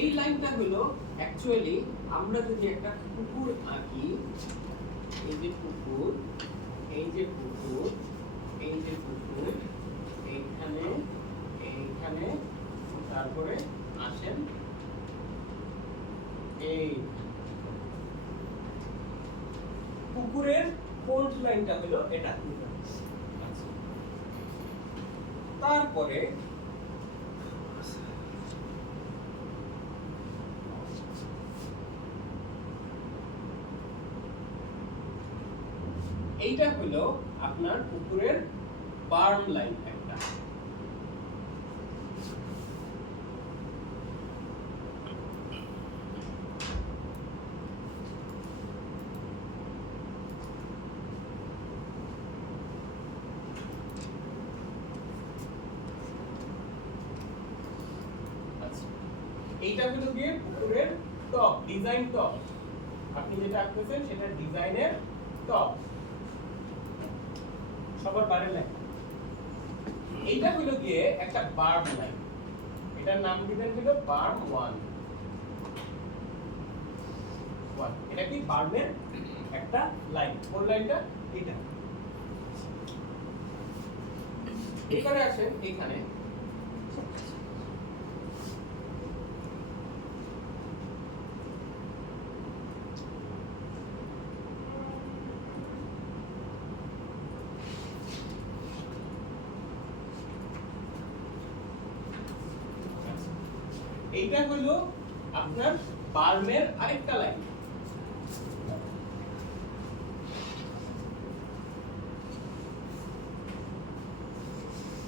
এই লাইনটা হলো অ্যাকচুয়ালি আমরা যদি একটা পুকুর আঁকি, এই যে পুকুর, এই যে পুকুর, এই যে পুকুর, এইখানে এইখানে, তারপরে আসেন এই পুকুরের কোল্ড লাইনটা হলো এটা। তারপরে এইটা হলো আপনার পুকুরের বার্ম লাইন একটা। এইটা হলো গিয়ে পুকুরের টপ, ডিজাইন টপ। আপনি যেটা আঁকতেছেন সেটা ডিজাইনের টপ, সবার বাইরের লাইন। এইটা হলো গিয়ে একটা বার্ম লাইন, এটার নাম দিবেন হলো বার্ম 1। এটা কি বার্মের একটা লাইন, কোন লাইনটা? এটা। এখানে আসেন, এখানে এইটা হলো আপনার বার্মের আরেকটা লাইন।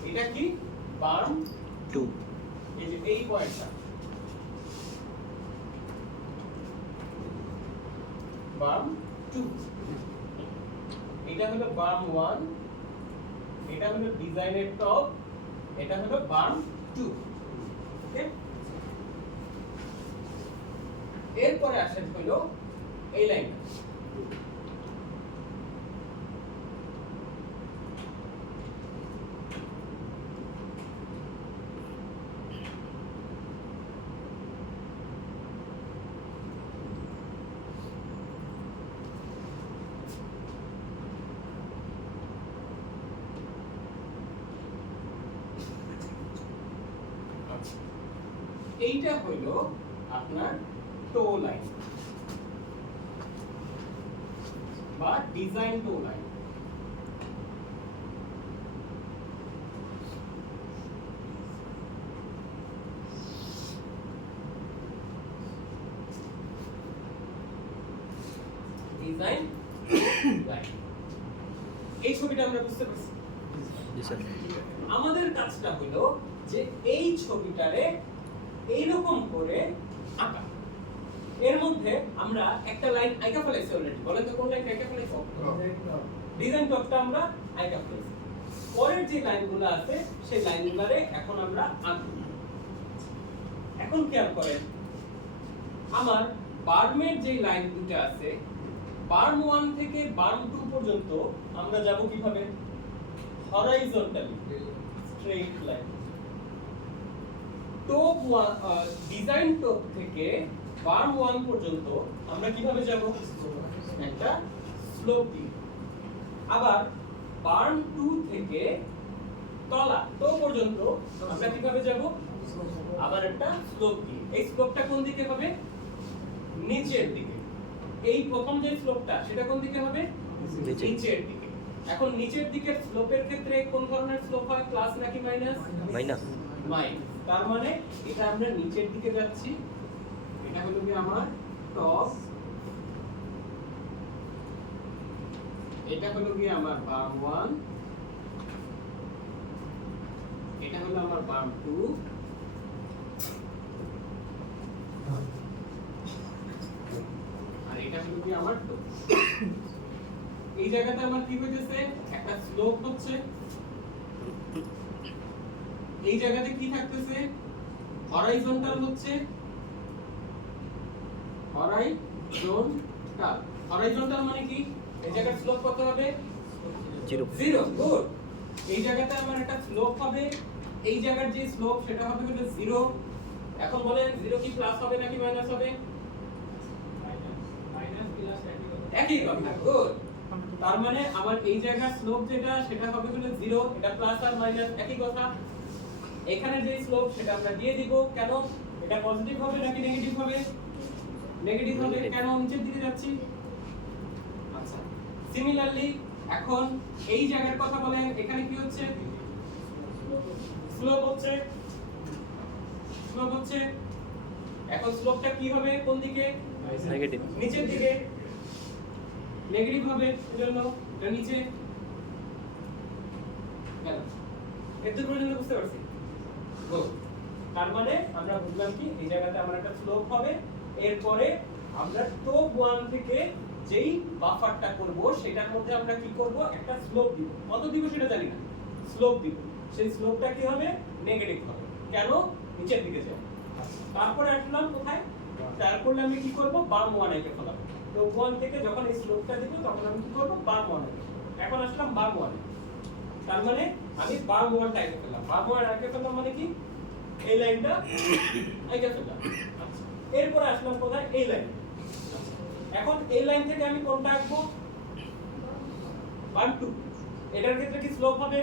এটা কি বার্ম 2, এই যে এই পয়েন্টটা বার্ম 2। এটা হলো বার্ম 1, এটা হলো ডিজাইনের টপ, এটা হলো বার্ম 2। ওকে, এরপরে আসেন হলো এই লাইন। এইটা হলো আপনার টো লাইন বা ডিজাইন টো লাইন। ডিজাইন লাইন, এই ছবিটা আমরা বুঝতে পারছি। জি স্যার। আমাদের কাজটা হলো যে এই ছবিটারে এইরকম করে আঁকা। এর মধ্যে আমরা একটা লাইন আঁকা ফেলেছি অলরেডি। বলেন তো কোন লাইন আঁকা ফেলেছি? ডিজাইন টপটা আমরা আঁকা ফেলেছি। পরের যে লাইনগুলো আছে সেই লাইনগুলোরে এখন আমরা আঁকব। এখন খেয়াল করেন, আমার বার্মের যে লাইন দুটো আছে, বার্ম 1 থেকে বার্ম 2 পর্যন্ত আমরা যাব কিভাবে? Horizontally, straight line. Top design top থেকে বার্ম 1 পর্যন্ত আমরা কিভাবে যাব? একটা স্লোপ দিয়ে। আবার বার্ম 2 থেকে তলা তো পর্যন্ত আমরা কিভাবে যাব? আবার একটা স্লোপ দিয়ে। এই স্লোপটা কোন দিকে হবে? নিচের দিকে। এই প্রথম যে স্লোপটা সেটা কোন দিকে হবে? নিচের দিকে। এখন নিচের দিকের স্লোপের ক্ষেত্রে কোন ধরনের স্লোপ হয়? প্লাস নাকি মাইনাস? মাইনাস। মাইনাস। তার মানে এটা আমরা নিচের দিকে যাচ্ছি। এটা হলো কি আমার টপ, এটা হলো কি আমার বার্ম 1, এটা হলো আমার বার্ম 2, আর এটা হলো কি আমার টপ। এই জায়গাতে আমার কি হইতেছে? একটা স্লোপ হচ্ছে। এই জায়গাতে কি থাকতেছে? হরাইজন্টাল হচ্ছে। হরাইজন্টাল, হরাইজন্টাল মানে কি? এই জায়গার স্লোপ কত হবে? 0। 0। গুড। এই জায়গাতে আমার একটা স্লোপ হবে, এই জায়গার যে স্লোপ সেটা হবে হলো 0। এখন বলেন 0 কি প্লাস হবে নাকি মাইনাস হবে? মাইনাস প্লাস একই কথা। গুড। তার মানে আমার এই জায়গার স্লোপ যেটা সেটা হবে হলো 0, এটা প্লাস আর মাইনাস একই কথা। এখানে যে স্লোপ সেটা আমরা দিয়ে দিব। কেন? এটা পজিটিভ হবে নাকি নেগেটিভ হবে? নেগেটিভ হবে। কেন? নিচের দিকে যাচ্ছি। আচ্ছা, সিমিলারলি এখন এই জায়গার কথা বলেন, এখানে কি হচ্ছে? স্লোপ হচ্ছে। স্লোপ হচ্ছে। এখন স্লোপটা কি হবে? কোন দিকে? নেগেটিভ। নিচের দিকে। নেগেটিভ হবে, এজন্য এটা নিচে গেল। এত পর্যন্ত বুঝতে পারছি? গুড। তার মানে আমরা বুঝলাম কি এই জায়গাতে আমার একটা স্লোপ হবে, এরপরে আমরা টপ 1 থেকে যেই বাফারটা করব সেটার মধ্যে আমরা কি করব? একটা স্লোপ দিব। কত দিব সেটা জানি না, স্লোপ দিব। সেই স্লোপটা কি হবে? নেগেটিভ হবে। কেন? নিচের দিকে যাবে। তারপরে আসলাম কোথায়? তারপরে আমি কি করব? বাম 1 একে ফেলাবো। তো 1 থেকে যখন এই স্লোপটা দিব তখন আমি কি করব? বাম 1 এ। এখন আসলাম বাম 1 এ। তার মানে আমি বাম 1 টা একে ফেললাম। বাম 1 একে ফেললাম মানে কি? এই লাইনটা একে ফেললাম। আচ্ছা, এরপর আসলাম কোথায়? এই লাইন। এখন এই লাইন থেকে আমি কোনটা আঁকবো? 1 2। এটার ক্ষেত্রে কি স্লোপ হবে?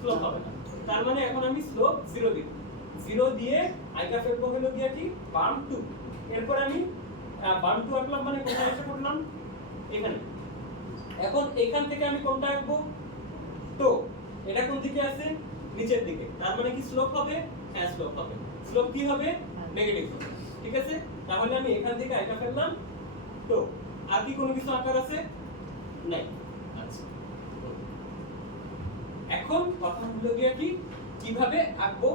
স্লোপ হবে না। তার মানে এখন আমি স্লোপ 0 দিব। 0 দিয়ে আইকা ফেলবো হলো গিয়া কি? বাম 2। এরপর আমি বাম 2 আঁকলাম মানে কোথায় এসে পড়লাম? এখানে। এখন এখান থেকে আমি কোনটা আঁকবো? তো এটা কোন দিকে আছে? নিচের দিকে। তার মানে কি স্লোপ হবে? হ্যাঁ, স্লোপ হবে। স্লোপ কি হবে? নেগেটিভ হবে। ঠিক আছে? তাহলে আমি এখান থেকে আঁকা ফেললাম। তো আর কি কোনো কিছু আঁকার আছে? নাই। আচ্ছা, এখন কথা হলো গিয়া কি কিভাবে আঁকবো?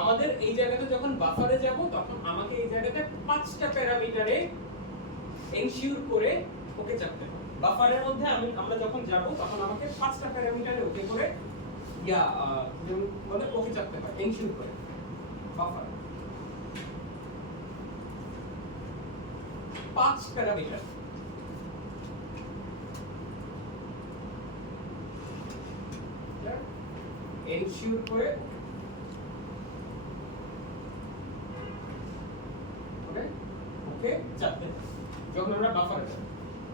আমাদের এই জায়গাতে যখন বাফারে যাব তখন আমাকে এই জায়গাতে 5টা প্যারামিটারে এনশিওর করে ওকে চাপতে হবে। বাফারের মধ্যে আমরা যখন যাব তখন আমাকে 5টা প্যারামিটারে ওকে করে যেমন বলে ওকে চাপতে হয়, এনশিওর করে। Buffer 5 parameter. এনশিওর করে ওকে ওকে চাপতে হয় যখন আমরা বাফারে যাব।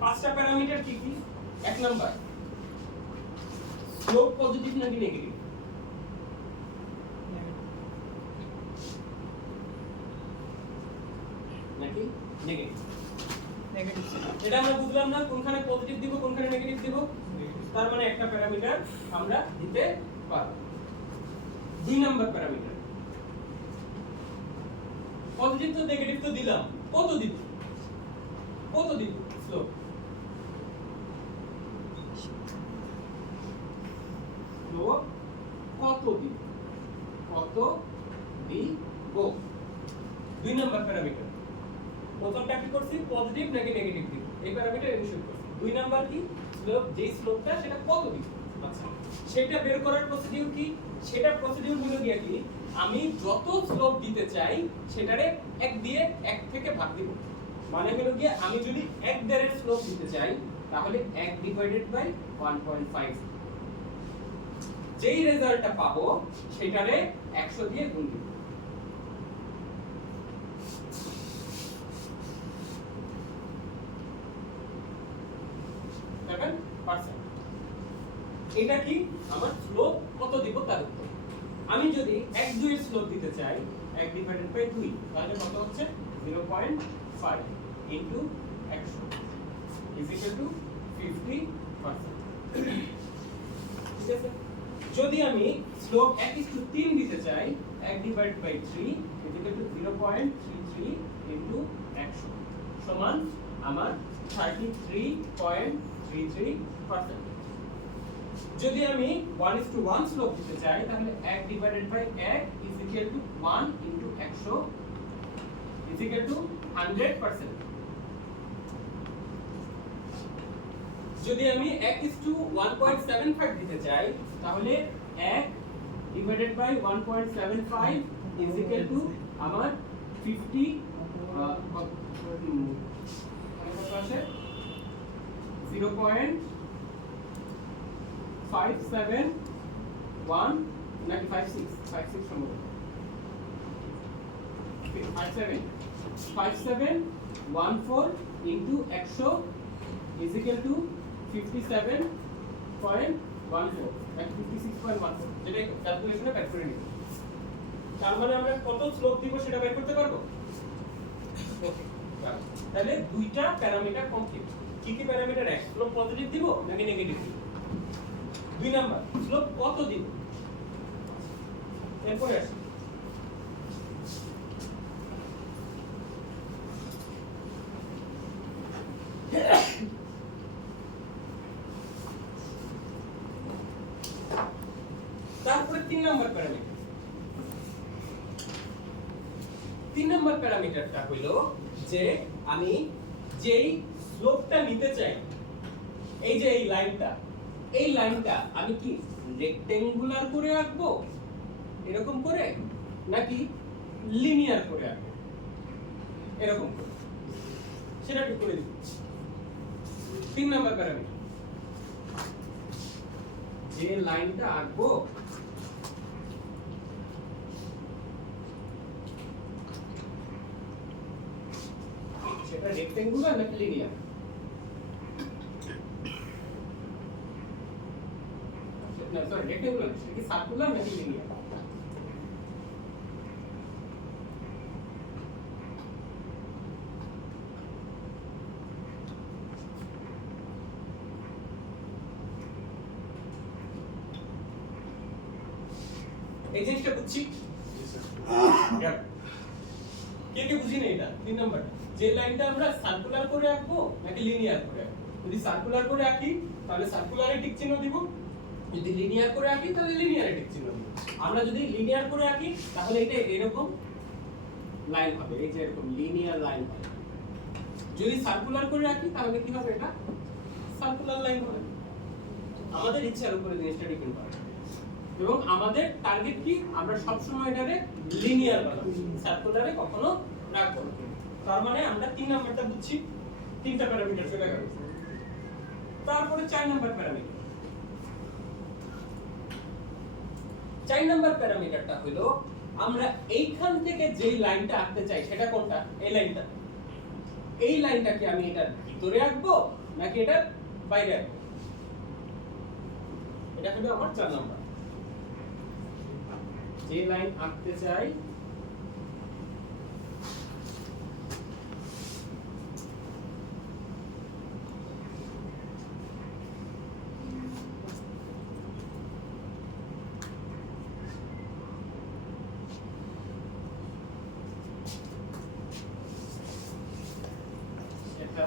5টা প্যারামিটার কি কি? 1 নাম্বার, স্লোপ পজিটিভ নাকি নেগেটিভ? নাকি নেগেটিভ? নেগেটিভ। এটা আমরা বুঝলাম না কোনখানে পজিটিভ দিব কোনখানে নেগেটিভ দিব। তার মানে একটা প্যারামিটার আমরা দিতে পারব। 2 নাম্বার প্যারামিটার, পজিটিভ তো নেগেটিভ তো দিলাম, কত দিব? কত দিব স্লোপ? স্লোপ কত দিব? কত দিব? 2 নাম্বার প্যারামিটার। প্রথমটা কি করছি? পজিটিভ নাকি নেগেটিভ দিব, এই প্যারামিটার এনশিওর করছি। 2 নাম্বার কি? স্লোপ, যেই স্লোপটা সেটা কত দিব। আচ্ছা, সেটা বের করার প্রসিডিউর কি? সেটা প্রসিডিউর হলো গিয়া কি আমি যত স্লোপ দিতে চাই সেটারে 1 দিয়ে 1 থেকে ভাগ দিব। মানে হলো গিয়া আমি যদি 1 দেড়ের স্লোপ দিতে চাই তাহলে 1 ডিভাইডেড বাই 1.5। যেই রেজাল্টটা পাবো সেটারে 100 দিয়ে গুণ দিব। এটা কি আমার স্লোপ কত দিব তার উত্তর। আমি যদি 1 2 এর স্লোপ দিতে চাই 1 ডিভাইডেড বাই 2 তাহলে কত হচ্ছে? 0.5 ইনটু 100 ইজ ইকুয়াল টু 50%। ঠিক আছে? যদি আমি স্লোপ 1:3 দিতে চাই 1 divided by 3 is equal to 0.33 into 100 সমান আমার 33.33%। যদি আমি 1:1 স্লোপ দিতে চাই তাহলে 1 divided by 1 is equal to 1 into 100 is equal to 100%। যদি আমি 1:1.75 দিতে চাই তাহলে 1 divided by 1.75 is equal to আমার 50 0.571 নাকি 56 সম্ভবত 5714 into 100 is equal to 57.14 like 56.14 যেটা ক্যালকুলেশনে বের করে নিব তার মানে আমরা কত স্লোপ দিব সেটা বের করতে পারবো ওকে তাহলে দুইটা প্যারামিটার কমপ্লিট কি কি প্যারামিটার এক স্লোপ পজিটিভ দিব নাকি নেগেটিভ দিব দুই নাম্বার স্লোপ কত দিব এরপরে আসি তারপরে 3 নাম্বার প্যারামিটার 3 নাম্বার প্যারামিটারটা হলো যে আমি যেই স্লোপটা নিতে চাই এই যে এই লাইনটা আমি কি রেক্টেঙ্গুলার করে আঁকবো এরকম করে নাকি লিনিয়ার করে আঁকবো এরকম করে সেটা ঠিক করে দিব 3 নাম্বার প্যারামিটার যে লাইনটা আঁকবো সেটা রেক্টেঙ্গুলার নাকি লিনিয়ার না সরি রেক্টেঙ্গুলার সেটা কি সার্কুলার নাকি লিনিয়ার এই জিনিসটা বুঝছি কে কে বুঝি না এটা 3 নাম্বার যে লাইনটা আমরা সার্কুলার করে আঁকবো নাকি লিনিয়ার করে আঁকবো যদি সার্কুলার করে আঁকি তাহলে সার্কুলারে টিক চিহ্ন দিব যদি লিনিয়ার করে আঁকি তাহলে লিনিয়ারে টিক চিহ্ন দিব আমরা যদি লিনিয়ার করে আঁকি তাহলে এটা এরকম লাইন হবে এই যে এরকম লিনিয়ার লাইন হবে যদি সার্কুলার করে আঁকি তাহলে কি হবে এটা সার্কুলার লাইন হবে আমাদের ইচ্ছার উপরে জিনিসটা ডিপেন্ড করে এবং আমাদের টার্গেট কি আমরা সব সময় এটারে লিনিয়ার বানাবো সার্কুলারে কখনো রাখবো না তার মানে আমরা 3 নাম্বারটা বুঝছি তিনটা প্যারামিটার চলে গেল তারপরে 4 নাম্বার প্যারামিটার 4 নাম্বার প্যারামিটারটা হলো আমরা এইখান থেকে যেই লাইনটা আঁকতে চাই সেটা কোনটা এই লাইনটাকে আমি এটার ভিতরে আঁকবো নাকি এটার বাইরে আঁকবো এটা হলো আমার 4 নাম্বার যে লাইন আঁকতে চাই সেটা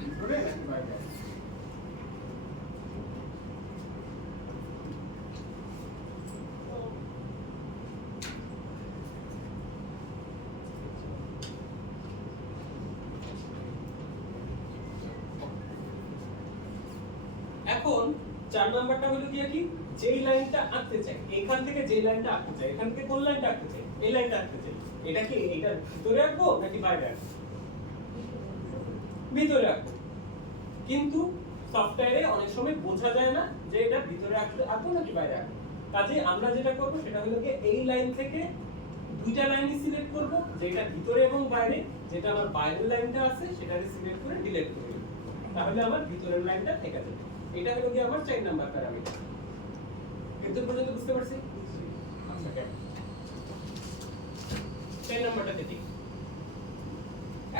ভিতরে নাকি বাইরে এখন 4 নাম্বারটা হলো কি যেই লাইনটা আঁকতে চাই এখান থেকে যেই লাইনটা আঁকতে চাই এখান থেকে কোন লাইনটা আঁকতে চাই এই লাইনটা আঁকতে চাই এটা কি এটার ভিতরে আঁকবো নাকি বাইরে আঁকবো ভিতরে আঁকবো কিন্তু সফটওয়্যারে অনেক সময় বোঝা যায় না যে এটা ভিতরে আঁকবো নাকি বাইরে আঁকবো কাজে আমরা যেটা করব সেটা হলো কি এই লাইন থেকে দুইটা লাইনই সিলেক্ট করব যেটা ভিতরে এবং বাইরে যেটা আমার বাইরের লাইনটা আছে সেটাকে সিলেক্ট করে ডিলিট করে দেব তাহলে আমার ভিতরের লাইনটা থেকে যাবে এটা হলো কি আমার 4 নাম্বার প্যারামিটার এত পর্যন্ত বুঝতে পারছি আচ্ছা কেন 4 নাম্বারটাতে ঠিক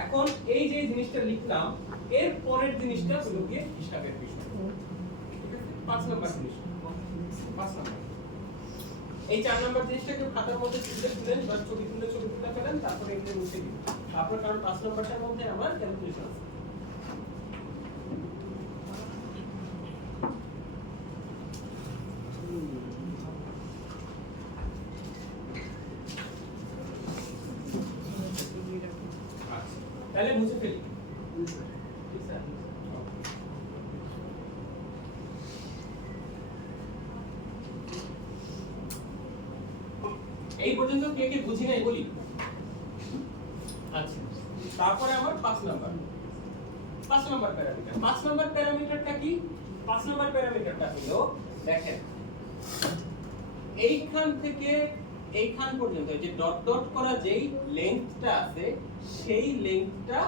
এখন এই যে জিনিসটা লিখলাম এর পরের জিনিসটা হলো কি হিসাবের বিষয় ঠিক আছে 5 নাম্বার জিনিস 5 নাম্বার এই 4 নাম্বার জিনিসটাকে খাতার মধ্যে তুলেন বা ছবি তুলে ফেলেন তারপরে এগুলো মুছে দিন তারপর কারণ 5 নাম্বারটার মধ্যে আমার ক্যালকুলেশন আছে তাহলে মুছে ফেলি এই পর্যন্ত কে কে বুঝি নাই বলি আচ্ছা তারপরে আমার 5 নাম্বার প্যারামিটার 5 নাম্বার প্যারামিটারটা কি 5 নাম্বার প্যারামিটারটা হলো দেখেন এইখান থেকে এইখান পর্যন্ত যে ডট ডট করা যেই লেন্থটা আছে সেই লেন্থটা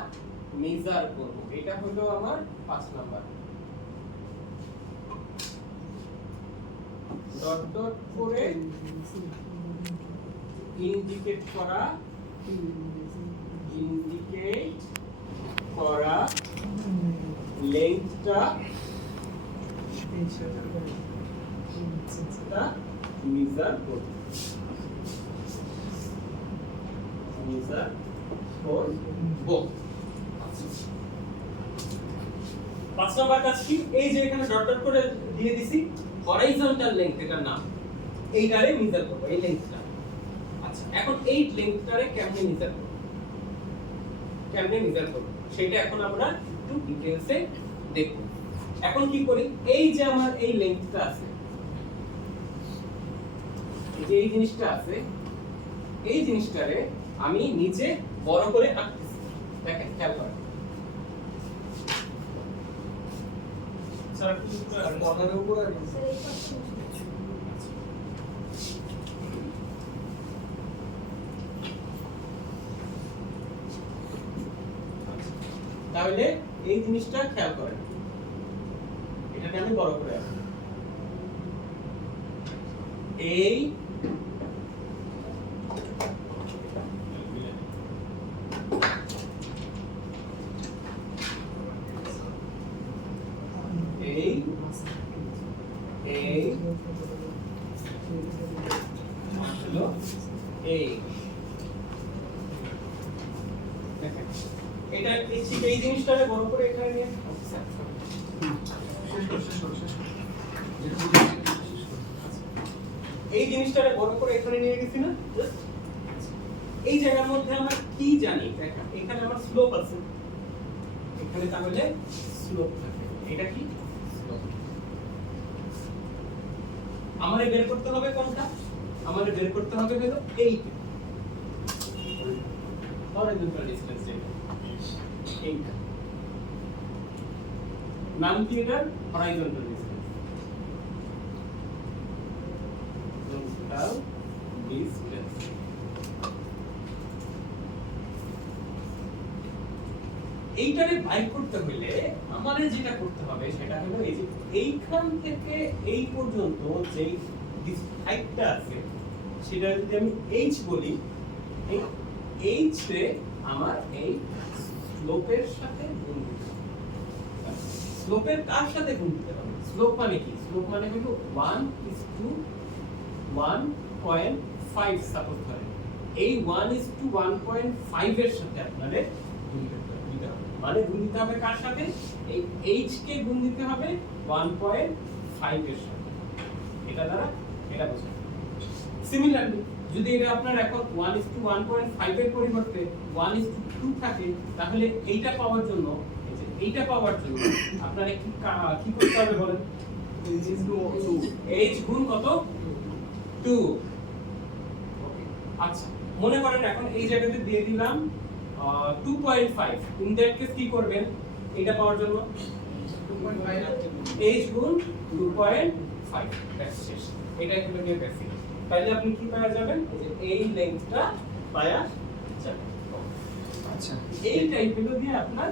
মেজার করব। এটা হলো আমার 5 নাম্বার। ডট ডট করে ইন্ডিকেট করা লেন্থটা মেজার করব। পাঁচ নাম্বার কাজ কি? এই যে এখানে ডট ডট করে দিয়ে দিছি হরাইজন্টাল লেংথ, এটার নাম, এইটারে মেজার করব, এই লেংথটা। আচ্ছা, এখন এই লেংথটারে কেমনে মেজার করব সেটা এখন আমরা একটু ডিটেইলসে দেখব। এখন কি করি, এই যে আমার এই লেংথটা আছে, এই যে এই জিনিসটা আছে, এই জিনিসটারে আমি নিচে বড় করে আঁকতেছি। দেখেন, খেয়াল করেন স্যার, বর্ডারের উপর তাহলে এই জিনিসটা খেয়াল করেন, এটাকে আমি বড় করে আঁকবো। এই এটা এই জিনিসটারে বড় করে এখানে নিয়ে এই জিনিসটারে বড় করে এখানে নিয়ে গেছি না? এই জায়গার মধ্যে আমরা কি জানি? দেখেন, এখানে আমার স্লোপ আছে, এখানে তাহলে স্লোপ থাকে। এটা কি স্লোপ? আমারে বের করতে হবে কোনটা? আমারে বের করতে হবে হলো এইটা, হরাইজন্টাল ডিসটেন্স। এইটা নাম কি? এটার হরাইজন্টাল ডিসটেন্স। এইটারে বাইর করতে হলে আমাদের যেটা করতে হবে সেটা হলো এই যে এইখান থেকে এই পর্যন্ত যে হাইটটা আছে সেটা যদি আমি h বলি, এই h রে আমার এই স্লোপের সাথে গুণ দিতে হবে। স্লোপের কার সাথে গুণ দিতে হবে? স্লোপ মানে কি? স্লোপ মানে হলো 1:1.5 সাপোজ করেন। এই 1:1.5 এর সাথে আপনাদের গুণ দিতে হবে। মানে গুণ দিতে হবে কার সাথে? এই h কে গুণ দিতে হবে 1.5 এর সাথে। এটা দ্বারা এটা বোঝায়। সিমিলারলি যদি এটা আপনার এখন 1:1.5 এর পরিবর্তে 1:2 থাকে, তাহলে এইটা পাওয়ার জন্য আপনারা কি করতে হবে বলেন? h গুণ কত? 2। আচ্ছা, মনে করেন এখন এই জায়গাতে দিয়ে দিলাম 2.5। ইন দ্যাট কেস কি করবেন? এটা পাওয়ার জন্য 2.5 h গুণ 2.5, দ্যাটস শেষ। এটাই হলো গিয়ে বেসিক। তাহলে আপনি কি পাওয়া যাবেন? এই লেংথটা পাওয়া যাবে। আচ্ছা, এই টাইপের দিয়ে আপনার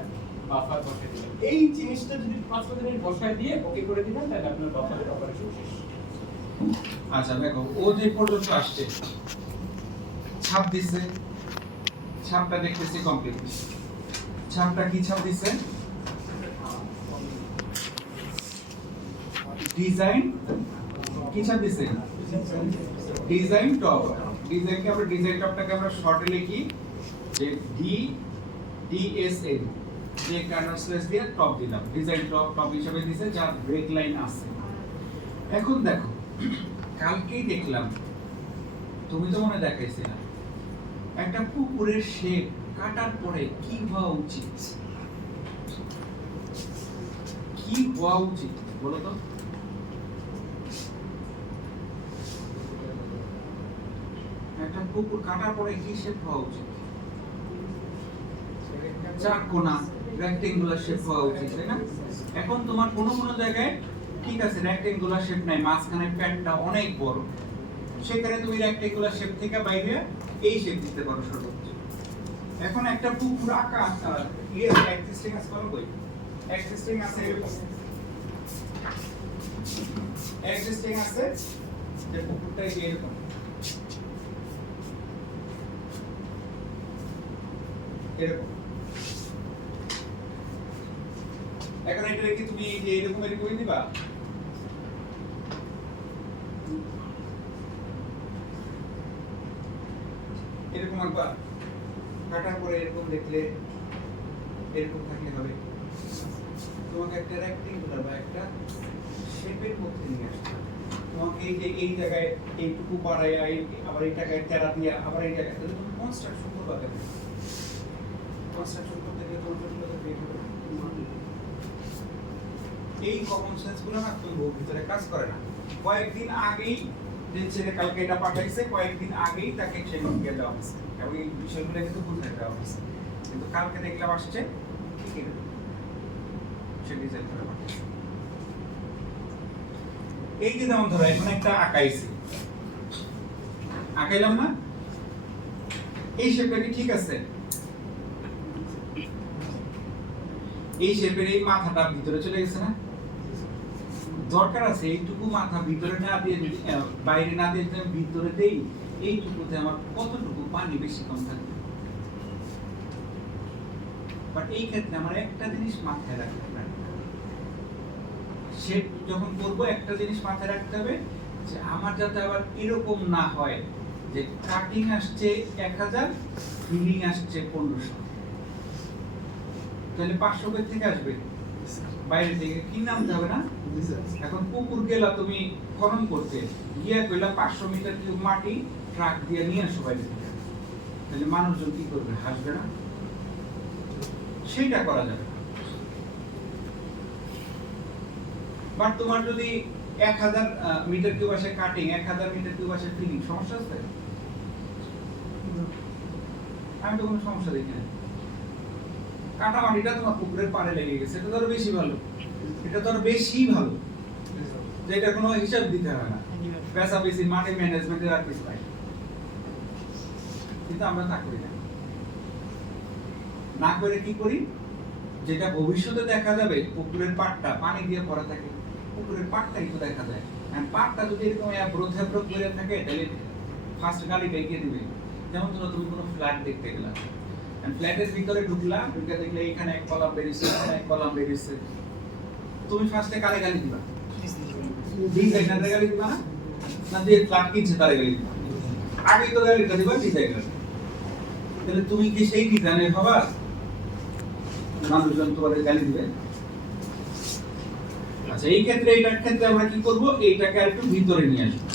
বাফার বসাই দিবেন। এই জিনিসটা যদি 5 মিনিট বসায় দিয়ে ওকে করে দিবেন, তাহলে আপনার বাফারের অপারেশন শেষ। আচ্ছা দেখো, ও যে পর্যন্ত আসছে, ছাপ দিছে, ছাপটা দেখতেছি কমপ্লিট। ছাপটা কি ছাপ দিছে? ডিজাইন কি ছাপ দিছে? Design top. ডিজাইনকে আমরা ডিজাইন টপটাকে আমরা শর্টে লিখি যে DSN, যে কার্নার স্ল্যাশ দিয়ে টপ দিলাম, ডিজাইন টপ হিসেবে দিছে, যার ব্রেক লাইন আছে। এখন দেখো, কালকেই দেখলাম, তুমি তো মনে দেখাইছিলে একটা পুকুরের শেপ কাটার পরে কি হওয়া উচিত? কি হওয়া উচিত বলো তো? একটা পুকুর কাটার পরে কি শেপ হওয়া উচিত? চার কোণা রেক্টেঙ্গুলার শেপ হওয়া উচিত, তাই না? এখন তোমার কোনো জায়গায় ঠিক আছে রেক্টেঙ্গুলার শেপ নাই, মাঝখানে প্যাডটা অনেক বড়, সেখানে তুমি রেক্ট্যাঙ্গুলার শেপ থেকে বাইরে এই শেপ দিতে পারো সর্বোচ্চ। এখন একটা পুকুর আঁকা এক্সিস্টিং আছে বলো কই এক্সিস্টিং আছে যে পুকুরটা এরকম এরকম। এখন এটা কি তুমি এই যে এরকমই দিবা? এরকম একবার কাটার পরে এরকম দেখলে এরকম থাকলে হবে। তোমাকে একটা রেক্ট্যাঙ্গুলার বা একটা শেপের মধ্যে নিয়ে আসতে হবে। তোমাকে এই যে এই জায়গায় এইটুকু বাড়াইয়া আবার এই জায়গায় তেরা দিয়া আবার এই জায়গায় তাহলে তুমি কনস্ট্রাকশন করবা কেন? কনস্ট্রাকশন করতে গেলে তোমার জন্য এই কমন সেন্স গুলো না তোমার ভিতরে কাজ করে না। কয়েকদিন আগেই যে ছেলে কালকে এটা পাঠাইছে কয়েকদিন আগেই তাকে ট্রেনিং দেওয়া হয়েছে এবং এই বিষয়গুলো কিন্তু বুঝে দেওয়া হয়েছে, কিন্তু কালকে দেখলাম আসছে ঠিক সে ডিজাইন করে পাঠাইছে। এই যে যেমন ধরো এখন একটা আঁকাইছি, আঁকাইলাম না, এই শেপটা কি ঠিক আছে? এই শেপের এই মাথাটা ভিতরে চলে গেছে না? দরকার আছে এইটুকু মাথা ভিতরে না দিয়ে যদি বাইরে না দিয়ে যদি ভিতরে দেই এইটুকুতে আমার কতটুকু পানি বেশি কম থাকবে। বাট এই ক্ষেত্রে আমার একটা জিনিস মাথায় রাখতে হবে, শেপ যখন করব একটা জিনিস মাথায় রাখতে হবে যে আমার যাতে আবার এরকম না হয় যে কাটিং আসছে 1000 ফিলিং আসছে 1500, তাহলে 500 থেকে আসবে বাইরে থেকে কি নামতে হবে না? এখন পুকুর গেলা তুমি খনন করতে গিয়া কইলা 500 মিটার কিউব মাটি ট্রাক দিয়ে নিয়ে আসো বাইরে থেকে, তাহলে মানুষজন কি করবে? হাসবে না? সেইটা করা যাবে। বাট তোমার যদি 1000 মিটার কিউব আসে কাটিং, 1000 মিটার কিউব আসে ফিলিং, সমস্যা আছে? আমি তো কোনো সমস্যা দেখি না। কাটা মাটিটা তোমার পুকুরের পাড়ে লেগে গেছে, এটা তো আরো বেশি ভালো, এটা তো আরো বেশি ভালো, যে এটা কোনো হিসাব দিতে হবে না, পেশা বেশি মাটি ম্যানেজমেন্টের আর কিছু নাই। কিন্তু আমরা তা করি না। না করে কি করি? যেটা ভবিষ্যতে দেখা যাবে পুকুরের পাড়টা পানি দিয়ে ভরা থাকে, পুকুরের পাড়টাই তো দেখা যায়, আর পাড়টা যদি এরকম ব্রথেব্রত করে থাকে তাহলে ফার্স্ট গাড়িটা এগিয়ে দিবে। যেমন ধরো তুমি কোনো ফ্ল্যাট দেখতে গেলা, ফ্ল্যাটের ভিতরে ঢুকলা, ঢুকে দেখলে এখানে এক কলাম বেরিয়েছে, এখানে এক কলাম বেরিয়েছে, তুমি ফার্স্টে কারে গালি দিবা? ডিজাইনারে গালি দিবা না যে ফ্ল্যাট কিনছে তারে গালি দিবা? আগে তো গালিটা দিবা ডিজাইনার। তাহলে তুমি কি সেই ডিজাইনের হবা? মানুষজন তোমাদের গালি দিবে। আচ্ছা, এই ক্ষেত্রে এইটার ক্ষেত্রে আমরা কি করব? এইটাকে একটু ভিতরে নিয়ে আসবো।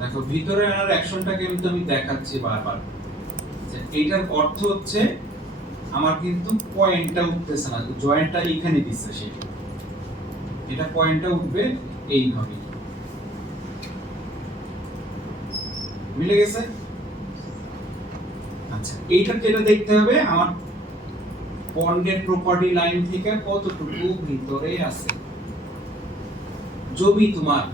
দেখো ভিতরে আনার অ্যাকশনটাকে কিন্তু আমি দেখাচ্ছি বারবার। এইটার অর্থ হচ্ছে আমার কিন্তু পয়েন্টটা উঠতেছে না, জয়েন্টটা এইখানে দিচ্ছে, সেটা এটা পয়েন্টটা উঠবে এইভাবে। মিলে গেছে? আচ্ছা, এইটা যেটা দেখতে হবে আমার বন্ডের প্রপার্টি লাইন থেকে কতটুকু ভিতরে আছে। জমি তোমার,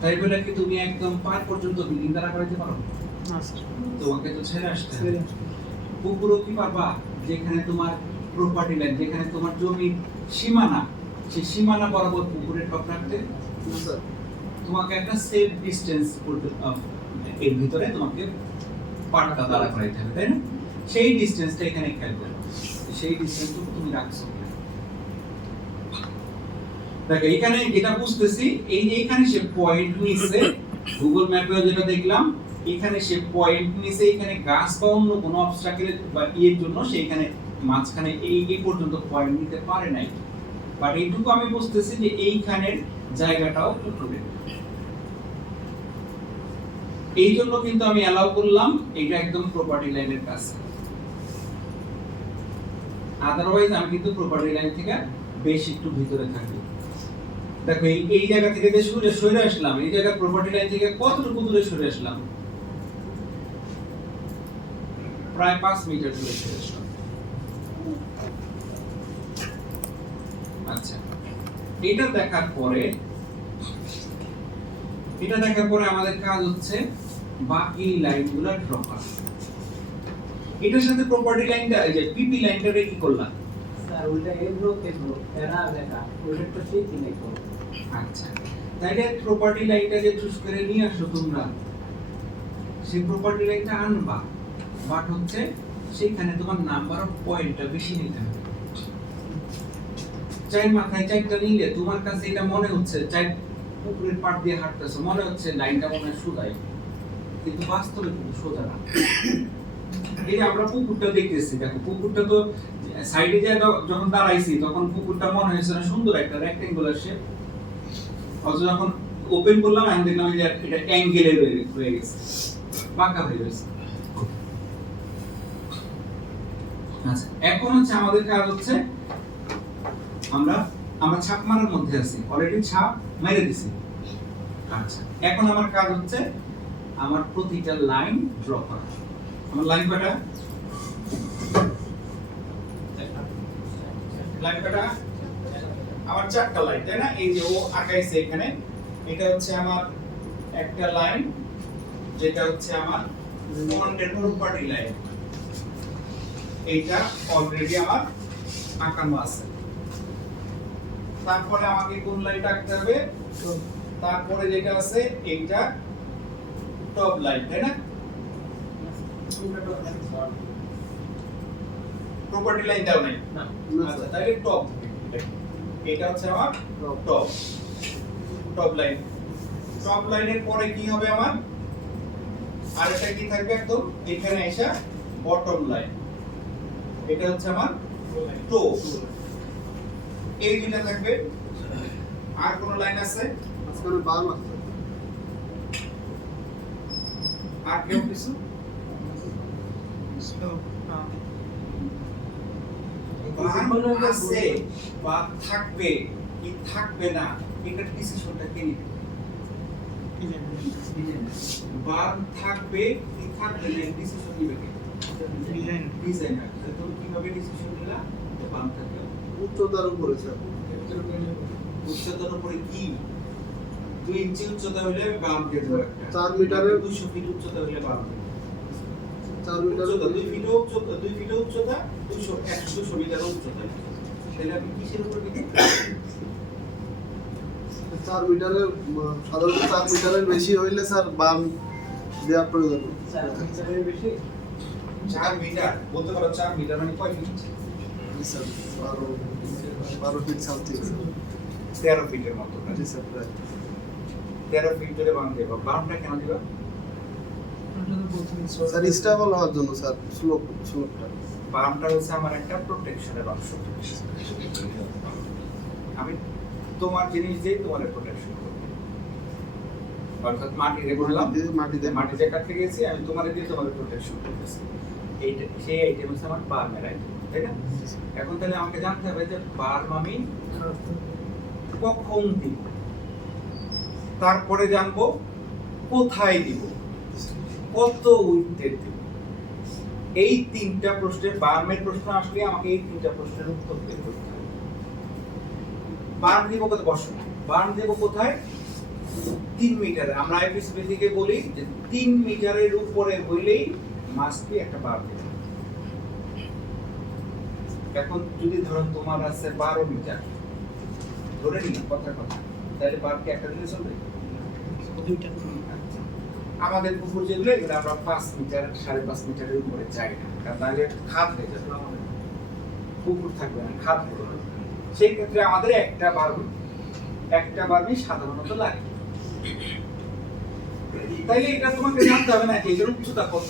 তাই বলে কি তুমি একদম পার পর্যন্ত বিল্ডিং দ্বারা করাইতে পারো? না স্যার, তোমাকে তো ছেড়ে আসতে হবে। পুকুরও কি পারবা? যেখানে তোমার প্রপার্টি লাইন, যেখানে তোমার জমি সীমানা, সেই সীমানা বরাবর পুকুরের টপ রাখতে তোমাকে একটা সেফ ডিসটেন্স করতে, এর ভিতরে তোমাকে পাটটা দ্বারা করাইতে হবে, তাই না? সেই ডিসটেন্সটা এখানে খেয়াল করো, সেই ডিসটেন্সটুকু তুমি রাখছো। দেখো এখানে যেটা বুঝতেছি, এই যে এখানে সে পয়েন্ট নিছে, গুগল ম্যাপে যেটা দেখলাম, এখানে সে পয়েন্ট নিছে, এখানে গাছ বা অন্য কোনো অবস্ট্রাকেল বা এর জন্য সেইখানে মাঝখানে এই পর্যন্ত পয়েন্ট নিতে পারে নাই। বাট এইটুকু আমি বুঝতেছি যে এইখানের জায়গাটাও টুকরে, এই জন্য কিন্তু আমি অ্যালাউ করলাম এটা একদম প্রপার্টি লাইনের কাছে। আদারওয়াইজ আমি কিন্তু প্রপার্টি লাইন থেকে বেশ একটু ভিতরে থাকি। দেখো এই জায়গা থেকে যে সরে আসলাম, এই জায়গার প্রপার্টি লাইন থেকে কতটুকু দূরে সরে আসলাম? প্রায় 5 মিটার দূরে সরে আসলাম। আচ্ছা, এটা দেখার পরে আমাদের কাজ হচ্ছে বাকি লাইনগুলো ড্র করা। এটার সাথে প্রপার্টি লাইনটা, এই যে পিপি লাইনটা কি করলাম? স্যার ওটা এগুলো এরা লেখা ওটা তো ঠিক নেই তো। আচ্ছা, তাইলে প্রপার্টি লাইনটা যে চুজ করে নিয়ে আসো তোমরা, সেই প্রপার্টি লাইনটা আনবা, বাট হচ্ছে সেখানে তোমার নাম্বার অফ পয়েন্টটা বেশি নিতে হবে। চার মাথায় চারটা নিলে তোমার কাছে এটা মনে হচ্ছে চার উপরের পাট দিয়ে হাঁটতেছো, মনে হচ্ছে লাইনটা মনে হয় সোজাই, কিন্তু বাস্তবে কিন্তু সোজা না। এই যে আমরা পুকুরটা দেখতেছি, দেখো পুকুরটা তো সাইডে যায় যখন দাঁড়াইছি তখন পুকুরটা মনে হয়েছে না সুন্দর একটা রেক্ট্যাঙ্গুলার শেপ, অথচ যখন ওপেন করলাম এখন দেখলাম যে এটা অ্যাঙ্গেলে হয়ে গেছে, বাঁকা হয়ে গেছে। আচ্ছা, এখন হচ্ছে আমাদের কাজ হচ্ছে আমরা ছাপ মারার মধ্যে আছি, অলরেডি ছাপ মেরে দিছি। আচ্ছা, এখন আমার কাজ হচ্ছে আমার প্রতিটা লাইন ড্র করা। আমার লাইন কয়টা? লাইন কয়টা? আমার 4টা লাইন, তাই না? এই যে ও আঁকাইছে এখানে, এটা হচ্ছে আমার একটা লাইন, যেটা হচ্ছে আমার পয়েন্টের প্রপার্টি লাইন। এইটা অলরেডি আমার আঁকানো আছে। তারপরে আমাকে কোন লাইনটা আঁকতে হবে? তারপরে যেটা আছে এইটা টপ লাইন, তাই না? প্রপার্টি লাইন দাও নাই না আচ্ছা, তাহলে টপ, এটা হচ্ছে আমার টপ লাইন। টপ লাইনের পরে কি হবে আমার? আরেকটা কি থাকবে একদম এখানে এসে বটম লাইন, এটা হচ্ছে আমার টো। এই দুইটা থাকবে। আর কোন লাইন আছে? মাঝখানে বাম আছে। আর কেউ কিছু? বাম আছে বা থাকবে কি থাকবে না, এটার ডিসিশনটা কে নিবে? বাম থাকবে কি থাকবে না, ডিসিশন নিবে কে? ডিজাইনার। তুমি কিভাবে ডিসিশন নিলা? বাম থাকবে উচ্চতার উপরে স্যার। উচ্চতার উপরে কি? 2 ইঞ্চি উচ্চতা হলে বাম দিয়ে দেবো একটা। 4 মিটারের 200 ফিট উচ্চতা হলে বাম দেবো। 4 মিটারের 2 ফিট উচ্চতা 100 মিটার উচ্চতা। তাহলে আমি কিসের উপর দিই? 4 মিটারের সাধারণত 4 মিটারের বেশি হইলে স্যার বাম দেওয়া প্রয়োজন। স্যার মিটারের বেশি 4 মিটার বলতে পারো, 4 মিটার মানে কয় ফিট? Sir 12 fit something. 13 ফিটের মতো। জি স্যার প্রায় 13 ফিট ধরে বাম দেবো। বামটা কেন দিবা? স্যার স্টেবল হওয়ার জন্য স্যার, স্লোপটা। বামটা হচ্ছে আমার একটা প্রোটেকশনের অংশ। আমি তোমার জিনিস দিয়ে তোমার প্রোটেকশন করব, অর্থাৎ মাটি রে বললাম, মাটিতে কাটতে গেছি আমি, তোমার দিয়ে তোমার প্রোটেকশন করতেছি। এইটা সেই আইটেম হচ্ছে আমার বার্মের আইটেম, তাই না? এখন তাহলে আমাকে জানতে হবে যে বার্ম আমি কখন দিব, তারপরে জানবো কোথায় দিব, কত উইথে দিব। এই 3টা প্রশ্নের, বার্মের প্রশ্ন আসলে আমাকে এই 3টা প্রশ্নের উত্তর বের করতে হবে। বার্ম দিব কত? বসো, বার্ম দেব কোথায়? 3 মিটার। আমরা আইপিসিবি থেকে বলি যে 3 মিটারের উপরে হইলেই মাস্ট বি একটা বার্ম দিতে হবে। এখন যদি ধরো তোমার আছে 12 মিটার, ধরে নিন কথা, তাহলে বার্মকে একটা দিলে চলবে? দুইটা। আমাদের পুকুর যেগুলো এগুলো আমরা 5 মিটার 5.5 মিটারের উপরে যাই না, কারণ তাহলে খাদ হয়ে যাবে, পুকুর থাকবে না, খাদ হয়ে যাবে। সেই ক্ষেত্রে আমাদের একটা বার্মই সাধারণত লাগে। তাইলে এটা তোমাকে জানতে হবে না এটার উচ্চতা কত।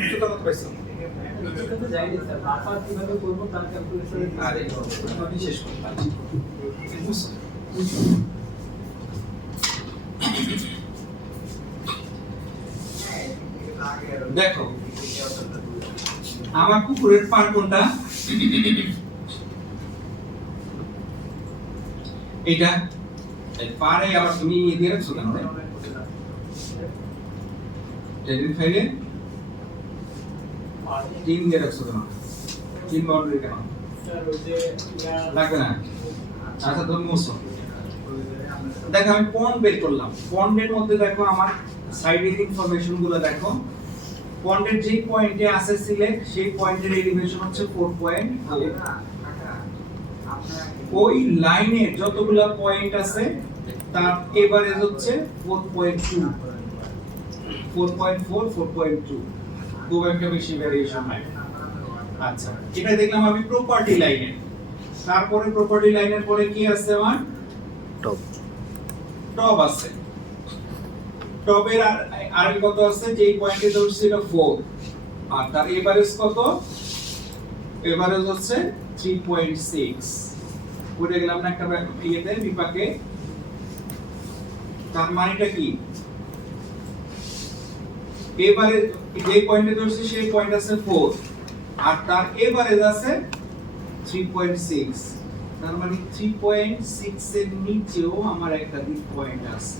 উচ্চতা কত পাইছো? এটা তো জানি স্যার, মাপা কিভাবে করব তার ক্যালকুলেশন। আরে আমি শেষ করলাম। দেখো আমার পুকুরের পার কোনটা? এটা পারে আবার তুমি ইয়ে দিয়ে রাখছো কেন রে? টেরিন ফাইলে 3 দিয়ে রাখছো কেন? 3 বাউন্ডারি কেন? লাগবে না। আচ্ছা তুমি মুছো। দেখো আমি পয়েন্ট বের করলাম। পয়েন্টের মধ্যে দেখো আমার সাইডের ইনফরমেশন গুলো দেখো। পয়েন্টের যে পয়েন্টে আছে সিলেক্ট সেই পয়েন্টের এলিভেশন হচ্ছে 4.4। ওই লাইনে যতগুলা পয়েন্ট আছে তার এভারেজ হচ্ছে 4.2 4.4 4.2 খুব একটা বেশি ভেরিয়েশন নাই। আচ্ছা এটা দেখলাম আমি প্রপার্টি লাইনে। তারপরে প্রপার্টি লাইনের পরে কি আছে আমার টপ টপ আছে। টপের আর কত আছে যেই পয়েন্টে ধরছিল 4 আর তার এভারেজ কত? এভারেজ হচ্ছে 3.6। পড়ে গেলাম না একটা ইয়েতে বিপাকে। তার মানেটা কি? এভারেজ যে পয়েন্টে ধরছি সেই পয়েন্ট আছে 4 আর তার এভারেজ আছে 3.6। তার মানে 3.6 এর নিচেও আমার একাধিক পয়েন্ট আছে।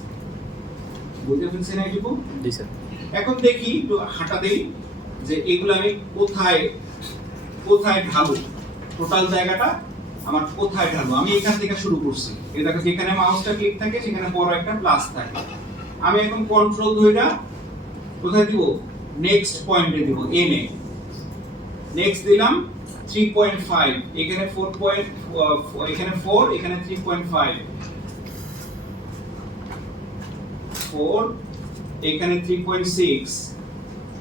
বুঝতে পেরেছেন এইটুকু? জি স্যার। এখন দেখি একটু হাঁটা দেই যে এগুলো আমি কোথায় কোথায় ঢালবো, টোটাল জায়গাটা আমার কোথায় ঢালবো। আমি এখান থেকে শুরু করছি। এই দেখো যেখানে মাউসটা ক্লিক থাকে সেখানে বড় একটা প্লাস থাকে। আমি এখন কন্ট্রোল ধইরা কোথায় দিব? নেক্সট পয়েন্টে দিব, এন এ। নেক্সট দিলাম 3.5, এখানে 4 এখানে 4 এখানে 3.5 4 এখানে 3.6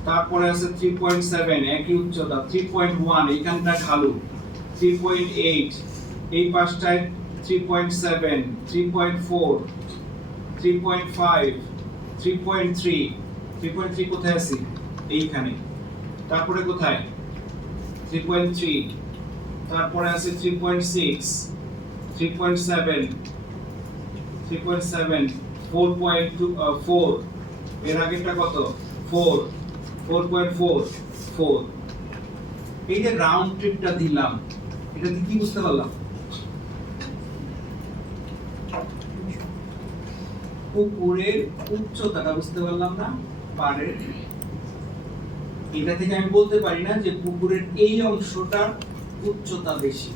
তারপরে আছে 3.7 একই উচ্চতা 3.1 এখানটা ঢালু 3.8 এই পাশটায় 3.7 3.4 3.5 3.3 3.3 কোথায় আছে? এইখানে। তারপরে কোথায়? 3.3 তারপরে আছে 3.6 3.7 3.7 4.4 এর আগেরটা কত? 4 4.4 4। এই যে রাউন্ড ট্রিপটা দিলাম এটা কি বুঝতে পারলাম? পুকুরের উচ্চতাটা বুঝতে পারলাম না? পাড়ের এটা থেকে আমি বলতে পারি না যে পুকুরের এই অংশটার উচ্চতা বেশি।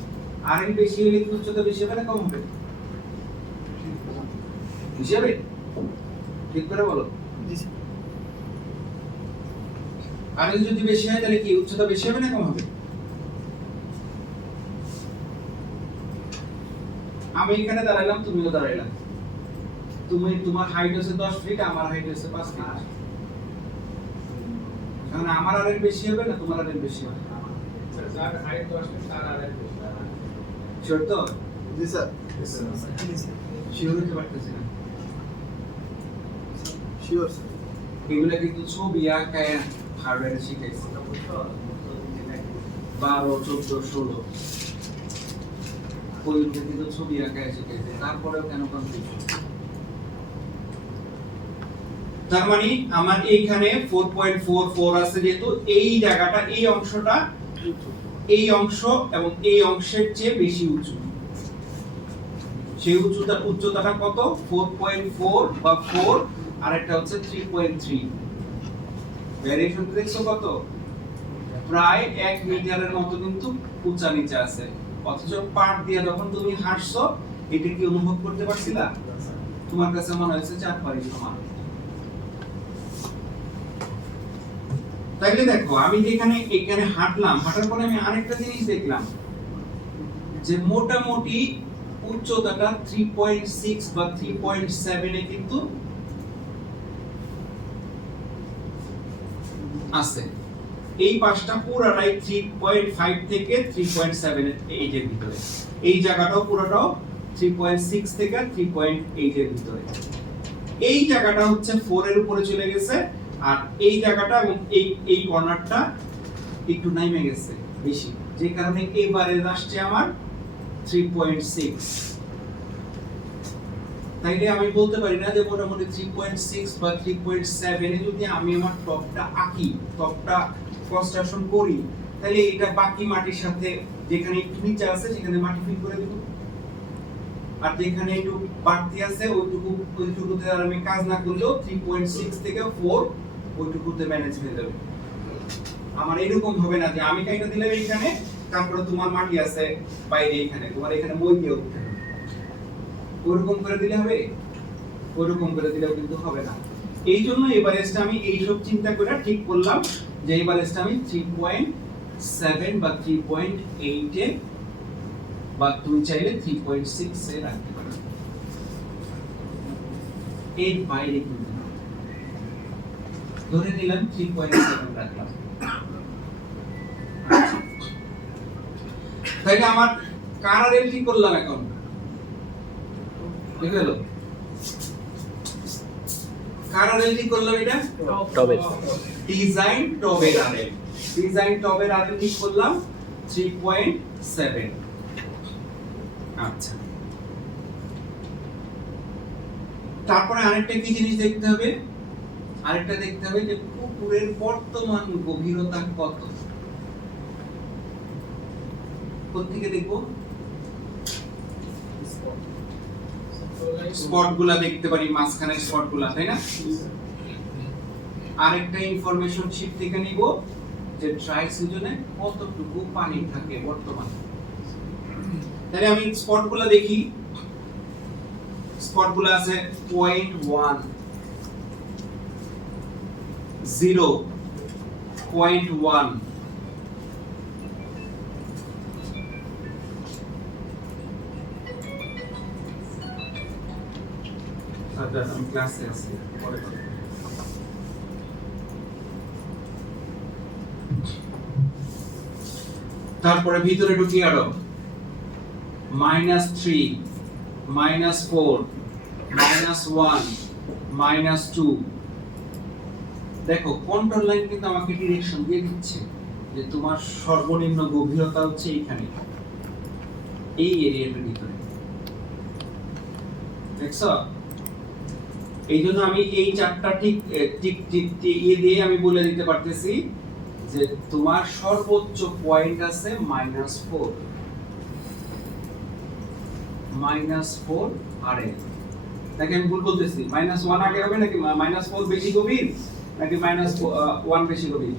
আর এর বেশি হলে কি উচ্চতা বেশি হবে না কম হবে? হিসাবে ঠিক করে বলো। আর যদি বেশি হয় তাহলে কি উচ্চতা বেশি হবে না কম হবে? আমি এখানে দাঁড়াইলাম, তুমিও দাঁড়াইলাম। তুমি তোমার হাইট হচ্ছে 10 ফিট, আমার হাইট হচ্ছে 5 ফিট। এখন আমার আরেক বেশি হবে না তোমার আরেক বেশি হবে? যার হাইট 10 ফিট তার আরেক বেশি। শিওর তো? জি স্যার। শিওর হতে পারতেছি না। Sure sir. এগুলা কিন্তু ছবি আঁকায় হার্ডওয়্যারে শিখাইছি 12 14 16 ওইগুলো কিন্তু ছবি আঁকায় শিখাইছি। তারপরেও কেন কনফিউশন? তার মানে আমার এইখানে 4.44 আছে যেহেতু এই জায়গাটা এই অংশটা এই অংশ এবং এই অংশের চেয়ে বেশি উঁচু। সেই উচ্চতাটা কত? 4.4 বা 4 আর একটা হচ্ছে 3.3। ভেরিয়েশন দেখছো কত? প্রায় 1 মিটারের মতো কিন্তু উঁচা নিচে আছে। অথচ পার্ট দিয়ে যখন তুমি হাঁটছো এটা কি অনুভব করতে পারছিলা? তোমার কাছে মনে হয়েছে 4 পারি সমান। তাইলে দেখো আমি যেখানে এখানে হাঁটলাম, হাঁটার পরে আমি আরেকটা জিনিস দেখলাম যে মোটামুটি উচ্চতাটা 3.6 বা 3.7 এ কিন্তু আছে। এই পাশটা পুরাটাই 3.5 থেকে 3.7 এর এইজের ভিতরে। এই জায়গাটাও পুরোটাও 3.6 থেকে 3.8 এর ভিতরে। এই জায়গাটা হচ্ছে 4 এর উপরে চলে গেছে আর এই জায়গাটা এবং এই কর্নারটা একটু নেমে গেছে বেশি, যে কারণে এবারে আসছে আমার 3.6। তাইলে আমি বলতে পারি না যে মোটামুটি 3.6 বা 3.7 এ যদি আমি আমার টপটা আঁকি, টপটা কনস্ট্রাকশন করি, তাহলে এটা বাকি মাটির সাথে যেখানে একটু নিচে আছে সেখানে মাটি ফিল করে দেব। আর যেখানে একটু বাড়তি আছে ওইটুকুতে আর আমি কাজ না করলেও 3.6 থেকে 4 ওইটুকুতে ম্যানেজ হয়ে যাবে। আমার এরকম হবে না যে আমি কাইটা দিলাম এইখানে, তারপরে তোমার মাটি আছে বাইরে এখানে, তোমার এখানে মই দিয়ে উঠতে হবে। ওরকম করে দিলে হবে? ওরকম করে দিলেও কিন্তু হবে না। এই জন্য এভারেজটা আমি এইসব চিন্তা করে ঠিক করলাম যে এভারেজটা আমি 3.7 বা 3.8 এ বা তুমি চাইলে 3.6 এ রাখতে পারো। এর বাইরে কিন্তু না। ধরে নিলাম 3.7 রাখলাম। তাইলে আমার কার আর এল ঠিক করলাম এখন? দেখে গেল? কার আর এল ঠিক করলাম এটা? টবের। ডিজাইন টবের আর এল। ডিজাইন টবের আর এল ঠিক করলাম 3.7। আচ্ছা, তারপরে আরেকটা কি জিনিস দেখতে হবে? আরেকটা দেখতে হবে যে পুকুরের বর্তমান গভীরতা কত। কোত্থেকে দেখবো? স্পটগুলা দেখতে পারি, মাঝখানের স্পটগুলা, তাই না? আরেকটা ইনফরমেশন শীট থেকে নিব যে ড্রাই সিজনে কতটুকু পানি থাকে বর্তমানে। তাহলে আমি স্পটগুলা দেখি। স্পটগুলা আছে 0.1, 0.1, আচ্ছা আমি ক্লাসে আছি, পরে কথা। তারপরে ভিতরে ঢুকি আরো -3, -4, -1, -2। দেখো কন্ট্রোল লাইন কিন্তু আমাকে ডিরেকশন দিয়ে দিচ্ছে যে তোমার সর্বনিম্ন গভীরতা হচ্ছে এইখানে, এই এরিয়াটার ভিতরে। দেখছো? এই জন্য আমি এই চারটা ঠিক ঠিক ঠিক ইয়ে দিয়ে আমি বলে দিতে পারতেছি যে তোমার সর্বোচ্চ পয়েন্ট আছে -4, -4 আর এল। নাকি আমি ভুল বলতেছি? -1 আগে হবে নাকি -4 বেশি গভীর নাকি -1 বেশি গভীর?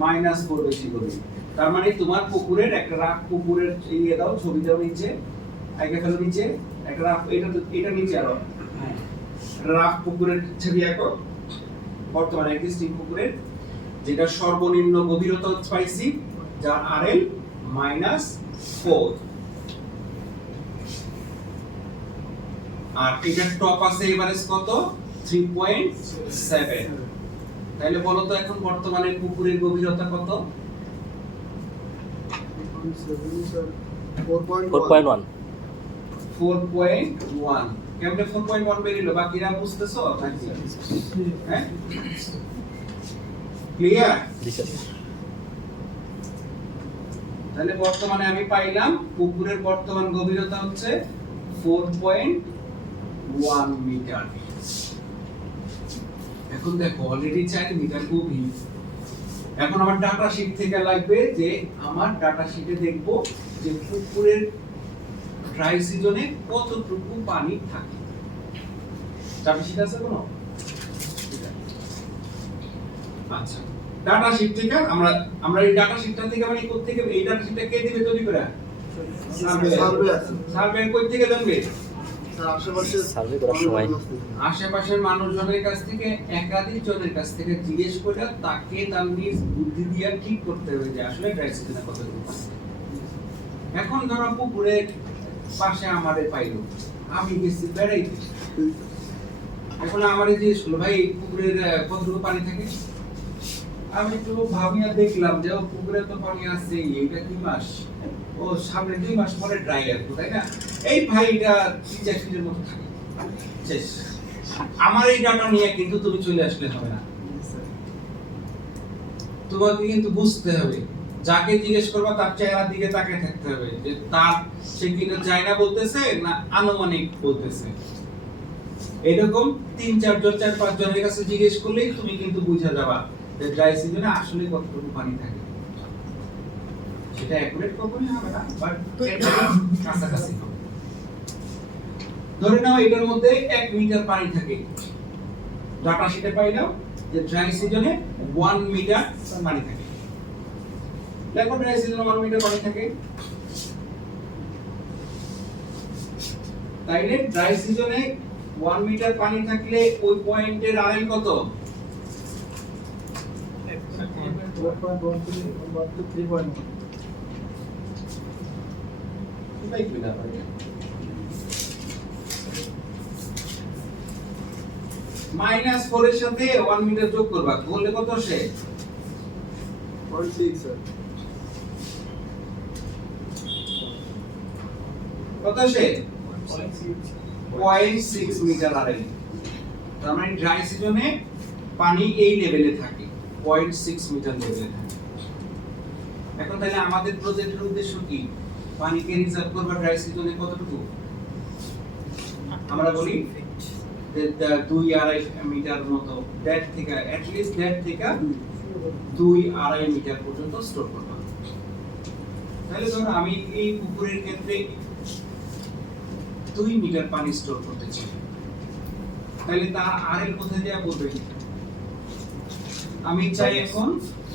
-4 বেশি গভীর। তার মানে তোমার পুকুরের একটা রাফ পুকুরের ইয়ে দাও, ছবি দাও নিচে, আগে ফেলো নিচে একটা রাফ, এটা নিচে আরো রাফ পুকুরের ছবি আঁকো। বর্তমানে এক্সিস্টিং পুকুরের যেটা সর্বনিম্ন গভীরতা পাইছি, যার আরএল -4, আর এটার টপ আছে এভারেজ কত? 3.7। তাহলে বলো তো এখন বর্তমানে পুকুরের গভীরতা কত? 4.1। 4.1। কেমনে 4.1 বেরিলো? বাকিরা বুঝতেছো নাকি? হ্যাঁ, ক্লিয়ার? জি স্যার। তাহলে বর্তমানে আমি পাইলাম পুকুরের বর্তমান গভীরতা হচ্ছে 4.1 মিটার। এখন দেখো অলরেডি 4 মিটার গভীর। এখন আমার ডাটা শীট থেকে লাগবে যে আমার ডাটা শীটে দেখব যে পুকুরের ড্রাই সিজনে কতটুকু পানি থাকে। ডাটা শীট আছে কোনো? আচ্ছা, ডাটা শীট থেকে আমরা এই ডাটা শীটটা থেকে মানে কোথা থেকে এই ডাটা শীটটা কে দিবে তৈরি করে? সার্ভে আছে। সার্ভে কই থেকে জানবে? স্যার আশেপাশে সার্ভে করার সময় আশেপাশের মানুষজনের কাছ থেকে, একাধিক জনের কাছ থেকে জিজ্ঞেস করে তাকে তার নিজ বুদ্ধি দিয়ে ঠিক করতে হবে যে আসলে ড্রাই সিজনে কতটুকু পানি। এখন ধরো পুকুরের পাশে আমাদের পাইলো, আমি গেছি বেড়াইতে, এখন আমারে জিজ্ঞেস করলো ভাই পুকুরের কতটুকু পানি থাকে? আমি একটু ভাবিয়া দেখলাম যে পুকুরে তো পানি আছে, এটা কি মাস? ও সামনে 2 মাস পরে ড্রাই আসবে, তাই না? এই ভাই এটা 3-4 ফিটের মতো থাকে, শেষ। আমার এই ডাটা নিয়ে কিন্তু তুমি চলে আসলে হবে না, তোমাকে কিন্তু বুঝতে হবে। যাকে জিজ্ঞেস করবা তার চেহারার দিকে তাকিয়ে থাকতে হবে যে তার সে কিনা জায়গা বলতেছে না আনুমানিক বলতেছে। এরকম 3-4 জন 4-5 জনের কাছে জিজ্ঞেস করলেই তুমি কিন্তু বুঝে যাবা যে ড্রাই সিজনে আসলে কতটুকু পানি থাকে। সেটা অ্যাকুরেট কখনোই হবে না, বাট কাছাকাছি হবে। ধরে নাও এটার মধ্যে 1 মিটার পানি থাকে, ডাটা শিটে পাইলাম যে ড্রাই সিজনে 1 মিটার পানি থাকে। দেখো ড্রাই সিজনে 1 মিটার পানি থাকে, তাইলে ড্রাই সিজনে 1 মিটার পানি থাকলে ওই পয়েন্টের আরএল কত? 4.13 -4 এর সাথে 1 মিটার যোগ করবা, বললে কত আসে? 0.6 স্যার। কত আসে? 0.6 মিটার আরএল। তার মানে ড্রাই সিজনে পানি এই লেভেলে থাকে, 0.6 মিটার লেভেলে থাকে। এখন তাহলে আমাদের প্রজেক্টের উদ্দেশ্য কি? পানিকে রিজার্ভ করবা ড্রাই সিজনে কতটুকু? আমরা বলি যে 2-2.5 মিটার মতো, দ্যাট থেকে at least দ্যাট থেকে 2-2.5 মিটার পর্যন্ত স্টোর করবা। তাহলে ধরো আমি এই পুকুরের ক্ষেত্রে 2 মিটার পানি স্টোর করতে চাই, তাহলে তার আরএল কোথায় যায় বলবে? আমি চাই এখন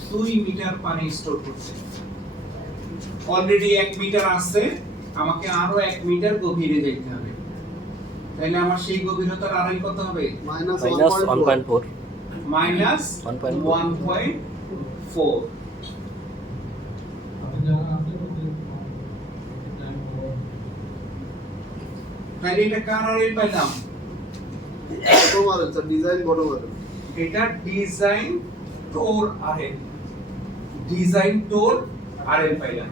2 মিটার পানি স্টোর করতে, অলরেডি 1 মিটার আছে, আমাকে আরো 1 মিটার গভীরে যেতে হবে, তাহলে আমার সেই গভীরতার আরএল কত হবে? মাইনাস -1.4 -1.4। তাহলে এটা কার আরএল পাইলাম? Bottom RL sir, design bottom RL. এটা ডিজাইন টোর আরএল, ডিজাইন টোর আরএল পাইলাম।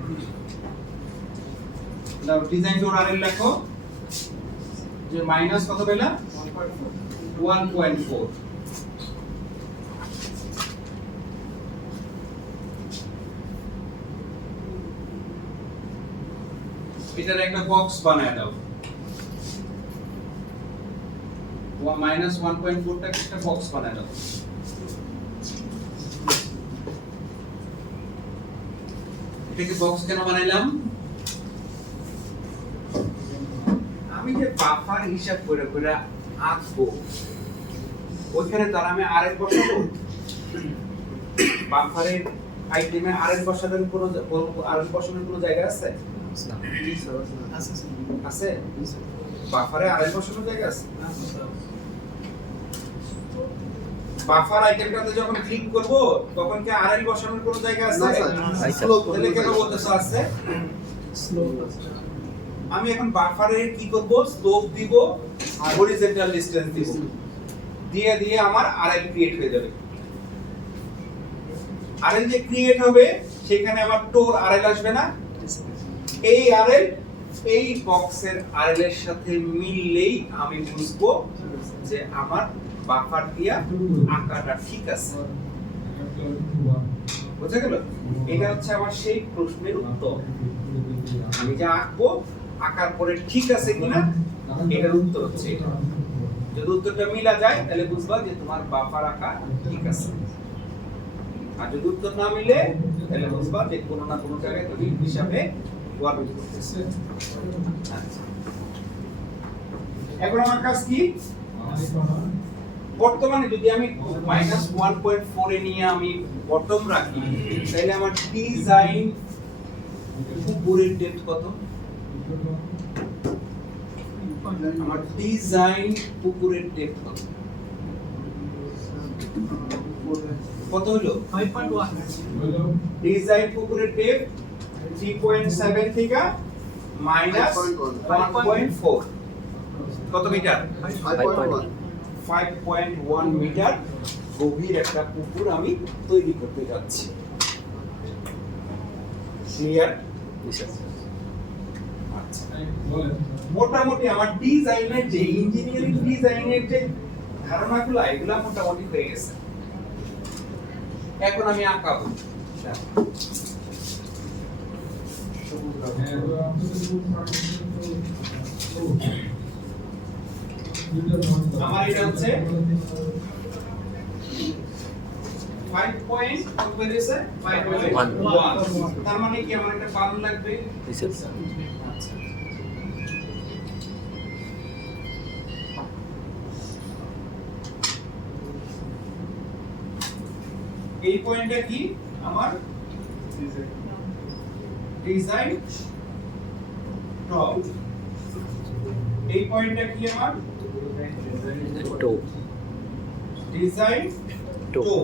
নাও ডিজাইন টোর আরএল লেখো, যে মাইনাস কত পেলাম? 1.4। এটার একটা বক্স বানায় দাও, -1.4 টাকে একটা বক্স বানায় দাও। এটাকে বক্স কেন বানাইলাম? আমি যে বাফার হিসাব করে করে আঁকবো, ওইখানে তার আমি আরএল বসাবো, বাফারের আইটেমে আরএল বসানোর কোনো জায়গা আছে? জি স্যার, আছে। আছে? বাফারে আরএল বসানোর জায়গা আছে? বাফার আইটেমটাতে যখন ক্লিক করব তখন কি আরএল বসানোর কোনো জায়গা আছে? না স্যার, আচ্ছা। স্লোপ তাহলে কেন বলতেছ আছে? আমি এখন বাফারের কি করব? স্লোপ দিব আর হরিজন্টাল ডিসটেন্স দিব, দিয়ে দিয়ে আমার আরএল ক্রিয়েট হয়ে যাবে। আরএল যে ক্রিয়েট হবে সেখানে আমার টোর আরএল আসবে না? এই আরএল এই বক্সের আরএল এর সাথে মিললেই আমি বুঝবো যে আমার বাফার দিয়া আঁকাটা ঠিক আছে। বুঝা গেল? এটা হচ্ছে আমার সেই প্রশ্নের উত্তর। আমি যা আঁকবো, আঁকার পরে ঠিক আছে কিনা এটার উত্তর হচ্ছে এটা। যদি উত্তরটা মিলা যায় তাহলে বুঝবা যে তোমার বাফার আঁকা ঠিক আছে, আর যদি উত্তর না মিলে তাহলে বুঝবা যে কোনো না কোনো জায়গায় তুমি হিসাবে গড়বড় করতেছে। আচ্ছা, এখন আমার কাজ কি? বর্তমানে যদি আমি -1.4 এ নিয়ে আমি বটম রাখি, তাহলে আমার ডিজাইন পুকুরের ডেপথ কত? আমার ডিজাইন পুকুরের ডেপথ কত? কত হলো? 5.1 ডিজাইন পুকুরের ডেপথ 3.7 থেকে -1.4 কত মিটার? 5.1 5.1 মিটার গভীর একটা পুকুর আমি তৈরি করতে যাচ্ছি। ক্লিয়ার? আচ্ছা, মোটামুটি আমার ডিজাইনের যে ইঞ্জিনিয়ারিং ডিজাইনের যে ধারণাগুলো এগুলো মোটামুটি হয়ে গেছে। এখন আমি আঁকাবো। আমার এটা হচ্ছে 5.1 তার মানে কি আমার একটা বালু লাগবে। Yes, sir. আচ্ছা, এই পয়েন্টটা কি আমার ডিজাইন টপ, এই পয়েন্টটা কি আমার টো ডিজাইন টো টো।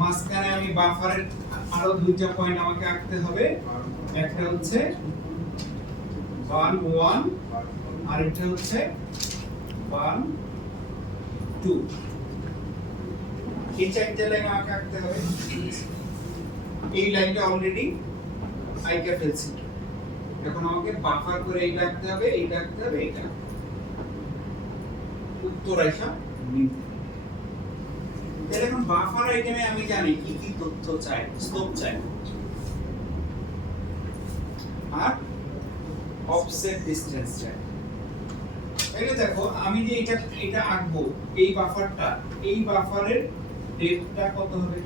মাঝখানে আমি বাফারের আরো দুইটা পয়েন্ট আমাকে আঁকতে হবে, একটা হচ্ছে 1 1 আর একটা হচ্ছে 1 2। এই চারটে লাইন আমাকে আঁকতে হবে। এই লাইনটা অলরেডি আইকে ফেলছি, এখন আমাকে বাফার করে এইটা আঁকতে হবে, এইটা আঁকতে হবে, এইটা উত্তর আইসা মিলতে হবে। তাহলে এখন বাফার আইটেমে আমি জানি কি কি তথ্য চাই, স্লোপ চাই আর অফসেট ডিসটেন্স চাই। তাহলে দেখো আমি যে এটা আঁকবো, এই বাফারটা, এই বাফারের ডেপথটা কত হবে,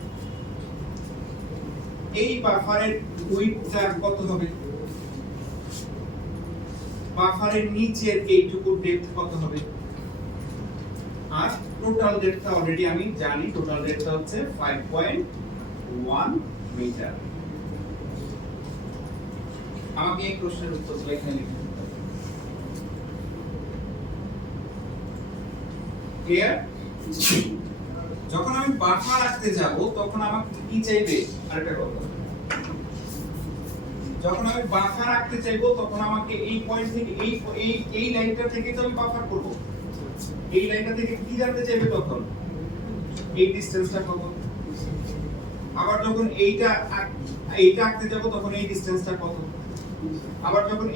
এই বাফারের উইডথটা কত হবে, বাফারের নিচের এইটুকু ডেপথ কত হবে, আর টোটাল ডেপথটা অলরেডি আমি জানি, টোটাল ডেপথটা হচ্ছে 5.1 মিটার। আমাকে এই প্রশ্নের উত্তর এখানে লিখতে হবে। ক্লিয়ার? যখন আমি বাফার রাখতে যাব তখন আমাকে কি চাইবে, আরেকটা কথা, যখন আমি বাফার রাখতে চাইবো তখন আমাকে এই পয়েন্ট থেকে এই লাইনটা থেকে তো আমি বাফার করব, এই লাইনটা থেকে কি জানতে চাইবে তখন এই ডিসটেন্সটা কত, আবার যখন এইটা আঁকতে যাব তখন এই ডিসটেন্সটা কত, আবার যখন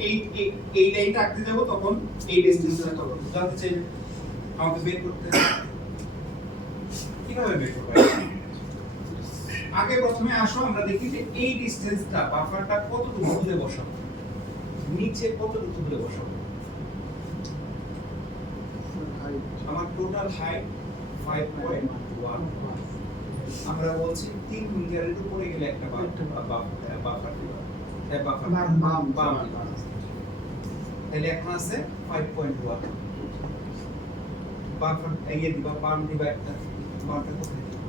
এই লাইনটা আঁকতে যাব তখন এই ডিসটেন্সটা কত জানতে চাইবে, আমাকে বের করতে হবে। কিভাবে বের করব? আগে প্রথমে আসো আমরা দেখি যে এই ডিসটেন্সটা বাফারটা কতটুকু দূরে বসাবো, নিচে কতটুকু দূরে বসাবো। আমার টোটাল হাইট 5.1, আমরা বলছি 3 মিটারের উপরে গেলে একটা বাফার দিবা, বাম তাহলে এখন আছে 5.1 বাফার এগিয়ে দিবা, বাম দিবা একটা, বামটা কোথায় দিবা,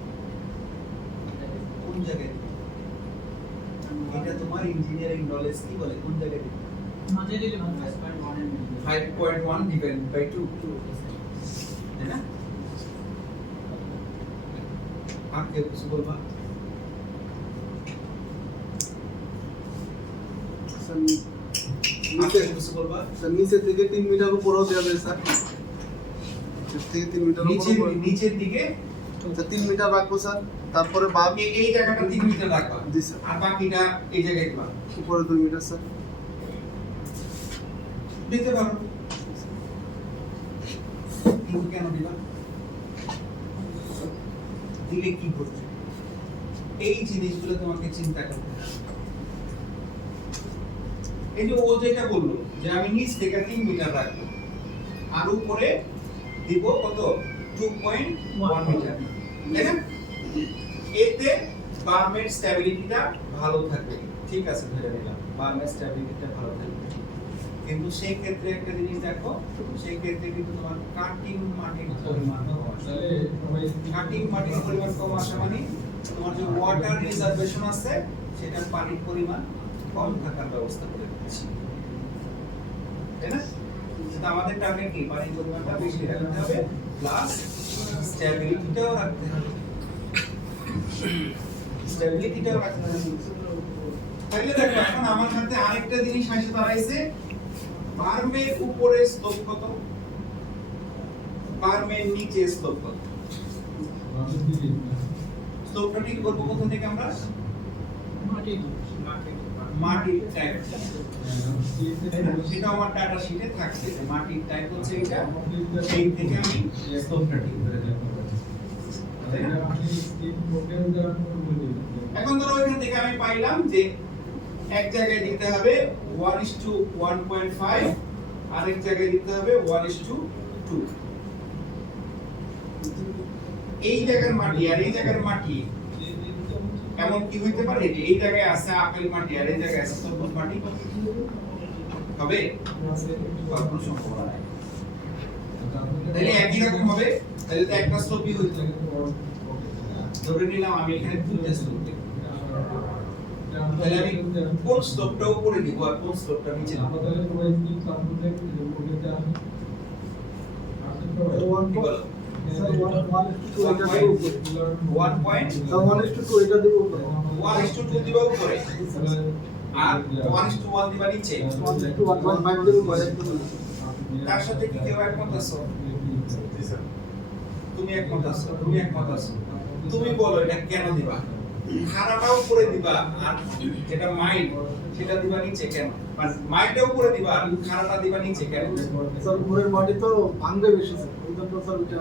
কোন জায়গায় দিবা? এটা তোমার ইঞ্জিনিয়ারিং নলেজ কি বলে, কোন জায়গায় দিবা? মাঝে দিলে 5.1 ডিভাইডেড বাই 2, তাই না? আর কে কিছু বলবা? আর কে কিছু বলবা? নিচে থেকে 3 মিটার উপরেও দেওয়া যায় স্যার, নিচে থেকে 3 মিটার উপরে, নিচের দিকে 3 মিটার রাখবো স্যার, তারপরে বাম এই জায়গাটা 3 মিটার রাখবা, জি স্যার, আর বাকিটা এই জায়গায় দিবা, উপরে 2 মিটার স্যার দিতে পারো। কিন্তু কেন দিবা? দিলে কি করবে? এই জিনিসগুলো তোমাকে চিন্তা করতে হবে। এই যে ও যেটা বললো যে আমি নিচ থেকে 3 মিটার রাখবো আর উপরে দিব কত 2.1 মিটার, তাই না? এতে বার্মের স্ট্যাবিলিটিটা ভালো থাকবে, ঠিক আছে ধরে নিলাম বার্মের স্ট্যাবিলিটিটা ভালো থাকবে, কিন্তু সেই ক্ষেত্রে একটা জিনিস দেখো, সেই ক্ষেত্রে কিন্তু তোমার কাটিং মাটির পরিমাণ কম আসে। কাটিং মাটির পরিমাণ কম আসা মানে তোমার যে ওয়াটার রিজার্ভেশন আছে সেটা পানির পরিমাণ কম থাকার ব্যবস্থা করে দিচ্ছি, তাই না? কিন্তু আমাদের টার্গেট কি, পানির পরিমাণটা বেশি রাখতে হবে প্লাস স্ট্যাবিলিটিটাও রাখতে হবে, স্ট্যাবিলিটিটাও রাখতে হবে। তাহলে দেখো এখন আমার সাথে আরেকটা জিনিস আসে দাঁড়াইছে, বার্মের উপরে স্লোপ কত, বার্মের নিচে স্লোপ কত। স্লোপটা ঠিক করব কোথা থেকে আমরা, মাটির টাইপ, সেটা আমার ডাটা শিটে থাকছে যে মাটির টাইপ হচ্ছে এটা, সেই থেকে আমি স্লোপটা ঠিক করে দেব। এখন ধরো এখান থেকে আমি পাইলাম যে এক জায়গায় দিতে হবে 1:1.5, আরেক জায়গায় দিতে হবে 1:2। এই জায়গার মাটি আর এই জায়গার মাটি এমন কি হইতে পারে যে এই জায়গায় আছে আপেল মাটি আর এই জায়গায় আছে তরমুজ মাটি হবে? কোনো সম্ভাবনা নাই। তাহলে একই রকম হবে, তাহলে তো একটা স্লোপই হইতো। ধরে নিলাম আমি এখানে দুইটা স্লোপ দেব, তাহলে আমি কোন স্লোপটা উপরে দিব আর কোন স্লোপটা নিচে দেব? কি বলো? 1 পয়েন্ট 1:2 এটা দেব 1:2 দিবা উপরে আর 1:1 দিবা নিচে। 1.5 দেব পরে তার সাথে কি কেউ একমত আছো? তুমি একমত আছো? তুমি একমত আছো? তুমি বলো এটা কেন দিবা? খারাপটা উপরে দিবা আর যেটা মাইন্ড সেটা দিবা নিচে কেন? মানে মাইন্ডটা উপরে দিবা আর খারাপটা দিবা নিচে কেন? স্যার উপরের মাটি তো ভাঙবে বেশি স্যার এই জন্য স্যার এটা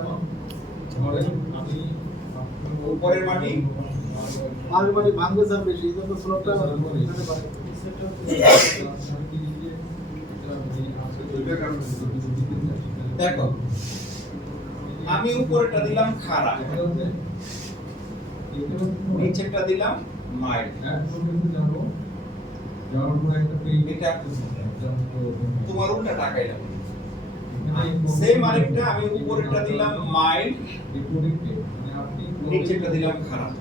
উপরের মাটি আগের মাটি ভাঙবে স্যার বেশি এই জন্য স্লোপটা এখানে বাড়ে। দেখো আমি উপরেরটা দিলাম খারাপ, নিচেরটা দিলাম মাইল্ড। এটা তোমার উল্টা টাকাইলাম। সেম আরেকটা আমি উপরেরটা দিলাম মাইল্ড, নিচেরটা দিলাম খারাপ।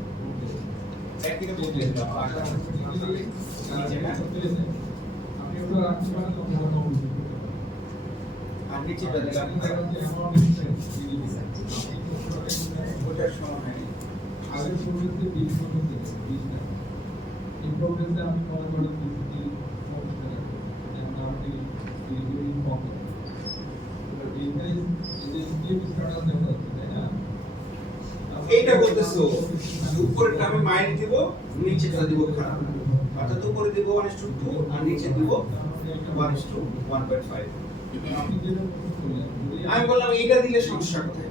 একদিকে বলতে দিলাম আর নিচেরটা দিলাম খারাপ। ওটার সমান হয় আগের প্রোগ্রেসে বিল করতে এই প্রোগ্রেসে আমি মনে করি ডিসিপ্লিন ফোকাস করি যেমন আমি ডিলিভারি ফোকাস এইটা এই যে স্কিল স্টার্টার দেওয়া আছে তাই না? এইটা বলতেছো উপরেরটা আমি মাইন্ড দিব, নিচেরটা দিব খারাপ। অর্থাৎ উপরে দিব 1:2 আর নিচে দিব 1:1.5। আপনি যেটা বললেন আমি বললাম এইটা দিলে সমস্যা কোথায়?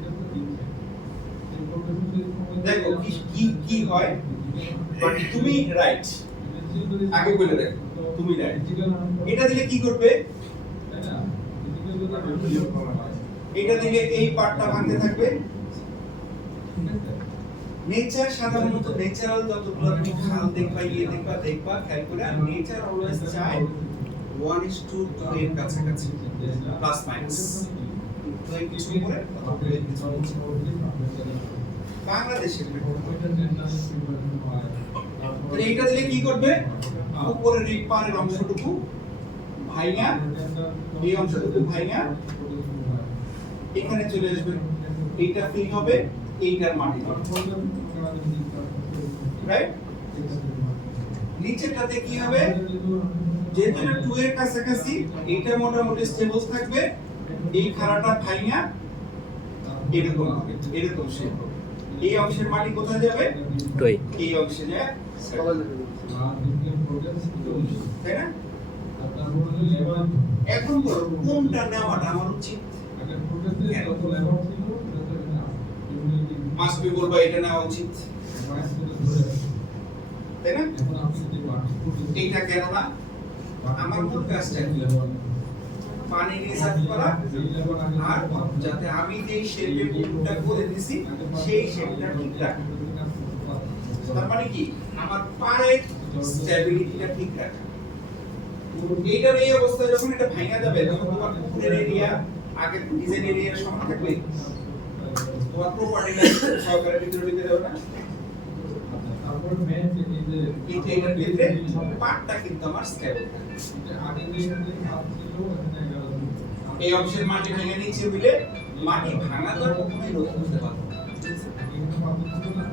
দেখো কি কি কি হয়, বাট তুমি রাইট। আগে বলে দেখো তুমি রাইট। এটা দিলে কি করবে? এটা দিলে এই পার্টটা ভাঙতে থাকবে। নেচার সাধারণত নেচারাল যতগুলো তুমি খাল দেখবা ইয়ে দেখবা খেয়াল করে নেচার অলওয়েজ চায় 1:2 এর কাছাকাছি প্লাস মাইনাস। তো এই কিছু করে বাংলাদেশের তাহলে এইটা দিলে কি করবে? উপরের এই পারের অংশটুকু ভাইয়া এই অংশটুকু ভাইয়া এখানে চলে আসবে। এইটা ফিল হবে এইটার মাটি রাইট। নিচেরটাতে কি হবে? যেহেতু এটা 2 এর কাছাকাছি এইটা মোটামুটি স্টেবল থাকবে। এই খাড়াটা ভাইয়া এরকম হবে, এরকম শেপ হবে। এই অংশের মাটি কোথায় যাবে? টয় এই অংশে যায়, তাই না? এখন বলো কোনটা নেওয়াটা আমার উচিত? মাস্ট বি বলবা এটা নেওয়া উচিত, তাই না? এইটা কেন না? আমার মূল কাজটা কি? পানি রিসার্ভ করা আর যাতে আমি যে শেপে পুরোটা করে দিছি সেই শেপটা ঠিক রাখা। তার মানে কি আমার পারের স্টেবিলিটিটা ঠিক রাখা। এইটার এই অবস্থা যখন এটা ভাঙা যাবে তখন তোমার পুকুরের এরিয়া আগে ডিজাইন এরিয়ার সমান থাকবে। তোমার প্রপার্টিটা সরকারের ভিতরে ঢুকে যাবে না। তারপর মেন এই যে এইটার ক্ষেত্রে পার্টটা কিন্তু আমার স্টেবল। আগে যে কাজ ছিল এখানে এই অংশের মাটি ভেঙে নিচে হইলে মাটি ভাঙা তো আর কখনোই রোধ করতে পারবে না।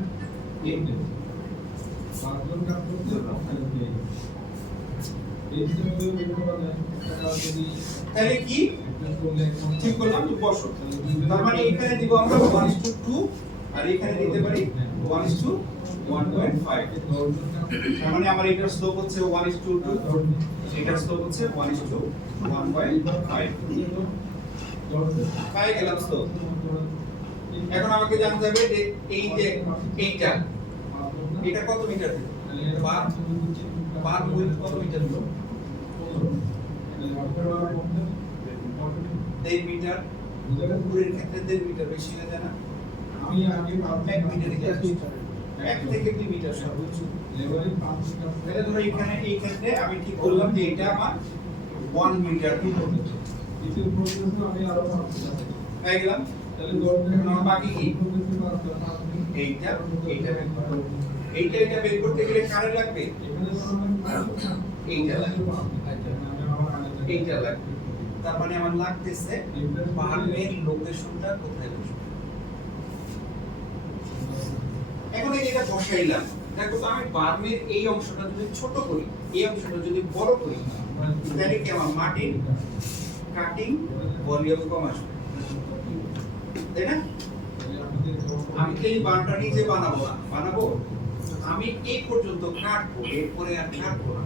তাহলে কি ঠিক করলাম? তো বসো, তার মানে এখানে দিব আমরা 1:2 আর এখানে দিতে পারি 1:1.5। তার মানে আমার এটার স্লোপ হচ্ছে 1:2, এটার স্লোপ হচ্ছে 1:1.5। পাই গেলাম স্লোপ। এখন আমাকে জানতে হবে যে এই যে এইটা এটা কত মিটার দিল? পার উইথ কত মিটার দিল? 1.5 মিটার। পুকুরের ক্ষেত্রে 1.5 মিটার বেশি হয়ে যায় না? আমি আগে 1 মিটার 1 থেকে 2 মিটার সর্বোচ্চ। লেভেলে 5 তাহলে ধরো এখানে এই ক্ষেত্রে আমি ঠিক করলাম যে এটা আমার 1 মিটার দ্বিতীয় প্রসেসে আমি আরো হয়ে গেলাম। তাহলে ধরুন এখন আমার বাকি কি? এইটা এইটা বের করা। এইটা বের করতে গেলে কারে লাগবে? এখানে ধরুন এইটা লাগবে। এইটা লাগবে। তার মানে আমার লাগতেছে বার্মের লোকেশনটা কোথায় বসবে। এখন এই এটা বসাইলাম। দেখো তো আমি বার্মের এই অংশটা যদি ছোট করি, এই অংশটা যদি বড় করি, তাহলে কি আমার মাটির কাটিং ভলিউম কম আসবে, তাই না? আমি তো এই বানটা নিচে বানাবো না, বানাবো আমি এই পর্যন্ত কাটবো, এরপরে আর কাটবো না।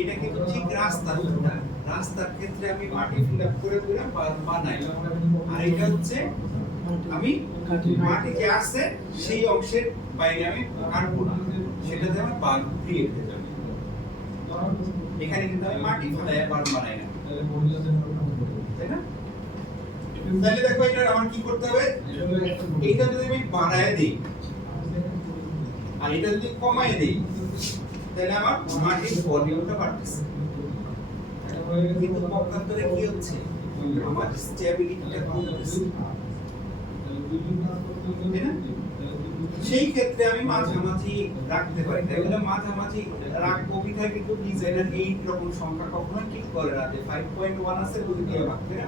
এটা কিন্তু ঠিক রাস্তার না, রাস্তার ক্ষেত্রে আমি মাটি ফিল আপ করে দিলাম বানাই। আর এটা হচ্ছে আমি মাটি যে আছে সেই অংশের বাইরে আমি কাটবো না, সেটাতে আমার বান ক্রিয়েট হয়ে যাবে। এখানে কিন্তু আমি মাটি ফেলায় বান বানাই না, তাই না? তাহলে দেখো এটা আমার কি করতে হবে, এইটা যদি আমি বাড়ায় দিই আর এটা যদি কমায় দিই, তাহলে আমার মাটির ভলিউমটা বাড়তেছে। কিন্তু পক্ষান্তরে কি হচ্ছে, আমার স্টেবিলিটিটা কমতেছে, তাই না? সেই ক্ষেত্রে আমি মাঝামাঝি রাখতে পারি। তাহলে মাঝামাঝি রাখবো বিধায় কিন্তু ডিজাইনার এই রকম সংখ্যা কখনো ঠিক করে না যে 5.1 আছে বলে দিয়ে ভাগবে না,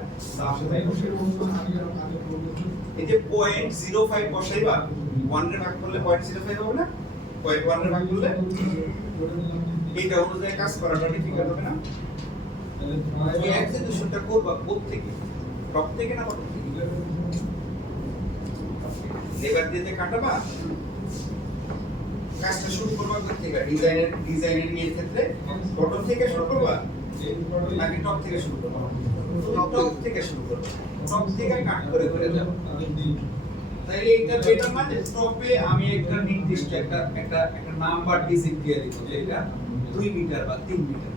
এই যে 0.05 বসাইবা 1 এর ভাগ করলে 0.05 হবে না, 0.1 এর ভাগ করলে এটা অনুযায়ী কাজ করাটা ডিফিকাল্ট হবে না। তুমি এক্সিকিউশনটা করবা কোথা থেকে, টপ থেকে না বটম থেকে? লেবার দিয়ে যে কাটাবা, কাজটা শুরু করবা কোথা থেকে? ডিজাইনের এর ক্ষেত্রে বটম থেকে শুরু করবা নাকি টপ থেকে শুরু করবা? টপ থেকে শুরু করবা, টপ থেকে কাট করে করে যাও। তাইলে এটা বেটার না যে টপে আমি একটা নির্দিষ্ট একটা নাম্বার ডিজিট দিয়ে দিব যে এটা 2 মিটার বা 3 মিটার,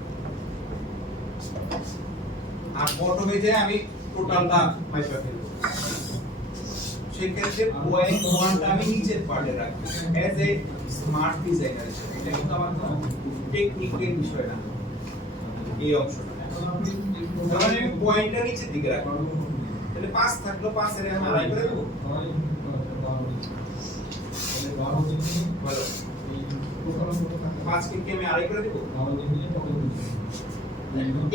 আর বটমে যে আমি টোটালটা মাইপা ফেলবো। সেক্ষেত্রে পয়েন্ট 1টা আমি নিচের পার্টে রাখবো অ্যাজ এ স্মার্ট ডিজাইনার হিসেবে। এটা কিন্তু আমার কোনো টেকনিক্যাল বিষয় না এই অংশটা। তাহলে আমি পয়েন্টটা নিচের দিকে রাখবো, তাহলে 5 থাকলো, 5 এর আমি আড়াই করে দেবো। ভালো, 5 কে আমি আড়াই করে দেবো।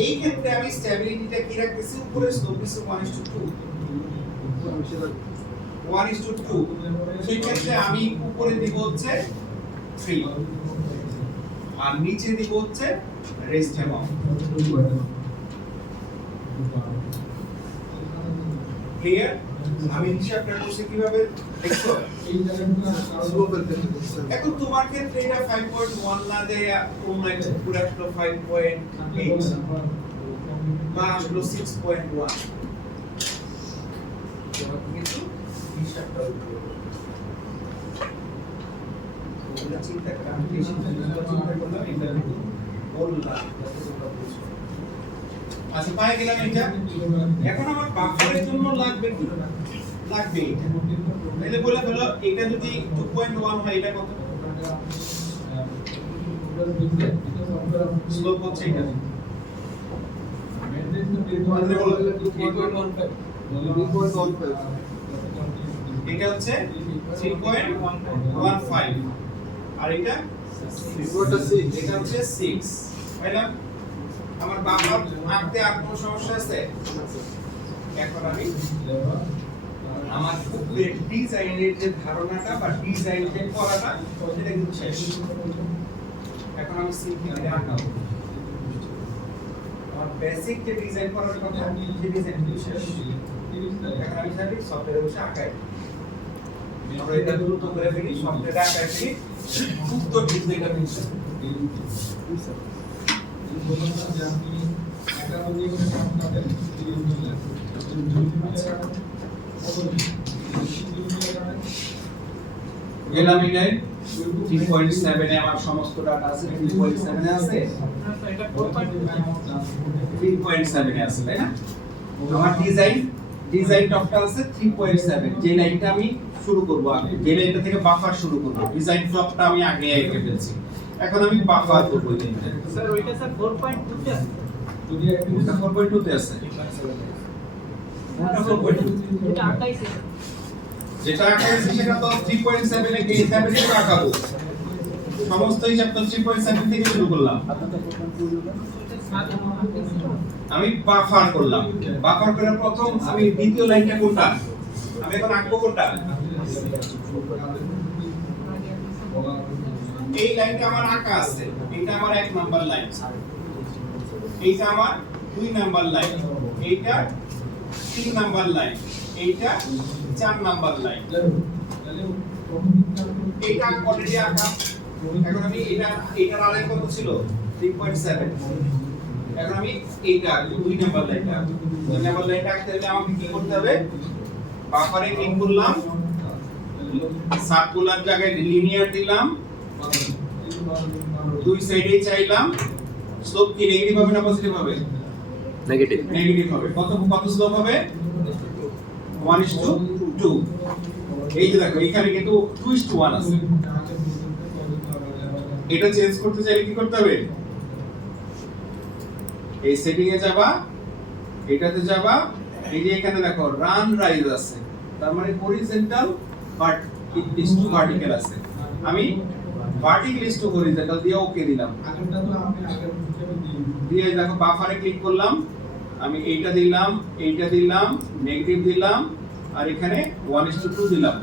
এই ক্ষেত্রে আমি স্টেবিলিটিটা কি রাখতেছি, উপরে স্লোপ দিছি 1:2, 1:2। সেই ক্ষেত্রে আমি উপরে দিব হচ্ছে 3 আর নিচে দিব হচ্ছে রেস্ট অ্যামাউন্ট। ক্লিয়ার? আমি হিসাবটা করছি কিভাবে দেখছো? স্লোপের ক্ষেত্রে এখন তোমার ক্ষেত্রে এটা 5.1 না দেয়, তোমরা একটু পুরো আসলো 5.8 বা আসলো 6.1, কিন্তু হিসাবটা ওগুলা চিন্তা করে আমি বেশি চিন্তা করলাম, এটা বললাম যাতে তোমরা বুঝো। আচ্ছা, পাই গেলাম এটা। এখন আমার বাফারের জন্য লাগবে কি? লাগবে এটা। তাহলে বলে হলো এটা যদি 2.1 হয়, এটা কত? স্লোপ হচ্ছে এটা। এটা হচ্ছে 3.15 আর এটা এটা হচ্ছে 6। পাইলাম? আমার বাবার আঁকতে আর কোনো সমস্যা আছে? এখন আমি আমার উপরের ডিজাইনের যে ধারণাটা বা ডিজাইন যে করাটা সেটা কিন্তু শেষ। এখন আমি সিম্পলি আঁকাবো। আমার বেসিক যে ডিজাইন করার কথা যে ডিজাইন কিন্তু শেষ। এখন আমি চাইলে সফটওয়্যারে বসে আঁকাই। আমরা এটা দ্রুত করে ফেলি, সফটওয়্যারে আঁকাই ফেলি, উত্তর কিন্তু এটা মিলছে। গেলাম এটাই 3.7 এ আমার সমস্ত ডাটা আছে, 3.7 এ আছে, 3.7 এ আছে, তাই না? আমার ডিজাইন টপটা আছে 3.7, যে লাইনটা আমি শুরু করব আগে, যে লাইনটা থেকে বাফার শুরু করব, ডিজাইন টপটা আমি আগে এঁকে ফেলছি। এখন আমি বাফার করব এই লাইনটা। স্যার ওইটা স্যার 4.2 তে আছে, যদি একটা 4.2 তে আছে। কোনটা 4.2 এটা আঁকাইছে যেটা আঁকাইছি সেটা তো 3.7 এ গিয়ে 7 এ আঁকাবো সমস্ত হিসাব তো 3.7 থেকে শুরু করলাম আমি বাফার করলাম বাফার করে প্রথম আমি দ্বিতীয় লাইনটা কোনটা আমি এখন আঁকবো কোনটা এই লাইনটা আমার আঁকা আছে এটা আমার 1 নাম্বার লাইন এইটা আমার 2 নাম্বার লাইন এইটা 3 নাম্বার লাইন এইটা 4 নাম্বার লাইন এইটা অলরেডি আঁকা এখন আমি এটার আড়াই কত ছিল 3.7 এখন আমি এইটা 2 নাম্বার লাইনটা 2 নাম্বার লাইনটা আঁকতে হলে আমাকে কি করতে হবে বাফারে ক্লিক করলাম সার্কুলার জায়গায় লিনিয়ার দিলাম দুই সাইডে চাইলাম স্লোপ কি নেগেটিভ হবে না পজিটিভ হবে নেগেটিভ নেগেটিভ হবে কত কত স্লোপ হবে 1:2 এই যে দেখো এখানে কিন্তু 2:1 আছে এটা চেঞ্জ করতে চাইলে কি করতে হবে এই সেটিং এ যাবা এটাতে যাবা এই যে এখানে দেখো রান রাইজ আছে তার মানে horizontal but it is two vertical আছে আমি ভার্টিক্যাল ইজ টু হরিজন্টাল দিয়ে ওকে দিলাম আগেরটা তো আমি আগের হিসেবে দিই দিয়ে দেখো বাফারে ক্লিক করলাম আমি এইটা দিলাম নেগেটিভ দিলাম আর এখানে 1:2 দিলাম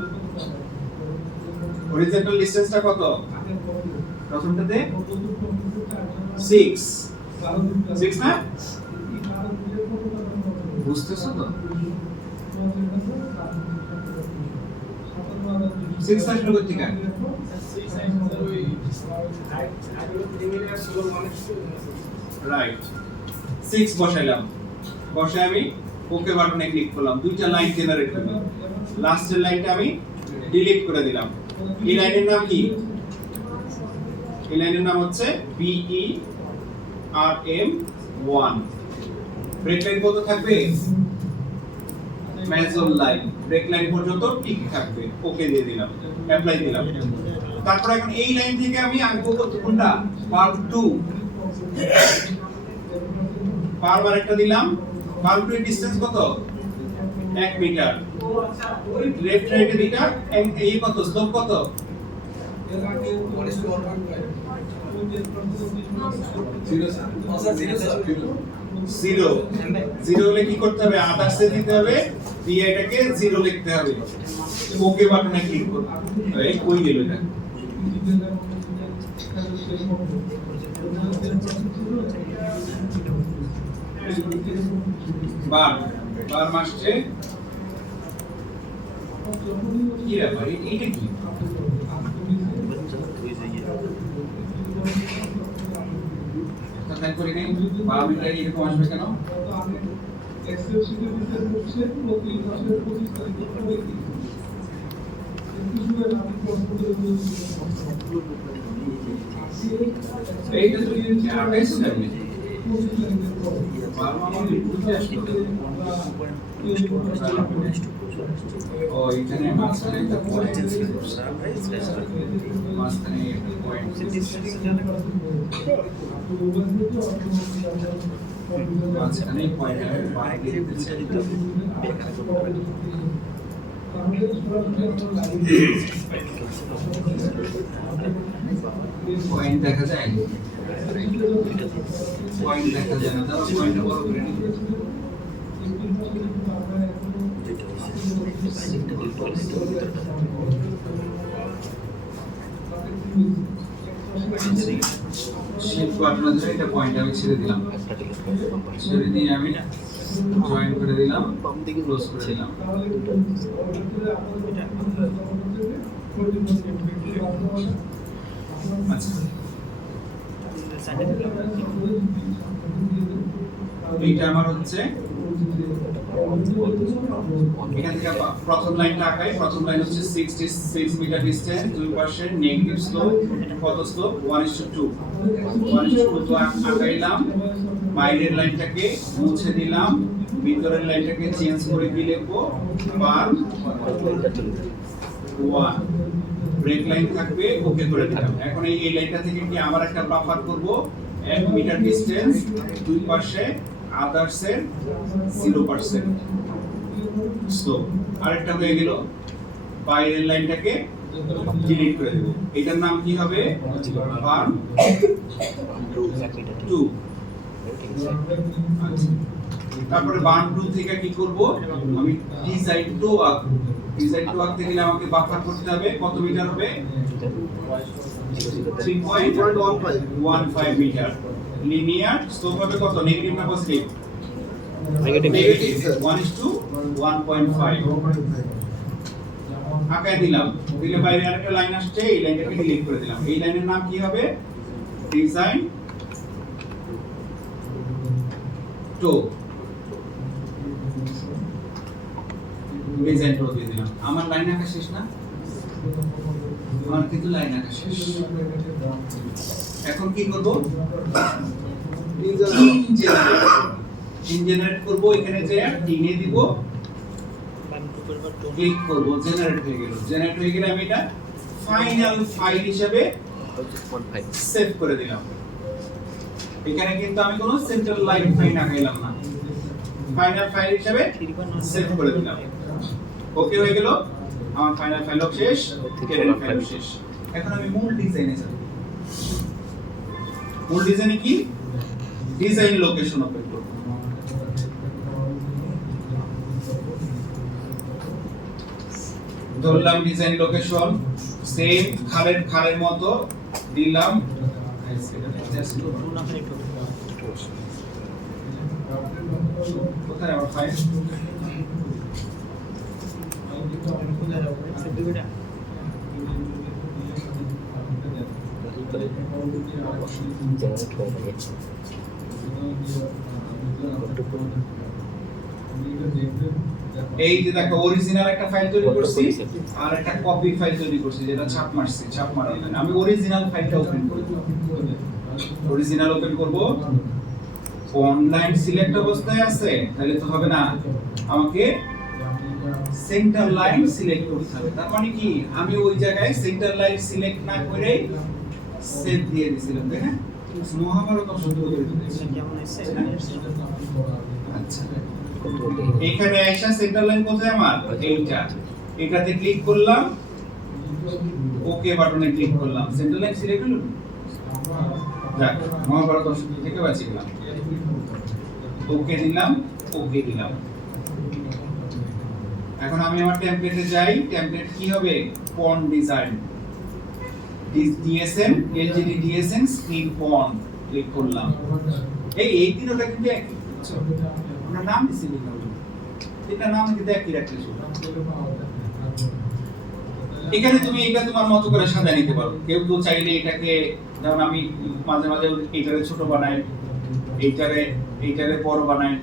হরিজন্টাল ডিসটেন্সটা কত প্রথমটাতে 6 না বুঝতেছো তো 6 আসলে কত থেকে রাইট 6 বসাইলাম বসে আমি ওকে বাটনে ক্লিক করলাম দুইটা লাইন জেনারেট হলো লাস্টের লাইনটা আমি ডিলিট করে দিলাম এই লাইনের নাম কি এই লাইনের নাম হচ্ছে BERM1 ব্রেক লাইন কত থাকবে মেজর লাইন ব্রেক লাইন পর্যন্ত ঠিক থাকবে ওকে দিয়ে দিলাম অ্যাপ্লাই দিলাম তারপর এখন এই লাইন থেকে আমি আঁকবো কোনটা পার্ট 2 পার্ট আরেকটা দিলাম পার্ট 2 এর ডিসটেন্স কত 1 মিটার ওই লেফট রাইটে দিটা এই কত স্লোপ কত জিরো হলে কি করতে হবে আদার্সে দিতে হবে দিয়ে এটাকে জিরো লিখতে হবে ওকে বাটনে ক্লিক করতে হবে কই গেল এটা বার মাসে কি ব্যাপার এইটা কি তাই করে নেই 12 মিটার এরকম আসবে কেন এক্সেল শিটে দিতে হচ্ছে প্রতি মাসের 25 তারিখ করে কি শুরু আমি প্রশ্ন করে এইটা তো আঠাইশ যাবে ও এখানে মাঝখানে একটা পয়েন্ট মাঝখানে একটা পয়েন্ট মাঝখানে পয়েন্ট বাইরে দিতে পয়েন্ট দেখা যায় পয়েন্ট দেখা যায় না তারা পয়েন্ট বড় করে নিবে শিফট বাটন ধরে এটা পয়েন্ট আমি ছেড়ে দিলাম ছেড়ে দিয়ে আমি জয়েন করে দিলাম বাম দিকে ক্লোজ করে দিলাম আচ্ছা এইটা আমার হচ্ছে এখান থেকে প্রথম লাইনটা আঁকাই প্রথম লাইন হচ্ছে 66 মিটার ডিসটেন্স দুই পাশে নেগেটিভ স্লোপ কত স্লোপ 1:2 1:2 তো আঁকাইলাম বাইরের লাইনটাকে মুছে দিলাম ভিতরের লাইনটাকে চেঞ্জ করে দিয়ে লিখবো বার 1 ব্রেক লাইন থাকবে ওকে করে দিলাম এখন এই লাইনটা থেকে কি আবার একটা বাফার করব 1 মিটার ডিসটেন্স দুই পাশে আদার্সের 0% স্লোপ। আরেকটা হয়ে গেল, বাইরের লাইনটাকে ডিলিট করে দেব। এটার নাম কি হবে? বার্ন 2। তারপরে বার্ন 2 থেকে কি করব? আমি ডিজাইন টো আঁকবো। ডিজাইন টো আঁকতে গেলে আমাকে বাফার করতে হবে। কত মিটার হবে? 3.15 মিটার। লিনিয়ার স্লোপ হবে কত? নেগেটিভ না পজিটিভ? Negative. নেগেটিভ 1:1.5 আঁকায় দিলাম। দিলে বাইরে আরেকটা লাইন আসছে, এই লাইনটাকে ডিলিট করে দিলাম। এই লাইনের নাম কি হবে? ডিজাইন টো। ডিজাইন টো দিয়ে দিলাম। আমার লাইন আঁকা শেষ না? আমার কিন্তু লাইন আঁকা শেষ। এখন কি করব? জেনারেট করব। এখানে যে টিনে দিব, ক্লিক করব, জেনারেট হয়ে গেল। জেনারেট হয়ে গেলে আমি এটা ফাইনাল ফাইল হিসেবে সেভ করে দিলাম। এখানে কিন্তু আমি কোনো সেন্ট্রাল লাইন ফাইল আঁকাইলাম না, ফাইনাল ফাইল হিসেবে সেভ করে দিলাম। ওকে হয়ে গেল, আমার ফাইনাল ফাইল শেষ, কেরেন ফাইল শেষ। এখন আমি মূল ডিজাইনে যাব। মূল ডিজাইনে কি? ডিজাইন লোকেশন ওপেন করব। ধরলাম ডিজাইন লোকেশন, সেম খালের মতো দিলাম। কোথায় আমার ফাইল? এই যে দেখো, অরিজিনাল একটা ফাইল তৈরি করছি আর একটা কপি ফাইল তৈরি করছি, যেটা ছাপ মারছি। ছাপ মারা আমি অরিজিনাল ফাইলটা ওপেন করব। অরিজিনাল ওপেন করব। অনলাইন সিলেক্ট অবস্থায় আছে, তাহলে তো হবে না, আমাকে সেন্টার লাইন সিলেক্ট করতে হবে। তার মানে কি, আমি ওই জায়গায় সেন্টার লাইন সিলেক্ট না করে সেভ দিয়ে দিয়েছিলাম, তাই না? মহাভারত অংশটা করে দিয়েছি। আচ্ছা, এখানে আইসা সেন্টার লাইন কোথায় আমার? এইটা। এটাতে ক্লিক করলাম, ওকে বাটনে ক্লিক করলাম, সেন্টার লাইন সিলেক্ট হলো। দেখ, মহাভারত অংশ থেকে বাঁচিয়ে গেলাম। ওকে দিলাম, ওকে দিলাম। এখন আমি আমার টেমপ্লেটে যাই। টেমপ্লেট কি হবে? পন design, DSN, LGD DSN screen পন, ক্লিক করলাম। এই তিনটা কিন্তু একই, আমরা নাম দিছি না, এটা নাম কিন্তু একই রাখতে শুরু। এখানে তুমি এটা তোমার মতো করে সাজিয়ে নিতে পারো। কেউ তো চাইলে এটাকে, যেমন আমি মাঝে মাঝে এইটারে ছোট বানাই, এইটারে বড় বানাই,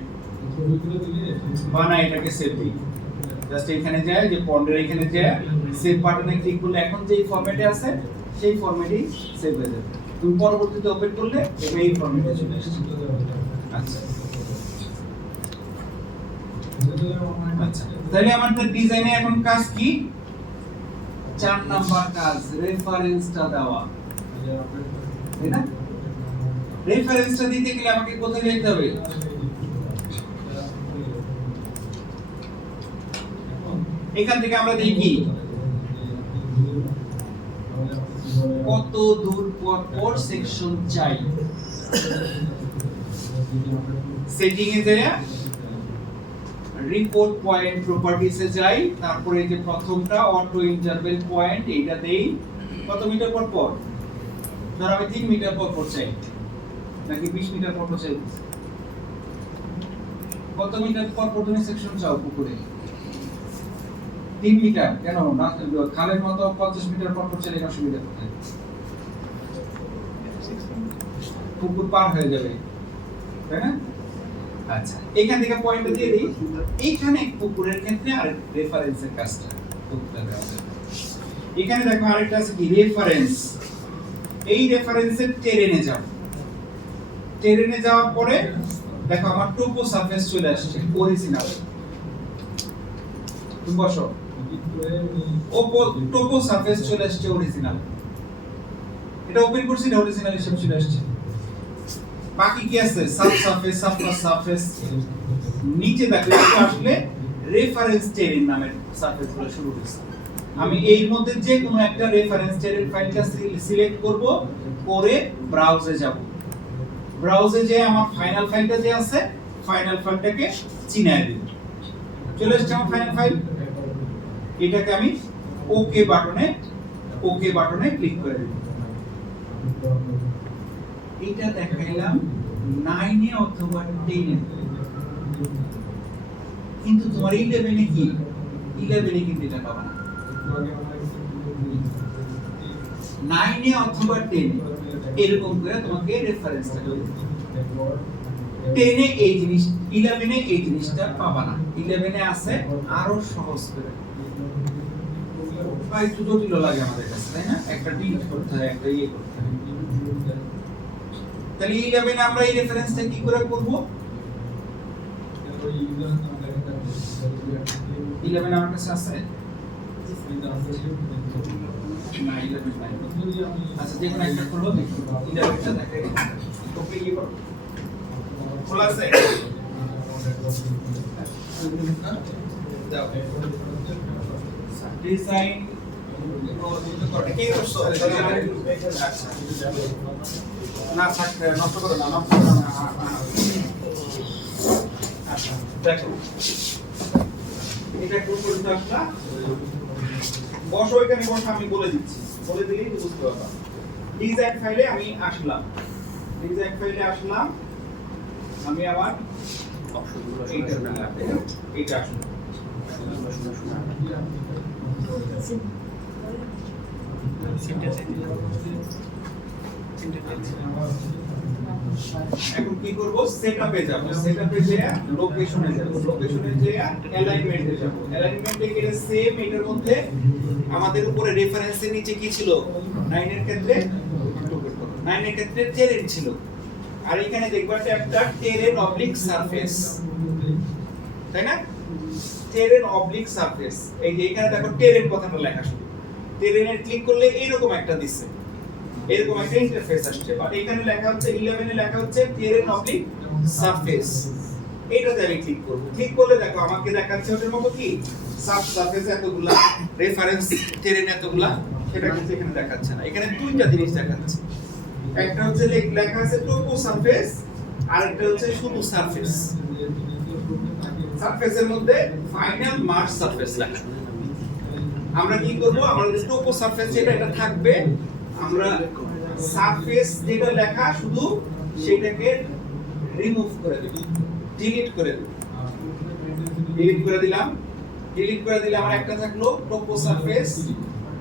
এটাকে সেভ দিই। জাস্ট এখানে যায়, যে পন্ডের এখানে যায়, সেভ বাটনে ক্লিক করলে এখন যে ফরম্যাটে আছে সেই ফরম্যাটেই সেভ হয়ে যাবে। তুমি পরবর্তীতে ওপেন করলে এটা এই ফরম্যাটে চলে আসছে। আচ্ছা আচ্ছা, তাহলে আমাদের ডিজাইনে এখন কাজ কি? 4 নাম্বার কাজ, রেফারেন্সটা দেওয়া, তাই না? রেফারেন্সটা দিতে গেলে আমাকে কোথায় যেতে হবে? এখান থেকে আমরা দেখি কত দূর পর পর সেকশন চাই। সেটিং এ যায়, রিপোর্ট পয়েন্ট প্রপার্টিসে যাই, তারপরে যে প্রথমটা অটো ইন্টারভেল পয়েন্ট, এইটা দেই। কত মিটার পর পর? ধর আমি 3 মিটার পর পর চাই, নাকি 20 মিটার পর পর চাই? কত মিটার পর পর তুমি সেকশন চাও পুকুরে? 3 মিটার। কেন না? খালের মতো 50 মিটার পর পর চাইলে অসুবিধা কোথায়? পুকুর পার হয়ে যাবে, তাই না? আচ্ছা, এখান থেকে পয়েন্টটা দিয়ে দিই। এইখানে পুকুরের ক্ষেত্রে আর রেফারেন্সের কাজটা করতে হবে। এখানে দেখো আরেকটা আছে কি? রেফারেন্স। এই রেফারেন্সের টেরেনে যাও। টেরেনে যাওয়ার পরে দেখো আমার টোপো সারফেস চলে আসছে, অরিজিনাল। তুমি বসো, টোপো সারফেস চলে আসছে অরিজিনাল। এটা ওপেন করছি, এটা অরিজিনাল হিসেবে চলে আসছে। বাকি কি আছে? Sub surface, subclass surface. নিচে দেখো একটু আসলে রেফারেন্স টেরেন নামের সারফেসগুলো শুরু হয়েছে। আমি এর মধ্যে যে কোনো একটা রেফারেন্স টেরেন ফাইলটা সিলেক্ট করব, করে ব্রাউজে যাব। ব্রাউজে যে আমার ফাইনাল ফাইলটা যে আছে, ফাইনাল ফাইলটাকে চিনায় দিব। চলে এসেছে আমার ফাইনাল ফাইল। এটাকে আমি ওকে বাটনে ক্লিক করে দেব। এটা দেখাইলাম 9 এ অথবা 10 এ, কিন্তু তোমার 11 এ কি? 11 এ কিন্তু এটা পাবা না। 9 এ অথবা 10 এ এরকম করে তোমাকে রেফারেন্সটা দিতে হবে। 10 এ এই জিনিস, 11 এ এই জিনিসটা পাবা না। 11 এ আছে আরো সহজ করে। ভাই একটু জটিল লাগে আমাদের কাছে, তাই না? একটা ডিলিট করতে হয়, একটা ইয়ে করতে হয়। তাহলে 11 এ আমরা এই রেফারেন্সটা কি করে করব? 11 আমার কাছে আছে না, 11 নাই। আচ্ছা, যে কোনো একটা করব, দেখো 11টা দেখাই। ওকে, ইয়ে করো, খোলা আছে? দাও ডিজাইন কি করছো? না থাক, নষ্ট করো না, নষ্ট করো না। আচ্ছা দেখো, এটা কোন করতে একটা বসো, এখানে বসো, আমি বলে দিচ্ছি, বলে দিলেই তো বুঝতে পারবা। ডিজাইন ফাইলে আমি আসলাম, আমি আবার এইটা আসলাম। এখন কি করব? সেটআপে যাব, সেটআপে যেয়ে লোকেশনে যাব, লোকেশনে যেয়ে অ্যালাইনমেন্টে যাব। অ্যালাইনমেন্টে গেলে সেম এটার মধ্যে আমাদের উপরে রেফারেন্সের নিচে কি ছিল? 9 এর ক্ষেত্রে 9 এর ক্ষেত্রে টেরেন ছিল। আর এখানে দেখবা একটা টেরেন অবলিক সারফেস, তাই না? Terrain oblique surface. এই যে এখানে দেখো টেরেন কথাটা লেখা, শুধু টেরেনের ক্লিক করলে এরকম একটা দিছে, এরকম একটা ইন্টারফেস আসছে। বাট এখানে লেখা হচ্ছে 11 এ লেখা হচ্ছে টেরেন অবলিক সারফেস। এইটাতে আমি ক্লিক করব। ক্লিক করলে দেখো আমাকে দেখাচ্ছে ওটার মতো কি সারফেস এতগুলা, রেফারেন্স টেরেন এতগুলা, সেটা কিন্তু এখানে দেখাচ্ছে না। এখানে দুইটা জিনিস দেখাচ্ছে, একটা হচ্ছে লেখা আছে টোপো সারফেস, আর একটা হচ্ছে শুধু সারফেস। সারফেসের মধ্যে ফাইনাল মার্জ সারফেস লেখা। আমরা কি করব? আমাদের টোপো সারফেস যেটা এটা থাকবে, আমরা সারফেস যেটা লেখা শুধু সেটাকে রিমুভ করে দেব, ডিলিট করে দেব। ডিলিট করে দিলাম, ডিলিট করে দিলে আমার একটা থাকলো টোপো সারফেস।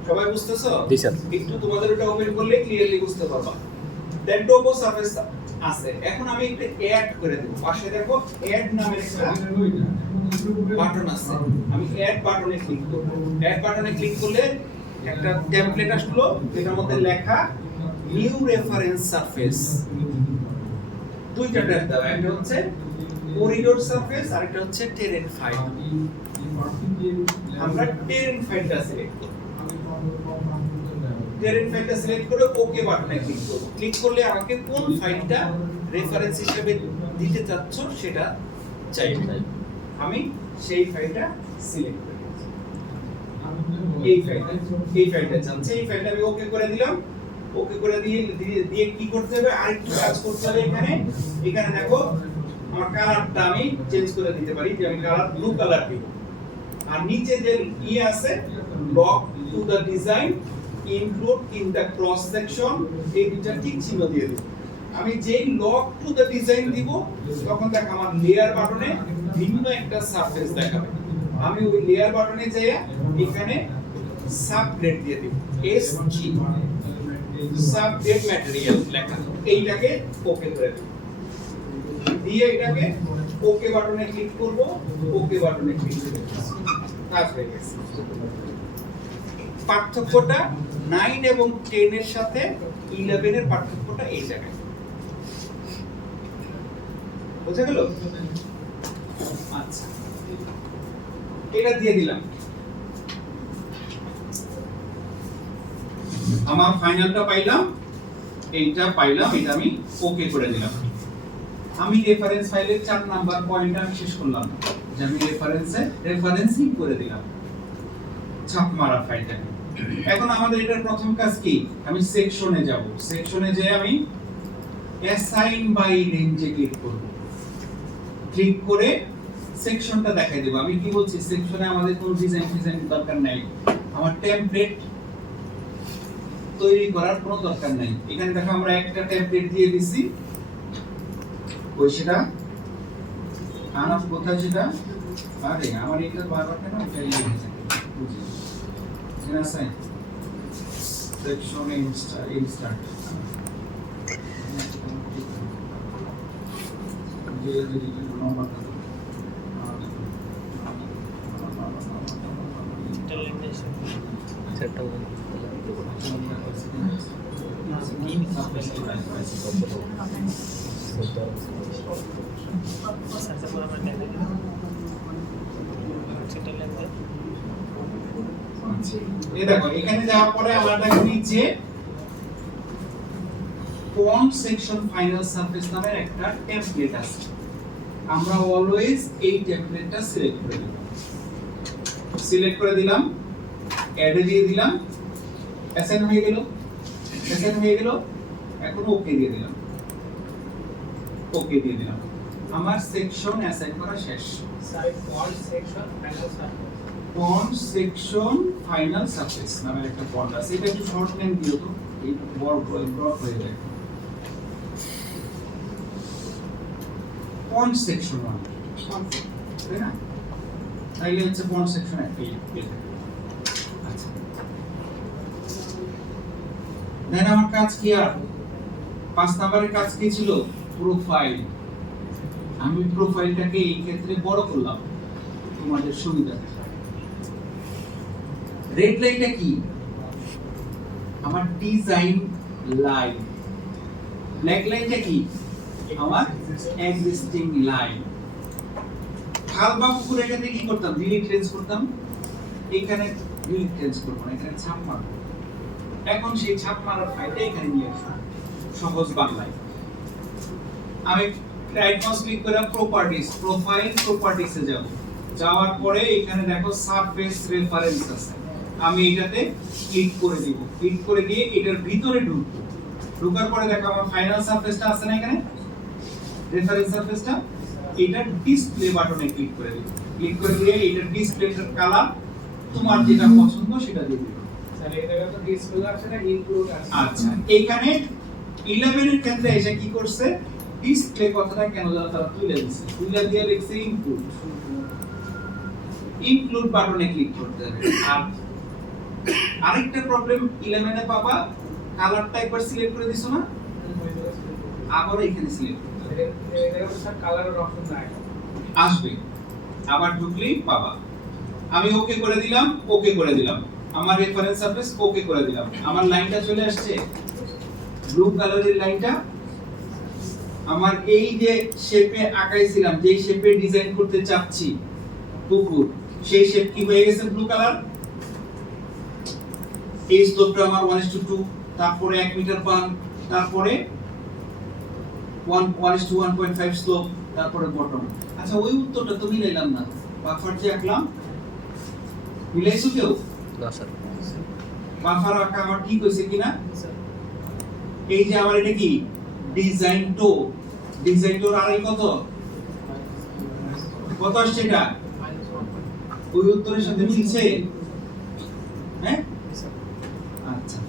সবাই বুঝতেছো? জি স্যার। একটু তোমাদের ওটা ওপেন করলে ক্লিয়ারলি বুঝতে পারবা। দেন টোপো সারফেস আছে। এখন আমি একটা অ্যাড করে দেব। পাশে দেখো অ্যাড নামের একটা বাটন আছে, আমি অ্যাড বাটনে ক্লিক করব। অ্যাড বাটনে ক্লিক করলে একটা টেমপ্লেট আসলো, যেটার মধ্যে লেখা নিউ রেফারেন্স সারফেস। দুইটা ট্যাব দাও, একটা হচ্ছে করিডোর সারফেস আর একটা হচ্ছে টেরেন ফাইল। আমরা টেরেন ফাইলটা সিলেক্ট করব। টেরেন ফাইলটা সিলেক্ট করে ওকে বাটনে ক্লিক করব। ক্লিক করলে আমাকে কোন ফাইলটা রেফারেন্স হিসেবে দিতে চাচ্ছ সেটা চাইবে। আমি সেই ফাইলটা সিলেক্ট করে দিচ্ছি। এই ফাইলটা চাচ্ছি, এই ফাইলটা আমি ওকে করে দিলাম। ওকে করে দিয়ে কি করতে হবে? আরেকটু কাজ করতে হবে। এখানে দেখো আমার কালারটা আমি চেঞ্জ করে দিতে পারি, যে আমি কালার ব্লু কালার দিব। আর নিচে যে আছে lock to the design include in the cross section, এই দুইটা ঠিক চিহ্ন দিয়ে দেব। আমি যেই লক টু দ্য ডিজাইন দিব, তখন দেখ আমার লেয়ার বাটনে ভিন্ন একটা সারফেস দেখাবে। আমি ওই লেয়ার বাটনে যেয়ে এখানে সাবগ্রেড দিয়ে দেব, এসজি সাবগ্রেড ম্যাটেরিয়াল লেখা, এইটাকে ওকে করে দেব। দিয়ে এটাকে ওকে বাটনে ক্লিক করব, ওকে বাটনে ক্লিক করব, কাজ হয়ে গেছে। পার্থক্যটা 9 এবং 10 এর সাথে 11 এর পার্থক্যটা এই জায়গায়। বুঝা গেল? আচ্ছা, এটা দিয়ে দিলাম। আমার ফাইনালটা পাইলাম, এইটা পাইলাম, এটা আমি ওকে করে দিলাম। আমি রেফারেন্স ফাইলের 4 নাম্বার পয়েন্টটা আমি শেষ করলাম। যে আমি রেফারেন্সিং করে দিলাম ছাপ মারা ফাইলটা। এখন আমাদের এটার প্রথম কাজ কি, আমি সেকশনে যাব, সেকশনে যেয়ে আমি অ্যাসাইন বাই রেঞ্জে ক্লিক করব, ক্লিক করে সেকশনটা দেখাই দেব। আমি কি বলছি, সেকশনে আমাদের কোনো ডিজাইন দরকার নাই, আমার টেমপ্লেট তৈরি করার কোনো দরকার নাই। এখানে দেখো আমরা একটা টেমপ্লেট দিয়ে দিছি, ওই সেটা আনাফ কোথায় সেটা, আরে আমার এটা বারবার কেন এটা ইয়ে হয়েছে বুঝি কেন আছে সেকশনে ইনস্টার্ট যে নম্বরটা সেটা এই দেখো এখানে যাওয়ার পরে আমরা দেখো নিচে ফন্ট সেকশন ফাইনাল সারফেস নামের একটা টেমপ্লেট আছে। আমরা অলওয়েজ এই টেমপ্লেটটা সিলেক্ট করে দিলাম, অ্যাডে দিয়ে দিলাম, অ্যাসাইন হয়ে গেল, এখন ওকে দিয়ে দিলাম, আমার সেকশন অ্যাসাইন করা শেষ। ফন্ট সেকশন ফাইনাল সারফেস নামের একটা ফন্ট আছে, এটা একটু শর্ট নেম দিও তো, এই বড় হয়ে যায়। ফন্ট সেকশন 1 তাই না, তাইলে হচ্ছে ফন্ট সেকশন একটা আচ্ছা দেন আমার কাজ কি, আর 5 নম্বরের কাজ কি ছিল, প্রোফাইল। আমি প্রোফাইলটাকে এই ক্ষেত্রে বড় করলাম তোমাদের সুবিধাতে। রেড লাইনটা কি, আমার ডিজাইন লাইন। ব্ল্যাক লাইনটা কি, আমার এক্সিস্টিং লাইন। খাল বা পুকুর এখানে কি করতাম, ডিলিট চেঞ্জ করতাম, এখানে ডিলিট চেঞ্জ করব না, এখানে ছাপ মারব। এখন সেই ছাপ মারার ফাইলটা এখানে নিয়ে আসব সহজ বাংলায়। আমি রাইট মাউস ক্লিক করে প্রপার্টিজ, প্রোফাইল প্রপার্টিজে যাব, যাওয়ার পরে এখানে দেখো সারফেস রেফারেন্স আছে, আমি এটাতে ক্লিক করে দিব, ক্লিক করে দিয়ে এটার ভিতরে ঢুকবো। ঢোকার পরে দেখো আমার ফাইনাল সারফেসটা আছে না, এখানে রেফারেন্স সারফেসটা, এটা ডিসপ্লে বাটনে ক্লিক করে দিব, ক্লিক করে দিয়ে এটার ডিসপ্লেটার কালার তোমার যেটা পছন্দ সেটা দিয়ে দিবে। স্যার এটা তো ডিসপ্লে আছে না ইনক্লুড আছে। আচ্ছা এখানে 11 এর ক্ষেত্রে এসে কি করছে, ডিসপ্লে কথাটা কেন জানো তারা তুলে দিয়েছে, তুলে দিয়ে লিখছে ইনক্লুড বাটনে ক্লিক করতে হবে। আর আরেকটা প্রবলেম 11 এ পাবা, কালারটা একবার সিলেক্ট করে দিছো না, আবার এখানে সিলেক্ট করতে হবে, এটা স্যার কালারের অপশন নাই আসবে, আবার ঢুকলেই পাবা। আমি ওকে করে দিলাম, আমার রেফারেন্স সারফেস ওকে করে দিলাম, আমার লাইনটা চলে আসছে, ব্লু কালারের লাইনটা আমার এই যে শেপে আঁকাইছিলাম, যেই শেপে ডিজাইন করতে চাচ্ছি পুকুর, সেই শেপ কি হয়ে গেছে, ব্লু কালার। এই স্লোপটা আমার 1:2, তারপরে 1 মিটার পান, তারপরে 1:1.5 স্লোপ, তারপরে বটম। আচ্ছা ওই উত্তরটা তো মিলাইলাম না, বাফার যে আঁকলাম মিলাইছো কেউ, না স্যার, বাফার আঁকা আমার ঠিক হয়েছে কিনা। এই যে আমার এটা কি ডিজাইন টোর আড়াই কত আসছে, এটা ওই উত্তরের সাথে মিলছে, হ্যাঁ আচ্ছা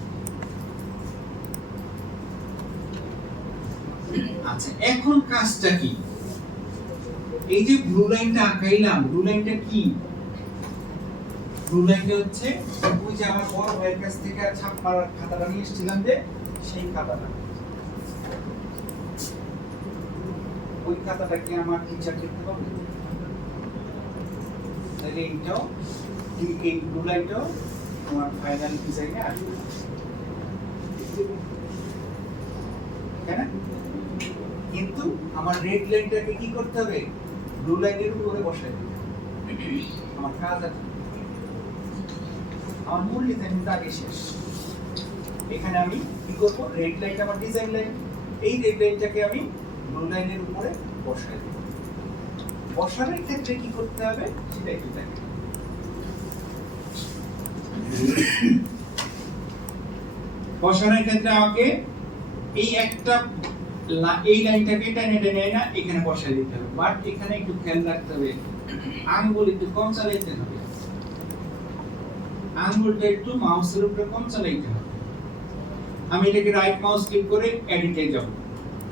আচ্ছা এখন কাজটা কি, এই যে ব্লু লাইনটা আঁকাইলাম, ব্লু লাইনটা কি, ব্লু লাইনটা হচ্ছে ওই যে আমার বড় ভাইয়ের কাছ থেকে ছাপ মারার খাতাটা নিয়ে এসেছিলাম, যে সেই খাতাটা, ওই খাতাটা কি আমার টিচার দেখতে পাবে, তাহলে এইটাও এই ব্লু লাইনটাও আমার ফাইনাল ডিজাইনে আসবে, তাই না? কিন্তু আমার রেড লাইনটাকে কি করতে হবে, ব্লু লাইনের উপরে বসাই দিতে হবে। আমার কাজ আছে, আমার মূল ডিজাইনটা আগে শেষ। এখানে আমি কি করব, রেড লাইনটা আমার ডিজাইন লাইন, এই রেড লাইনটাকে আমি ব্লু লাইনের উপরে বসাই দেব। বসানোর ক্ষেত্রে কি করতে হবে সেটা একটু দেখেন। বসানোর ক্ষেত্রে আমাকে এই একটা এই লাইনটাকে টেনে টেনে না এখানে বসাই দিতে হবে, বাট এখানে একটু খেয়াল রাখতে হবে আঙ্গুল একটু কম চালাইতে হবে, আঙ্গুলটা একটু মাউসের উপরে কম চালাইতে হবে। আমি এটাকে রাইট মাউস ক্লিক করে এডিটে যাব,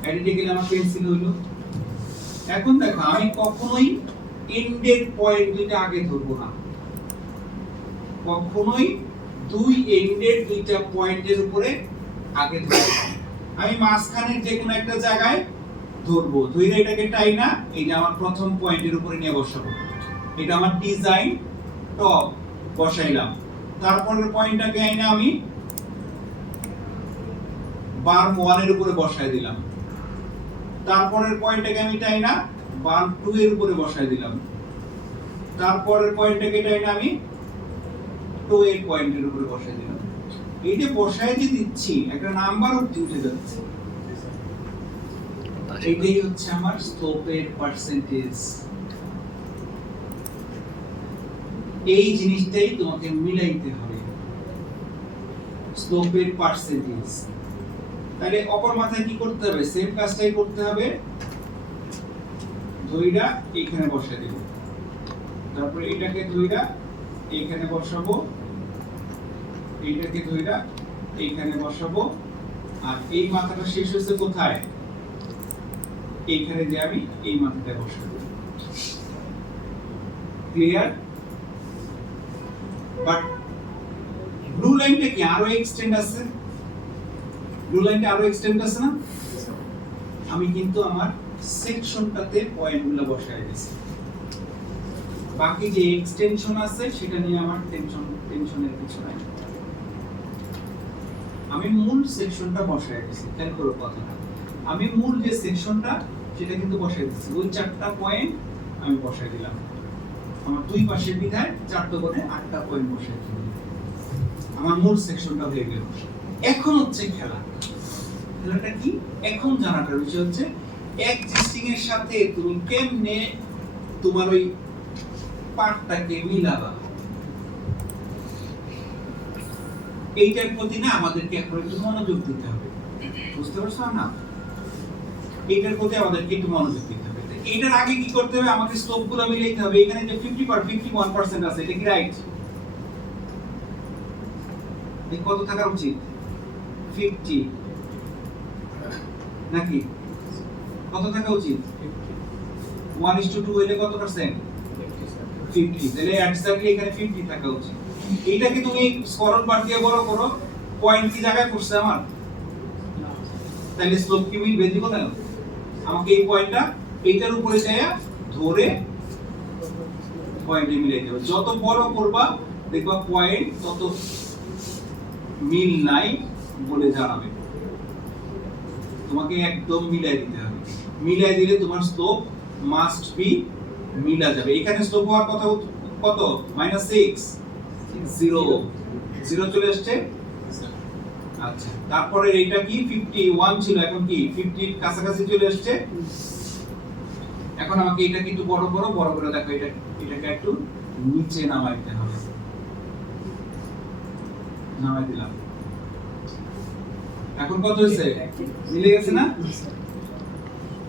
এডিটে গেলে আমার পেন্সিল হলো। এখন দেখো আমি কখনোই এন্ডের পয়েন্ট দুইটা আগে ধরবো না, কখনোই দুই এন্ডের দুইটা পয়েন্টের উপরে আগে ধরবো না। আমি মাঝখানের যে কোনো একটা জায়গায় ধরবো, ধরে এটাকে টাইনা এইটা আমার প্রথম পয়েন্টের উপরে নিয়ে বসাবো। এটা আমার ডিজাইন টপ বসাইলাম, তারপরের পয়েন্টটাকে আইনা আমি বার 1 এর উপরে বসাই দিলাম, তারপরের পয়েন্টটাকে আমি টাইনা বার 2 এর উপরে বসাই দিলাম, তারপরের পয়েন্টটাকে টাইনা আমি 2 এর পয়েন্টের উপরে বসাই দিলাম। এই যে বসায় যে দিচ্ছি একটা নাম্বার উঠে যাচ্ছে, এইটাই হচ্ছে আমার স্লোপের পার্সেন্টেজ। এই জিনিসটাই তোমাকে মিলাইতে হবে, স্লোপের পার্সেন্টেজ। তাহলে অপর মাথায় কি করতে হবে, সেম কাজটাই করতে হবে। ধইরা এখানে বসাই দেব, তারপর এটাকে ধইরা এখানে বসাবো, এইটাকে ধইরা এইখানে বসাবো, আর এই মাথাটা শেষ হচ্ছে কোথায়, এইখানে যে আমি এই মাথাটা বসাবো। ক্লিয়ার? বাট ব্লু লাইনটা কি আরো এক্সটেন্ড আছে, ব্লু লাইনটা আরো এক্সটেন্ড আছে না? আমি কিন্তু আমার সেকশনটাতে পয়েন্টগুলো বসায় দিয়েছি, বাকি যে এক্সটেনশন আছে সেটা নিয়ে আমার টেনশনের কিছু নাই। আমি মূল সেকশনটা বসায় দিয়েছি, খেয়াল করো কথাটা, আমি মূল যে সেকশনটা সেটা কিন্তু বসায় দিয়েছি, ওই 4টা পয়েন্ট আমি বসায় দিলাম। আমার দুই পাশের বিধায় 4 করে 8টা পয়েন্ট বসায় দিলাম, আমার মূল সেকশনটা হয়ে গেল। এখন হচ্ছে খেলাটা কি, এখন জানাটার বিষয় হচ্ছে এক্সিস্টিং এর সাথে তুমি কেমনে তোমার ওই পার্টটাকে মিলাবা। এইটার প্রতি না আমাদেরকে এখন একটু মনোযোগ দিতে হবে, বুঝতে পারছো না? এইটার প্রতি আমাদেরকে একটু মনোযোগ দিতে হবে। এইটার আগে কি করতে হবে, আমাকে স্লোপগুলো মিলাইতে হবে। এখানে যে 51% আছে এটা কি রাইট? এই কত থাকা উচিত, 50 নাকি কত থাকা উচিত? 1:2 হইলে কত পার্সেন্ট? 50। তাহলে এক্স্যাক্টলি এখানে 50 থাকা উচিত। এইটাকে তুমি স্করল বার দিয়ে বড় করো, পয়েন্ট কি জায়গায় পড়ছে আমার, তাহলে স্লোপ কি মিলবে? দিব না, আমাকে এই পয়েন্টটা এইটার উপরে যায় ধরে পয়েন্টে মিলাইতে হবে। যত বড় করবা দেখবা পয়েন্ট তত মিল নাই বলে জানাবে, তোমাকে একদম মিলাই দিতে হবে। মিলাই দিলে তোমার স্লোপ মাস্ট বি মিলা যাবে। এখানে স্লোপ হওয়ার কথা কত, -6, 0 চলে আসছে। আচ্ছা, তারপরে এইটা কি 51 ছিল, এখন কি 50 এর কাছাকাছি চলে আসছে। এখন আমাকে এটাকে একটু বড় করে দেখো, এটাকে একটু নিচে নামাইতে হবে, নামাই দিলাম। এখন কত হয়েছে, মিলে গেছে না?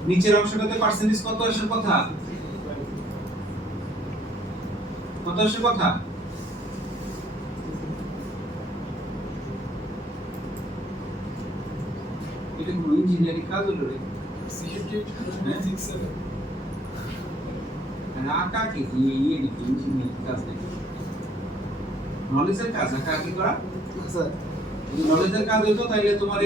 নিচের অংশটাতে পার্সেন্টেজ কত আসার কথা, কত আসার কথা? এটা কোন ইঞ্জিনিয়ারিং কাজ হলো রে? আঁকা কি ইঞ্জিনিয়ারিং কাজ নাকি? নলেজের কাজ আঁকা কি করা? স্যার যদি নলেজের কাজ হতো তাহলে তোমার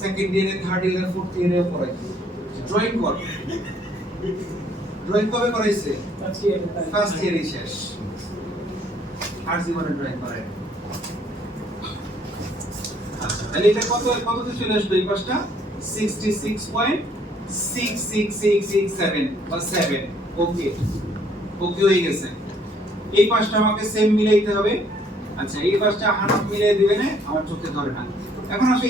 সেকেন্ড ইয়ারে, থার্ড ইয়ারে, ফোর্থ ইয়ারে পড়াইতো। ড্রয়িং কর, ড্রয়িং কবে করাইছে? ফার্স্ট ইয়ারে শেষ, আর জীবনে ড্রয়িং করে। আচ্ছা, তাহলে এটা কততে চলে আসবে এই পাশটা? 66.66667 বা 7। ওকে, ওকে হয়ে গেছে। এই পাশটা আমাকে সেম মিলাইতে হবে। আচ্ছা, এই পাশটা হাত মিলাই দিবে না, আমার চোখে ধরে না। এখন আসলে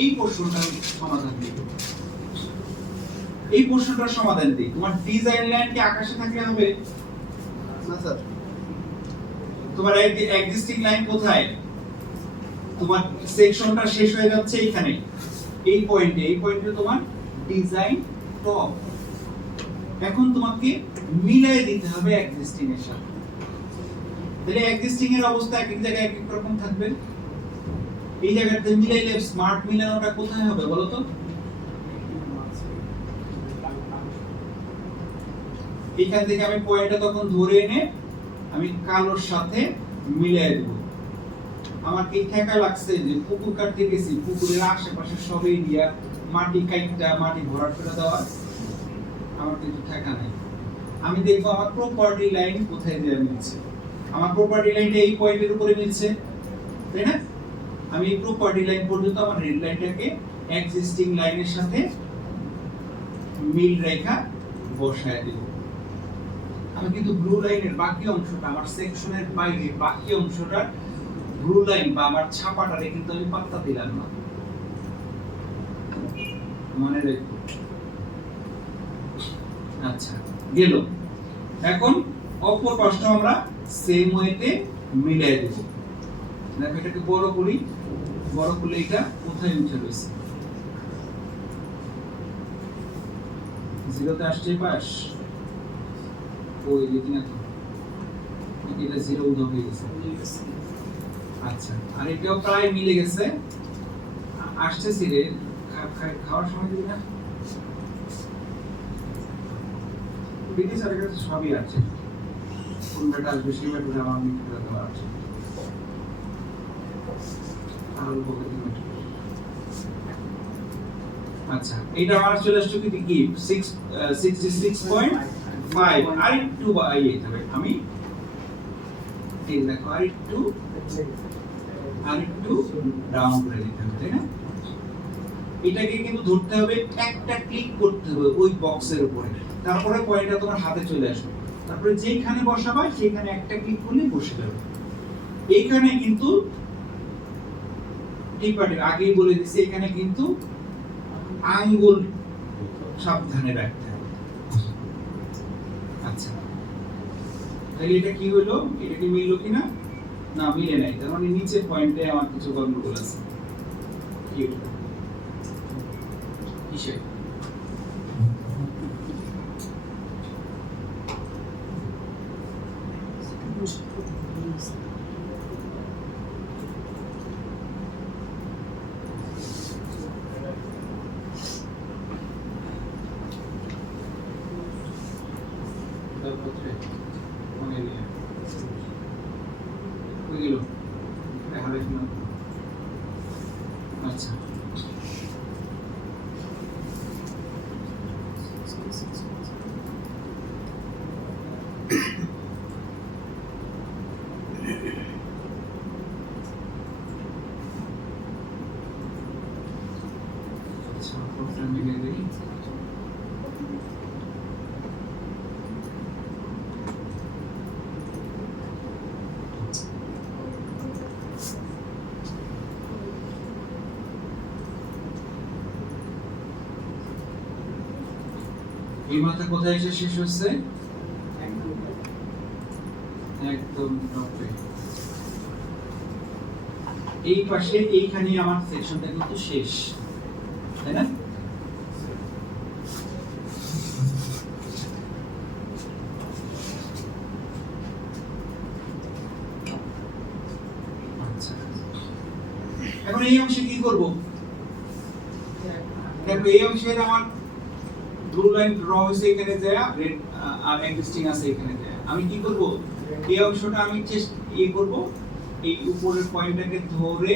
এই পোর্শনটা আমি সমাধান দিব। এই প্রশ্নটার সমাধান দিই। তোমার ডিজাইন লাইন কি আকাশে থাকলে হবে? না স্যার, তোমার এক্সিস্টিং লাইন কোথায়? তোমার সেকশনটা শেষ হয়ে যাচ্ছে এইখানে, এই পয়েন্টে তোমার ডিজাইন টপ। এখন তোমাকে মিলাই দিতে হবে এক্সিস্টিং এর সাথে। তাহলে এক্সিস্টিং এর অবস্থা এক এক জায়গায় এক এক রকম থাকবে। এই জায়গাতে মিলাইলে স্মার্ট মিলানোটা কোথায় হবে বলো তো? এখান থেকে আমি পয়েন্টটা তখন ধরে এনে আমি কালোর সাথে মিলাই দেব। আমার কি ঠেকা লাগছে যে পুকুর কাটতে গেছি, পুকুরের আশেপাশে সবই দিয়া মাটি কাইটটা মাটি ভরাট করে দেওয়া, আমার কিন্তু ঠেকা নাই। আমি দেখবো আমার প্রপার্টি লাইন কোথায় দিয়ে মিলছে। আমার প্রপার্টি লাইনটা এই পয়েন্টের উপরে মিলছে, তাই না? আমি এই প্রপার্টি লাইন পর্যন্ত আমার রেড লাইনটাকে এক্সিস্টিং লাইনের সাথে মিল রেখা বসায় দেব। আমি কিন্তু ব্লু লাইনের বাকি অংশটা, আমার সেকশনের বাইরে বাকি অংশটা ব্লু লাইন বা আমার ছাপাটারে কিন্তু আমি পাত্তা দিলাম না, মনে রেখো। আচ্ছা, গেল। এখন অপর পাশটা আমরা সেম ওয়েতে মিলাই দেব। দেখো এটাকে বড় করি, বড় করলে এটা কোথায় উঠে রয়েছে? জিরোতে আসছে পাশ, ওই দেখি না তো, এটা জিরো উঠে হয়ে গেছে। আচ্ছা, আর এটাও প্রায় মিলে গেছে, আসছে রে। খাওয়ার সময় দিবি না? ব্রিটিশ আর কাছে সবই আছে, কোন বেটা আসবে সেই বেটা আমার মিট করে দেওয়া আছে। আচ্ছা, এটা আমার চলে আসছে কি 66.5, আর একটু বাড়িয়ে যাবে। আমি এই দেখো আর একটু ডাউন করে দিতে হবে, তাই না? এটাকে কিন্তু ধরতে হবে, একটা ক্লিক করতে হবে ওই বক্সের উপরে, তারপরে পয়েন্টটা তোমার হাতে চলে আসবে। তারপরে যেখানে বসাবা সেখানে একটা ক্লিক করলে বসে যাবে। এইখানে কিন্তু ঠিক পারে আগেই বলে দিছি, এখানে কিন্তু আঙ্গুল সাবধানে রাখতে হবে। আচ্ছা, তাহলে এটা কি হলো? এটা কি মিললো কিনা? না, মিলে নাই। তার মানে নিচে পয়েন্টে আমার কিছু গন্ডগোল আছে। কি হলো? কিসে? আচ্ছা, মিলে দেই। এই মাথা কোথায় এসে শেষ হচ্ছে? একদম টপে। এই পাশে এইখানে আমার সেকশনটা কিন্তু শেষ, তাই না? আচ্ছা, এখন এই অংশে কি করব? দেখো এই অংশের আমার ব্লু লাইন ড্র হইছে এখানে যায়, রেড আর এক্সিস্টিং আছে এখানে যায়। আমি কি করব? এই অংশটা আমি করব, এই উপরের পয়েন্টটাকে ধরে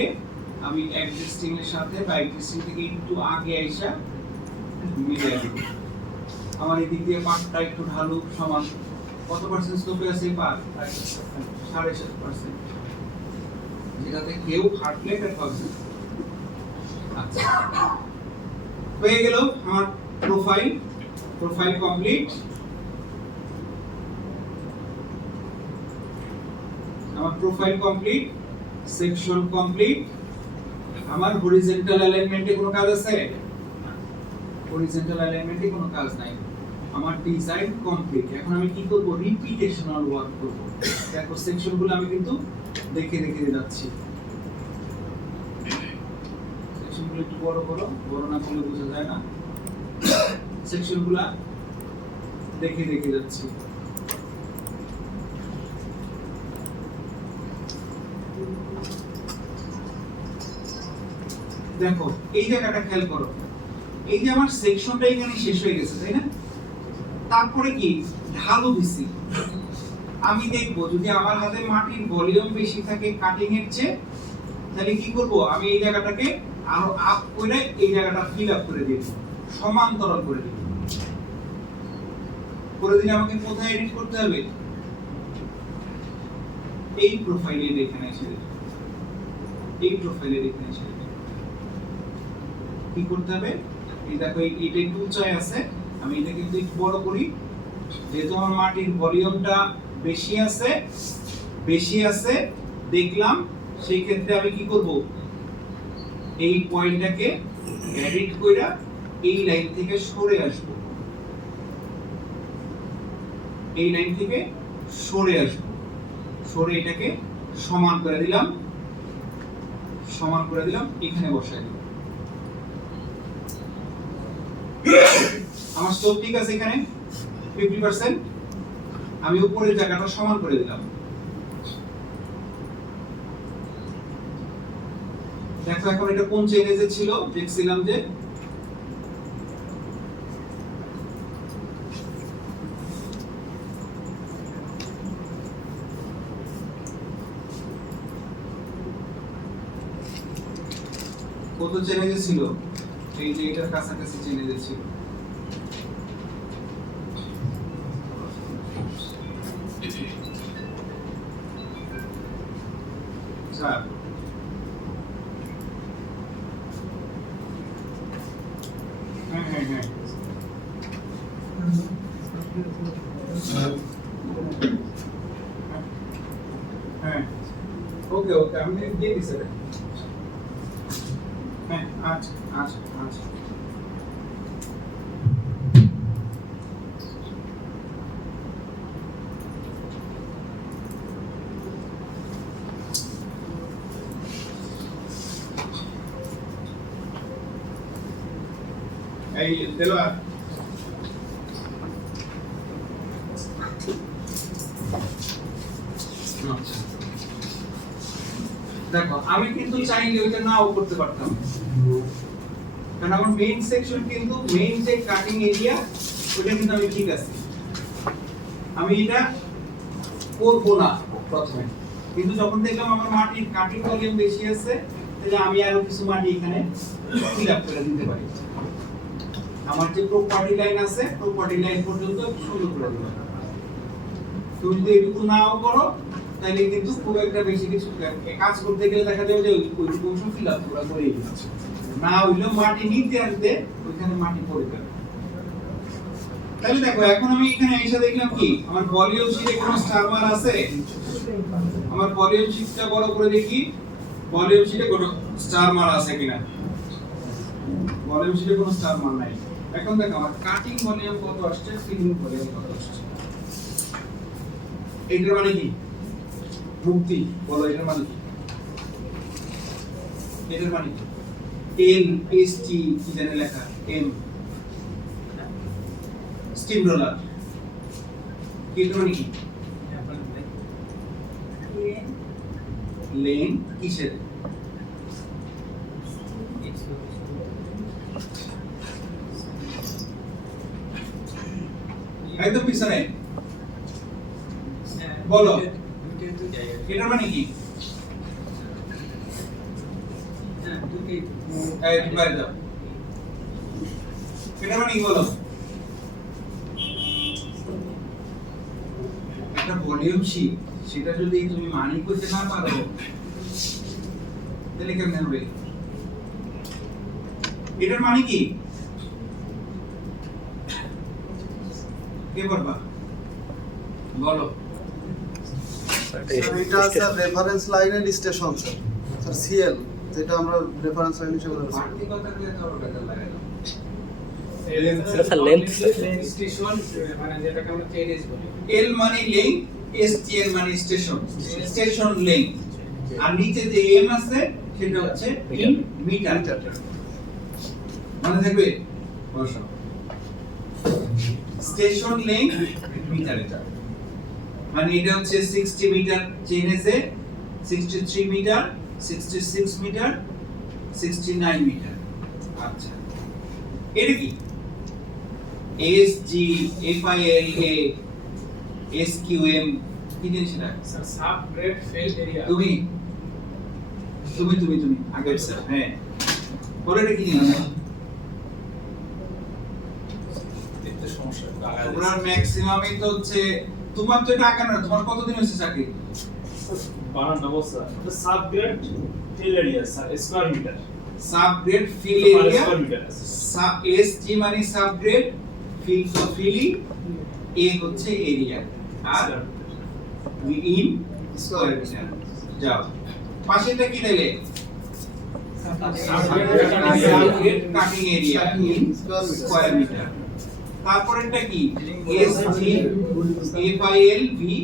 আমি এক্সিস্টিং এর সাথে বা এক্সিস্টিং থেকে একটু আগে আইসা মিলিয়ে দেব। আমার এই দিক দিয়ে পার্টটা একটু ঢালু সমান। কত পার্সেন্ট স্লোপে আছে পার? 7.5%, যেটাতে কেউ হাঁটলে এটা পাবে। আচ্ছা, হয়ে গেল আমার প্রোফাইল কমপ্লিট। আমার প্রোফাইল কমপ্লিট, সেকশন কমপ্লিট। আমার হরিজন্টাল অ্যালাইনমেন্টে কোনো কাজ আছে? হরিজন্টাল অ্যালাইনমেন্টে কোনো কাজ নাই, আমার ডিজাইন কমপ্লিট। এখন আমি কি করব, রিপিটেশনাল ওয়ার্ক করব। দেখো সেকশনগুলো আমি কিন্তু দেখে দেখে যাচ্ছি, সেকশনগুলো একটু বড় করো, বড় না করলে বোঝা যায় না। সেকশনগুলো দেখে দেখে যাচ্ছি। দেখো এই জায়গাটা খেয়াল করো, এই যে আমার সেকশনটা এখানে শেষ হয়ে গেছে, তাই না? তারপরে কি ঢালু দিছি। আমি দেখবো যদি আমার হাতে মাটির ভলিউম বেশি থাকে কাটিং এর চেয়ে, তাহলে কি করব, আমি এই জায়গাটাকে আরো আপ করে এই জায়গাটা ফিল আপ করে দেব, সমান্তরাল করে দেব। করে দিলে আমাকে কোথায় এডিট করতে হবে, এই প্রোফাইলের এখানে এসে দেব, এই প্রোফাইলের এখানে এসে দেব। কি করতে হবে, এই দেখো এটা একটু উঁচায় আছে, আমি এটা কিন্তু একটু বড় করি, যেহেতু আমার মাটির ভলিউমটা বেশি আছে দেখলাম, সেই ক্ষেত্রে আমি কি করব, এই পয়েন্টটাকে এডিট কইরা এই লাইন থেকে সরে আসব, এই লাইন থেকে সরে আসব, সরে এটাকে সমান করে দিলাম, এখানে বসাই দিলাম। আমার স্টোভ ঠিক আছে এখানে 50%, আমি উপরের জায়গাটা সমান করে দিলাম। দেখো এখন এটা কোন চেইনে ছিল, দেখছিলাম যে কত চেইনে ছিল, এই যে এটার কাছাকাছি চেইনে ছিল। স্যার হ্যাঁ ওকে আমি দিয়ে দিছি। হ্যাঁ আচ্ছা এই দিলো। দেখো আমি কিন্তু চাইলে ওইটা নাও করতে পারতাম, কারণ আমার মেইন সেকশন কিন্তু মেইন যে কাটিং এরিয়া ওটা কিন্তু আমি ঠিক আছে, আমি এটা করব না প্রথমে। কিন্তু যখন দেখলাম আমার মাটির কাটিং ভলিউম বেশি আছে, তাহলে আমি আরো কিছু মাটি এখানে ফিল আপ করে দিতে পারি। আমার যে প্রপার্টি লাইন আছে, প্রপার্টি লাইন পর্যন্ত সুন্দর করে দিলাম। তুমি যদি এটুকু নাও করো তাহলে কিন্তু খুব একটা বেশি কিছু কাজ করতে গেলে দেখা যাবে যে ওইটুকু অংশ ফিল আপ করেই দিচ্ছে, না হইলেও মাটি নিতে আসতে ওইখানে মাটি পড়ে যাবে। তাহলে দেখো এখন আমি এখানে এসে দেখলাম কি আমার ভলিউম শীটে কোনো স্টার মার আছে, আমার ভলিউম শীটটা বড় করে দেখি ভলিউম শীটে কোনো স্টার মার আছে কিনা। ভলিউম শীটে কোনো স্টার মার নাই। এখন দেখো আমার কাটিং ভলিউম কত আসছে, ফিলিং ভলিউম কত আসছে। এটার মানে কি মুক্তি, বলো এটার মানে কি, এটার মানে কি এল এস টি কি জানে লেখা এম স্টিম রোলার, এটার মানে কি লেন কিসের, একদম পিছনে বলো এটার মানে কি, বাইরে যাও, এটার মানে কি বলো। একটা ভলিউম শীট সেটা যদি তুমি মানি করতে না পারো তাহলে কেমন হবে, এটার মানে কি কে বলবা বলো। এটা স্যার রেফারেন্স লাইনের স্টেশন স্যার, স্যার সিএল যেটা আমরা রেফারেন্স লাইন হিসেবে ধরছি। বাড়তি কথা দিয়ে ধরো বেকার লাগে না। স্যার লেন্থ স্টেশন মানে যেটাকে আমরা চেরিস বলি। এল মানে লেংথ, এসটিএল মানে স্টেশন, স্টেশন লেংথ। আর নিচে যে এম আছে সেটা হচ্ছে ইন মিটার। মনে থাকবে? বসো। স্টেশন লেংথ মিটারে যাবে। মানে এটা হচ্ছে 60 মিটার চেইন আছে, 63 মিটার, 66 মিটার, 69 মিটার। আচ্ছা, এটা কি? এসজি, এফআইএলএ, এসকিউএম, কি জিনিস এটা? Sir sub grade fail area. তুমি আগে স্যার, হ্যাঁ বলো এটা কি জিনিস? দেখতে সমস্যা তোমরা ম্যাক্সিমামই তো হচ্ছে, তোমার তো এটা আগে না, তোমার কতদিন হয়েছে চাকরি? বানান না বস স্যার, এটা subgrade fill area sir, square metre. Subgrade fill area, square metre. SG মানে সাবগ্রেড, ফিল তো ফিলি, এ হচ্ছে এরিয়া, আর ইন স্কয়ার মিটার। যাও, পাশেটা কি দিলে? Subgrade cutting area in square metre. তারপরেরটা কি? SG, FIL V,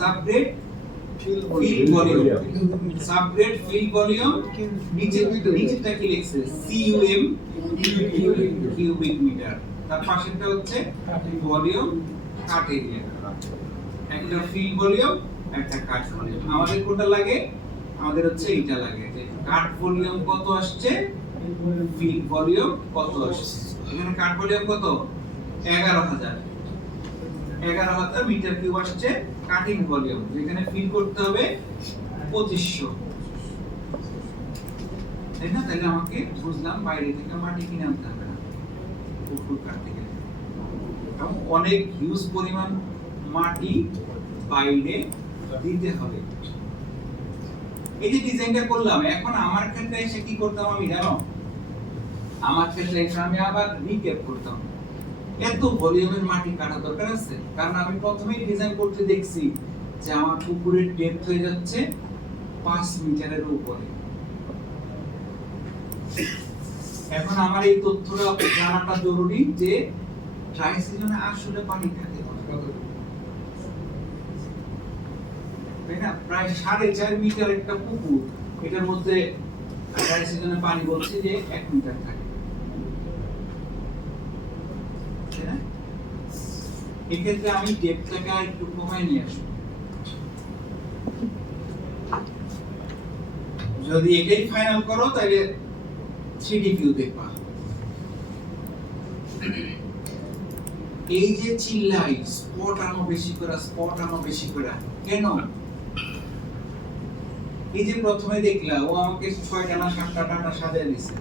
subgrade fill volume, subgrade fill volume. নিচেটা কি লিখছে? CUM, cubic metre. তার পাশেরটা হচ্ছে ভলিউম কাট এরিয়া। একটা ফিল ভলিউম, একটা কাট ভলিউম। আমাদের কোনটা লাগে? আমাদের হচ্ছে এইটা লাগে, যে কাট ভলিউম কত আসছে, ফিল ভলিউম কত আসছে। এখানে কাট ভলিউম কত? 11,000 মিটার কিউব আসছে কাটিং ভলিউম। এখানে ফিল করতে হবে 2500, তাই না? তাহলে আমাকে বুঝলাম বাইরে থেকে মাটি কিনে আনতে হবে না, পুকুর কাটতে গেলে। এবং অনেক হিউজ পরিমাণ মাটি বাইরে দিতে হবে। এই যে ডিজাইনটা করলাম, এখন আমার ক্ষেত্রে এসে কি করতাম আমি জানো? আমার ক্ষেত্রে এসে আমি আবার রিক্যাপ করতাম। এত ভলিউমের মাটি কাটা দরকার আছে? কারণ আমি প্রথমেই ডিজাইন করতে দেখছি যে আমার পুকুরের ডেপথ হয়ে যাচ্ছে 5 মিটারের উপরে। এখন আমার এই তথ্যটা জানাটা জরুরি যে ড্রাই সিজনে আসলে পানি থাকে কত, তাই না? প্রায় 4.5 মিটার একটা পুকুর, এটার মধ্যে ড্রাই সিজনে পানি বলছে যে 1 মিটার থাকে, তাই না? এক্ষেত্রে আমি ডেপথটাকে একটু কমায় নিয়ে আসবো। যদি এটাই ফাইনাল করো তাহলে 3D ভিউ দেখবা। এই যে চিল্লাই স্পট আনো বেশি করে, কেন? এই যে প্রথমে দেখলা ও আমাকে 6টা না 7টা টাকা সাজিয়ে দিছে,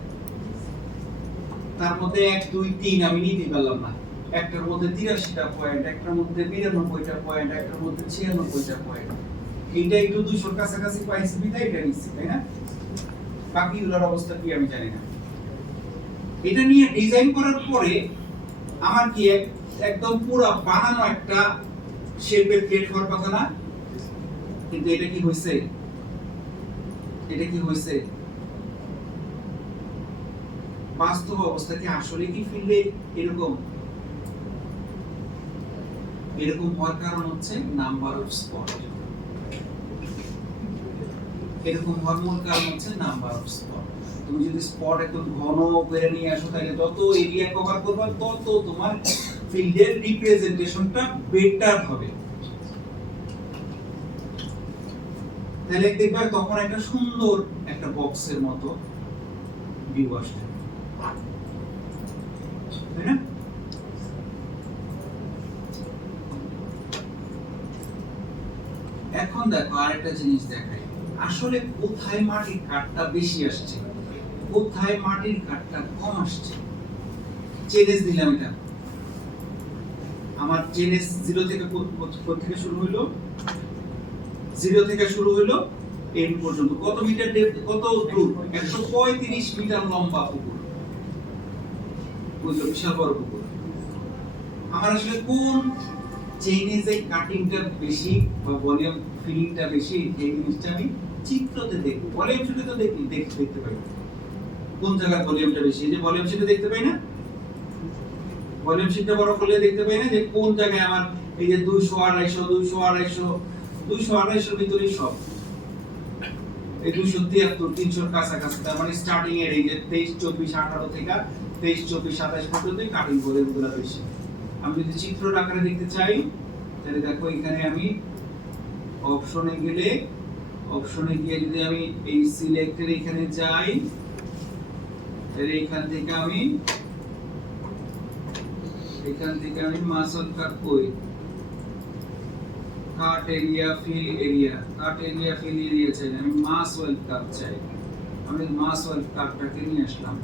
তার মধ্যে 1 2 3 আমি নিতে পারলাম না। একটার মধ্যে 83টা পয়েন্ট, একটার মধ্যে 92টা পয়েন্ট, একটার মধ্যে 96টা পয়েন্ট। এইটা একটু 200 কাছাকাছি পাইছি বিদায় এটা নিচ্ছি, তাই না? বাকিগুলোর অবস্থা কি আমি জানি না। এটা নিয়ে ডিজাইন করার পরে আমার কি একদম পুরো বানানো একটা শেপের প্লেট হওয়ার কথা না? কিন্তু এটা কি হইছে? বাস্তব অবস্থা কি আসলে কি ফিল্ডে এরকম হওয়ার কারণ হচ্ছে নাম্বার অফ স্পট। এরকম হওয়ার মূল কারণ হচ্ছে নাম্বার অফ স্পট। তুমি যদি স্পট একদম ঘন করে নিয়ে আসো তাহলে তত এরিয়া কভার করবে, তত তোমার ফিল্ডের রিপ্রেজেন্টেশনটা বেটার হবে। তাহলে দেখবে তখন একটা সুন্দর একটা বক্সের মতো ভিউ আসবে, তাই না? এখন দেখো আরেকটা জিনিস দেখাই, আসলে কোথায় মাটির কাটটা বেশি আসছে, কোথায় মাটির কাটটা কম আসছে। চেনেস দিলাম, এটা আমার চেনেস 0 থেকে শুরু হইলো এন্ড পর্যন্ত। কত মিটার ডেপথ, কত দূর? 135 মিটার লম্বা পুকুর, বুঝলো? বিশাল বড় পুকুর। আমার আসলে কোন চেইনে যে কাটিংটা বেশি বা ভলিউম ফিলিংটা বেশি, এই জিনিসটা আমি চিত্রতে দেখব। ভলিউম শুটে তো দেখতে পাই, কোন জায়গার ভলিউমটা বেশি। এই যে ভলিউম শিটে দেখতে পাই না, ভলিউম শিটটা বড় করলে দেখতে পাই না যে কোন জায়গায় আমার এই যে 200 250 200 250 200 250 ভিতরে সব এই 273 300 কাছাকাছি, তার মানে স্টার্টিং এর এই যে 23 24 18 থেকে 23 24 27 পর্যন্ত কাটিং ভলিউমগুলো বেশি। আমি যদি চিত্র আকারে দেখতে চাই তাহলে দেখো এখানে আমি অপশনে গেলে, অপশনে গিয়ে যদি আমি এই সিলেক্টের এখানে যাই তাহলে এখান থেকে আমি মাসল কাট কই কাট এরিয়া ফিল এরিয়া, কাট এরিয়া ফিল এরিয়া চাই না, আমি মাস ওয়েল কাট চাই। আমি মাস ওয়েল কাটটাকে নিয়ে আসলাম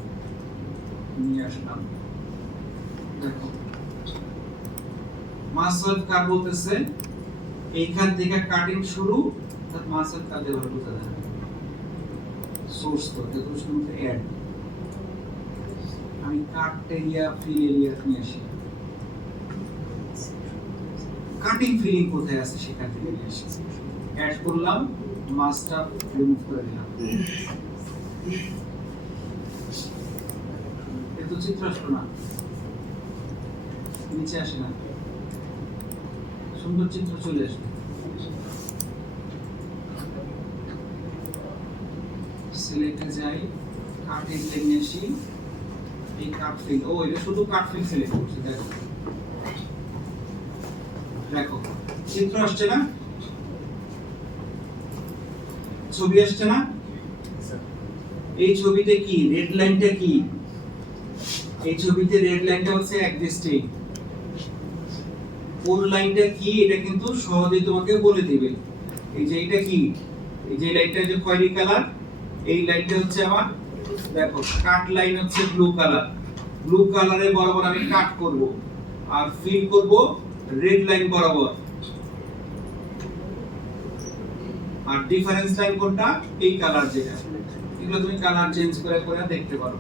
দেখো মাস ওয়েল কাট বলতেছে এইখান থেকে কাটিং শুরু, অর্থাৎ মাস ওয়েল কাট দেওয়ার বোঝা যায় সোর্স তো দেখো শুরুতে অ্যাড, আমি কাট এরিয়া ফিল এরিয়া নিয়ে আসি, কাটিং ফিলিং কোথায় আছে সেখান থেকে নিয়ে আসি, অ্যাড করলাম, মাসটা রিমুভ করে দিলাম। এত চিত্র আসলো না, নিচে আসে না, সুন্দর চিত্র চলে আসবে। সিলেক্টে যাই, কাট এরিয়া নিয়ে আসি, এই কাট ফিল, ও এটা শুধু কাট ফিল সিলেক্ট করছি, দেখো দেখো চিত্র আসছে না, ছবি আসছে না। এই ছবিতে কি রেড লাইনটা কি, এই ছবিতে রেড লাইনটা হচ্ছে এক্সিস্টিং, কোন লাইনটা কি এটা কিন্তু সহজেই তোমাকে বলে দিবে। এই যে এটা কি, এই যে লাইনটা যে খয়েরি কালার, এই লাইনটা হচ্ছে আমার দেখো কাট লাইন হচ্ছে ব্লু কালার, ব্লু কালারে বরাবর আমি কাট করব আর ফিল করব রেড লাইন বরাবর, আর ডিফারেন্স লাইন কোনটা এই কালার যেটা, এগুলো তুমি কালার চেঞ্জ করে করে দেখতে পারো।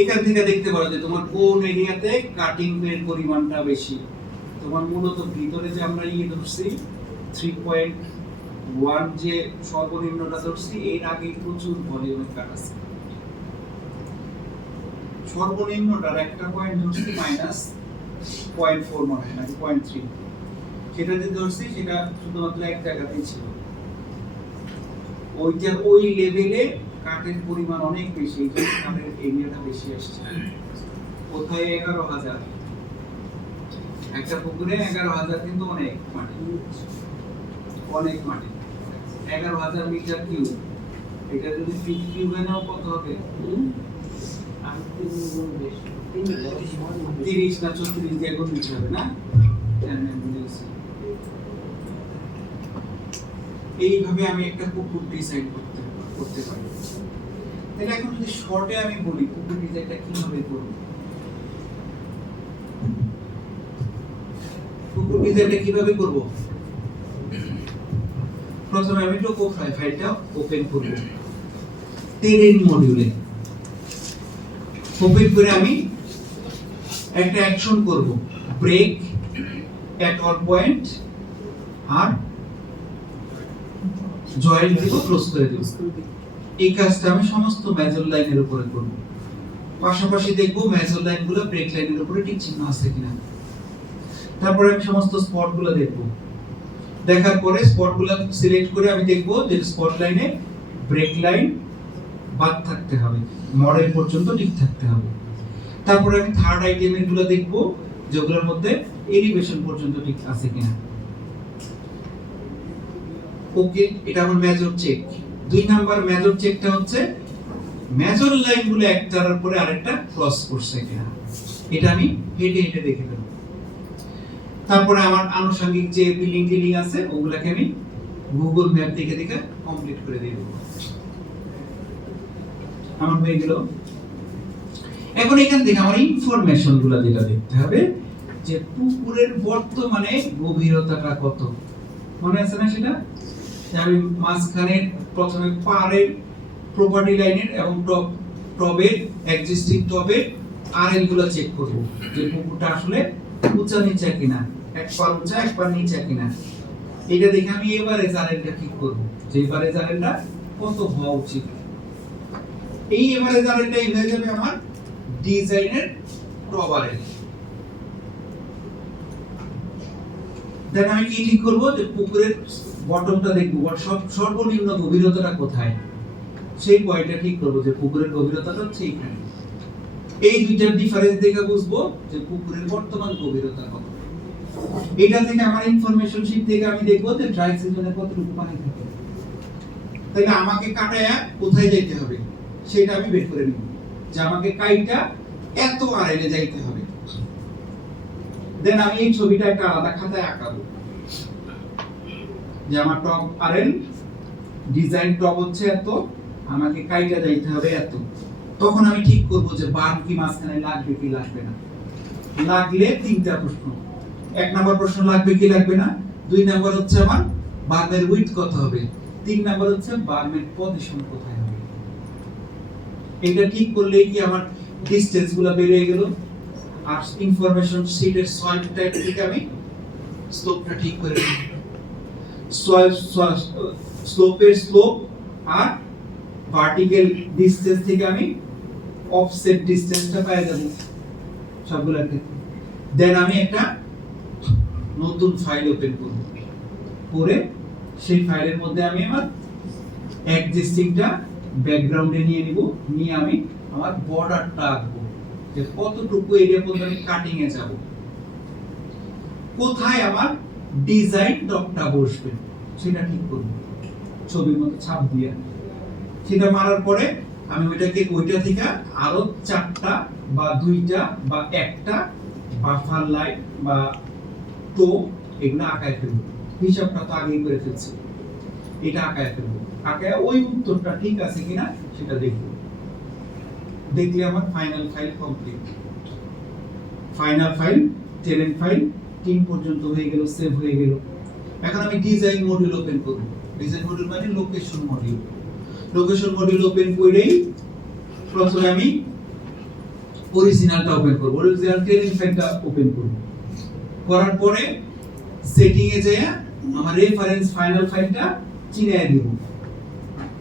এখান থেকে দেখতে পারো যে তোমার কোন এরিয়াতে কাটিং এর পরিমাণটা বেশি। তোমার মূলত ভিতরে যে আমরা ধরছি 3.1 যে সর্বনিম্নটা ধরছি, এর আগে প্রচুর ভলিউমের কাট আছে, সর্বনিম্নটার একটা পয়েন্ট ধরছি -0.4 মনে হয় নাকি 0.3, সেটা যে ধরছি সেটা শুধুমাত্র এক জায়গাতেই ছিল, ওইটার ওই লেভেলে কাটের পরিমাণ অনেক বেশি, এই জন্য কাটের এরিয়াটা বেশি আসছে। কোথায় 11,000, একটা পুকুরে 11,000 কিন্তু অনেক মাটি, অনেক মাটি, 11,000 মিটার কিউব, এটা যদি ফিট কিউবে নাও কত হবে? 30 না 34 দিয়ে গুণ দিতে হবে না? এইভাবে আমি একটা পুকুর ডিজাইন করতে পারি। তাহলে এখন যদি শর্টে আমি বলি পুকুর ডিজাইনটা কিভাবে করব, পুকুর ডিজাইনটা কিভাবে করব, প্রথমে আমি টোপো ফাইলটা ওপেন করব, টেরেন মডিউলে ওপেন করে আমি একটা অ্যাকশন করব, ব্রেক এট অল পয়েন্ট আর জয়েন্ট দিব, ক্লোজ করে দেব। এই কাজটা আমি সমস্ত মেজর লাইনের উপরে করব, পাশাপাশি দেখব মেজর লাইনগুলো ব্রেক লাইনের উপরে ঠিক চিহ্ন আছে কিনা। তারপরে আমি সমস্ত স্পটগুলো দেখব, দেখার পরে স্পটগুলো সিলেক্ট করে আমি দেখব যে স্পট লাইনে ব্রেক লাইন বাদ থাকতে হবে, মডেল পর্যন্ত ঠিক থাকতে হবে। তারপরে আমি থার্ড আইটেমের গুলো দেখব যেগুলোর মধ্যে এলিভেশন পর্যন্ত ঠিক আছে কিনা। ওকে, এটা আমার মেজর চেক। 2 নাম্বার মেজর চেকটা হচ্ছে মেজর লাইনগুলো একটার পরে আরেকটা ক্রস করছে কিনা, এটা আমি হেঁটে হেঁটে দেখে নেব। তারপরে আমার আনুষঙ্গিক যে বিল্ডিং টিলিং আছে ওগুলাকে আমি গুগল ম্যাপ দেখে দেখে কমপ্লিট করে দিয়ে দেব। আমার হয়ে গেল। এখন এখান থেকে আমার ইনফরমেশন গুলো যেটা দেখতে হবে যে পুকুরের বর্তমানে গভীরতাটা কত, মনে আছে না সেটা? আমি মাঝখানে প্রথমে পাড়ের প্রপার্টি লাইনের এবং টবের এক্সিস্টিং টবের আরএল গুলো চেক করব যে পুকুরটা আসলে উঁচা নিচা কিনা, এক পার উঁচা এক পার নিচা কিনা। এটা দেখে আমি এবারে আরএলটা ঠিক করব যে এবারে আরএলটা কত হওয়া উচিত। এই এভারেজ আরেনটাই হয়ে যাবে আমার ডিজাইনের টপ আরেন। দেন আমি কি ঠিক করব, যে পুকুরের বটমটা দেখব, সর্বনিম্ন গভীরতাটা কোথায়, সেই পয়েন্টটা ঠিক করব, যে পুকুরের গভীরতাটা হচ্ছে এখানে। এই দুইটার ডিফারেন্স দেখে বুঝবো যে পুকুরের বর্তমান গভীরতা কত। এটা থেকে আমার ইনফরমেশন শীট থেকে আমি দেখব যে ড্রাই সিজনে কতটুকু পানি থাকে। তাহলে আমাকে কাটায়া কোথায় যাইতে হবে সেটা আমি বের করে নিব, যে আমাকে কাইটা এত আড়াইলে যাইতে হবে। দেন আমি এই ছবিটা একটা আলাদা খাতায় আঁকাবো, যে আমার টপ আরএল ডিজাইন টপ হচ্ছে এত, আমাকে কাইটা যাইতে হবে এত। তখন আমি ঠিক করব যে বার্ম কি মাঝখানে লাগবে কি লাগবে না। লাগলে তিনটা প্রশ্ন, এক নাম্বার প্রশ্ন লাগবে কি লাগবে না, দুই নাম্বার হচ্ছে আমার বার্মের উইডথ কত হবে, তিন নাম্বার হচ্ছে বার্মের পজিশন কোথায় হবে। এটা ঠিক করলেই কি আমার ডিসটেন্স গুলো বেরিয়ে গেল, আর ইনফরমেশন শীটের সয়েল টাইপ থেকে আমি স্লোপটা ঠিক করে নিই। স্লোপের স্লোপ আর ভার্টিক্যাল ডিসটেন্স থেকে আমি অফসেট ডিসটেন্সটা পেয়ে যাব সবগুলোর ক্ষেত্রে। দেন আমি একটা নতুন ফাইল ওপেন করব, করে সেই ফাইলের মধ্যে আমি আমার এক্সিস্টিংটা ব্যাকগ্রাউন্ডে নিয়ে নিব, নিয়ে আমি আমার বর্ডারটা আঁকবো, যে কতটুকু এরিয়া পর্যন্ত আমি কাটিং এ যাব, কোথায় আমার ডিজাইন টপটা বসবে সেটা ঠিক করব, ছবির মতো ছাপ দিয়ে। সেটা মারার পরে আমি ওইটা থেকে আরো 4টা বা 2টা বা 1টা বাফার লাইন বা টো এগুলো আঁকায় ফেলবো। হিসাবটা তো আগেই করে ফেলছি, এটা আঁকায় ফেলবো, আঁকায় ওই উত্তরটা ঠিক আছে কিনা সেটা দেখব। দেখলে আমার final file complete. Final file talent file 3 পর্যন্ত হয়ে গেল, সেভ হয়ে গেল। এখন আমি ডিজাইন মডিউল ওপেন করব। ডিজাইন মডিউল মানে location module. Location module open করেই প্রথমে আমি অরিজিনালটা ওপেন করব, অরিজিনাল টেলেন্ট ফাইলটা ওপেন করব। করার পরে সেটিং এ যায় আমার রেফারেন্স ফাইনাল ফাইলটা চিনিয়ে দিব,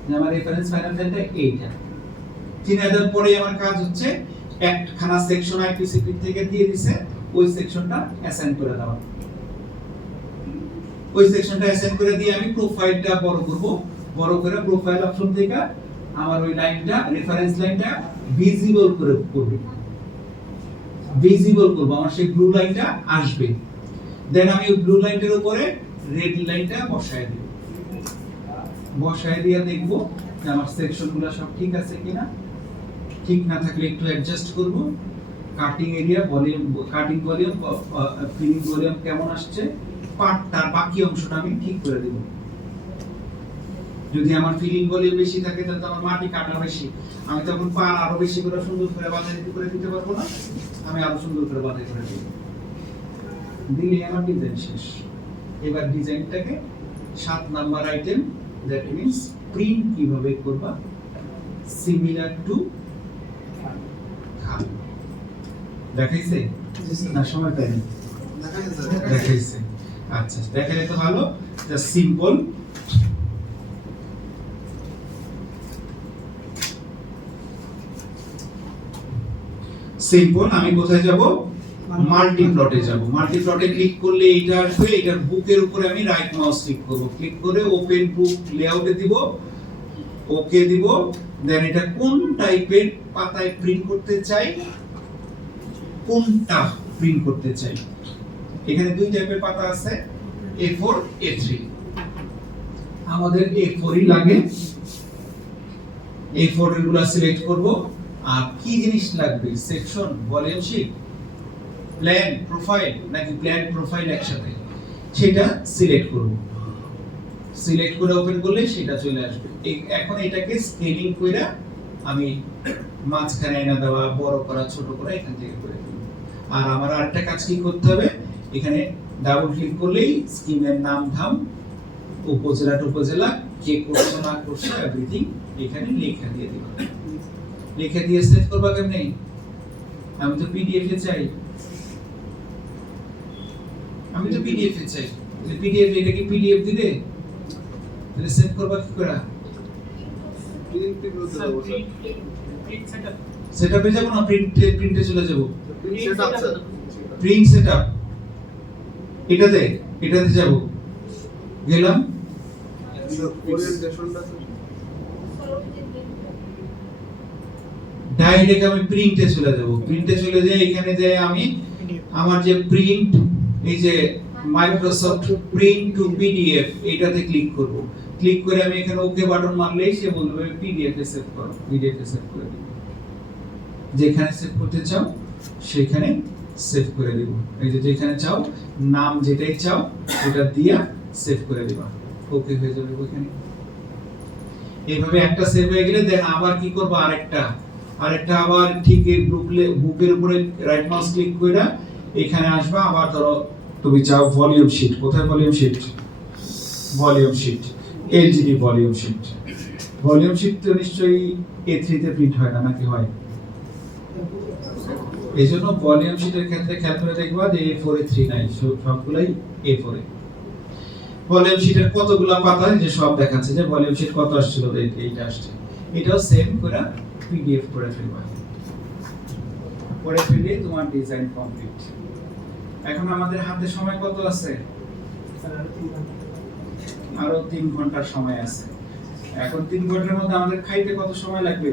যে আমার রেফারেন্স ফাইনাল ফাইলটা এইটা। চিনিয়ে দেওয়ার পরে আমার কাজ হচ্ছে একখানা সেকশন আইপিসিপি থেকে দিয়ে দিছে, ওই সেকশনটা অ্যাসাইন করে দেওয়া। ওই সেকশনটা অ্যাসাইন করে দিয়ে আমি প্রোফাইলটা বড় করব, বড় করে প্রোফাইল অপশন থেকে আমার ওই লাইনটা রেফারেন্স লাইনটা ভিজিবল করে করব, ভিজিবল করব, আমার সেই ব্লু লাইনটা আসবে। দেন আমি ওই ব্লু লাইনটার উপরে রেড লাইনটা বসায় দেব, বসায় দিয়ে দেখব যে আমার সেকশনগুলো সব ঠিক আছে কিনা। ঠিক না থাকলে একটু অ্যাডজাস্ট করব। Cutting area volume, cutting volume, filling volume কেমন আসছে, পার্টটার বাকি অংশটা আমি ঠিক করে দেব। যদি আমার ফিলিং ভলিউম বেশি থাকে তাহলে আমার মাটি কাটা বেশি, আমি তখন পার আরো বেশি করে সুন্দর করে বাঁধাই করে দিতে পারবো না, আমি আরো সুন্দর করে বাঁধাই করে দেব। দিলে আমার ডিজাইন শেষ। এবার ডিজাইনটাকে 7 number item, that means print কিভাবে করবা, সিমিলার টু খাল। দেখাইছে না সময় পাইনি? দেখাইছে। আচ্ছা দেখালে তো ভালো। জাস্ট সিম্পল আমি কোথায় যাব, মাল্টি প্লটে যাব। মাল্টি প্লটে ক্লিক করলে এইটা আসবে, এটার বুকের উপরে আমি রাইট মাউস ক্লিক করব, ক্লিক করে ওপেন বুক লেআউটে দিব, ওকে দিব। দেন এটা কোন টাইপের পাতায় প্রিন্ট করতে চাই, কোনটা প্রিন্ট করতে চাই। এখানে 2 টাইপের পাতা আছে, A4 A3। আমাদের A4 ই লাগে, A4 এগুলা সিলেক্ট করব। আর কি জিনিস লাগবে, section, volume sheet, plan, profile নাকি প্ল্যান প্রোফাইল একসাথে, সেটা সিলেক্ট করব। সিলেক্ট করে ওপেন করলে সেটা চলে আসবে। এখন এটাকে স্কেলিং কইরা আমি মাঝখানে এনে দেওয়া, বড় করা, ছোট করা এখান থেকে করে দেব। আর আমার আরেকটা কাজ কি করতে হবে, এখানে ডাবল ক্লিক করলেই স্কিমের নাম ধাম, উপজেলা কে করছে না করছে এভরিথিং এখানে লেখা দিয়ে দিব। লেখা দিয়ে সেভ করবা কেমনে, আমি তো পিডিএফ এ চাই, পিডিএফ এটা কি পিডিএফ দিবে, তাহলে সেভ করবা কি করে, প্রিন্ট প্রিভিউতে যাবো স্যার। প্রিন্ট সেটআপ সেটআপে যাব না প্রিন্টে চলে যাব? Print setup sir. Print setup এটাতে যাব, গেলাম। ওরিয়েন্টেশনটা স্যার। ডাইরেক্ট আমি প্রিন্টে চলে যাব। প্রিন্টে চলে যাই, এখানে যাই আমি আমার যে প্রিন্ট, এই যে মাইক্রোসফট প্রিন্ট টু পিডিএফ, এইটাতে ক্লিক করব। ক্লিক করে আমি এখানে ওকে বাটন মারলেই সে বলবে পিডিএফ এ সেভ করো। পিডিএফ এ সেভ করে দিব। যেখানে সেভ করতে চাও সেখানে সেভ করে দিব। এই যে যেখানে চাও নাম যেটাই চাও ওটা দিয়া সেভ করে দিবা, ওকে হয়ে যাবে ওখানে। এইভাবে একটা সেভ হয়ে গেলে দেন আবার কি করব, আরেকটা আবার ঠিক এই বুকের উপরে রাইট মাউস ক্লিক করে এখানে আসবা। আবার ধরো তুমি চাও ভলিউম শিট, কোথায় volume sheet? Volume sheet, LGD volume sheet. Volume sheet তো নিশ্চয়ই A3 তে প্রিন্ট হয় না, নাকি হয়? এইজন্য ভলিউম শিটের ক্ষেত্রে খেয়াল করে দেখবা যে A4 এ 3 নাই, সবগুলাই A4 এ। ভলিউম শিটের কতগুলা পাতা যে সব দেখাচ্ছে যে ভলিউম শিট কত আসছিল, এইটা আসছে। এটাও সেভ করে পিডিএফ করে ফেলবা। করে ফেললে তোমার ডিজাইন কমপ্লিট। এখন আমাদের হাতে সময় কত আছে? আরো 3 ঘন্টার সময় আছে। এখন 3 ঘন্টার মধ্যে আমাদের খাইতে কত সময় লাগবে?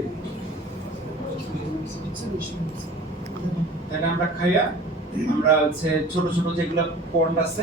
তাহলে আমরা খাইয়া আমরা হচ্ছে ছোট ছোট যেগুলা পয়েন্ট আছে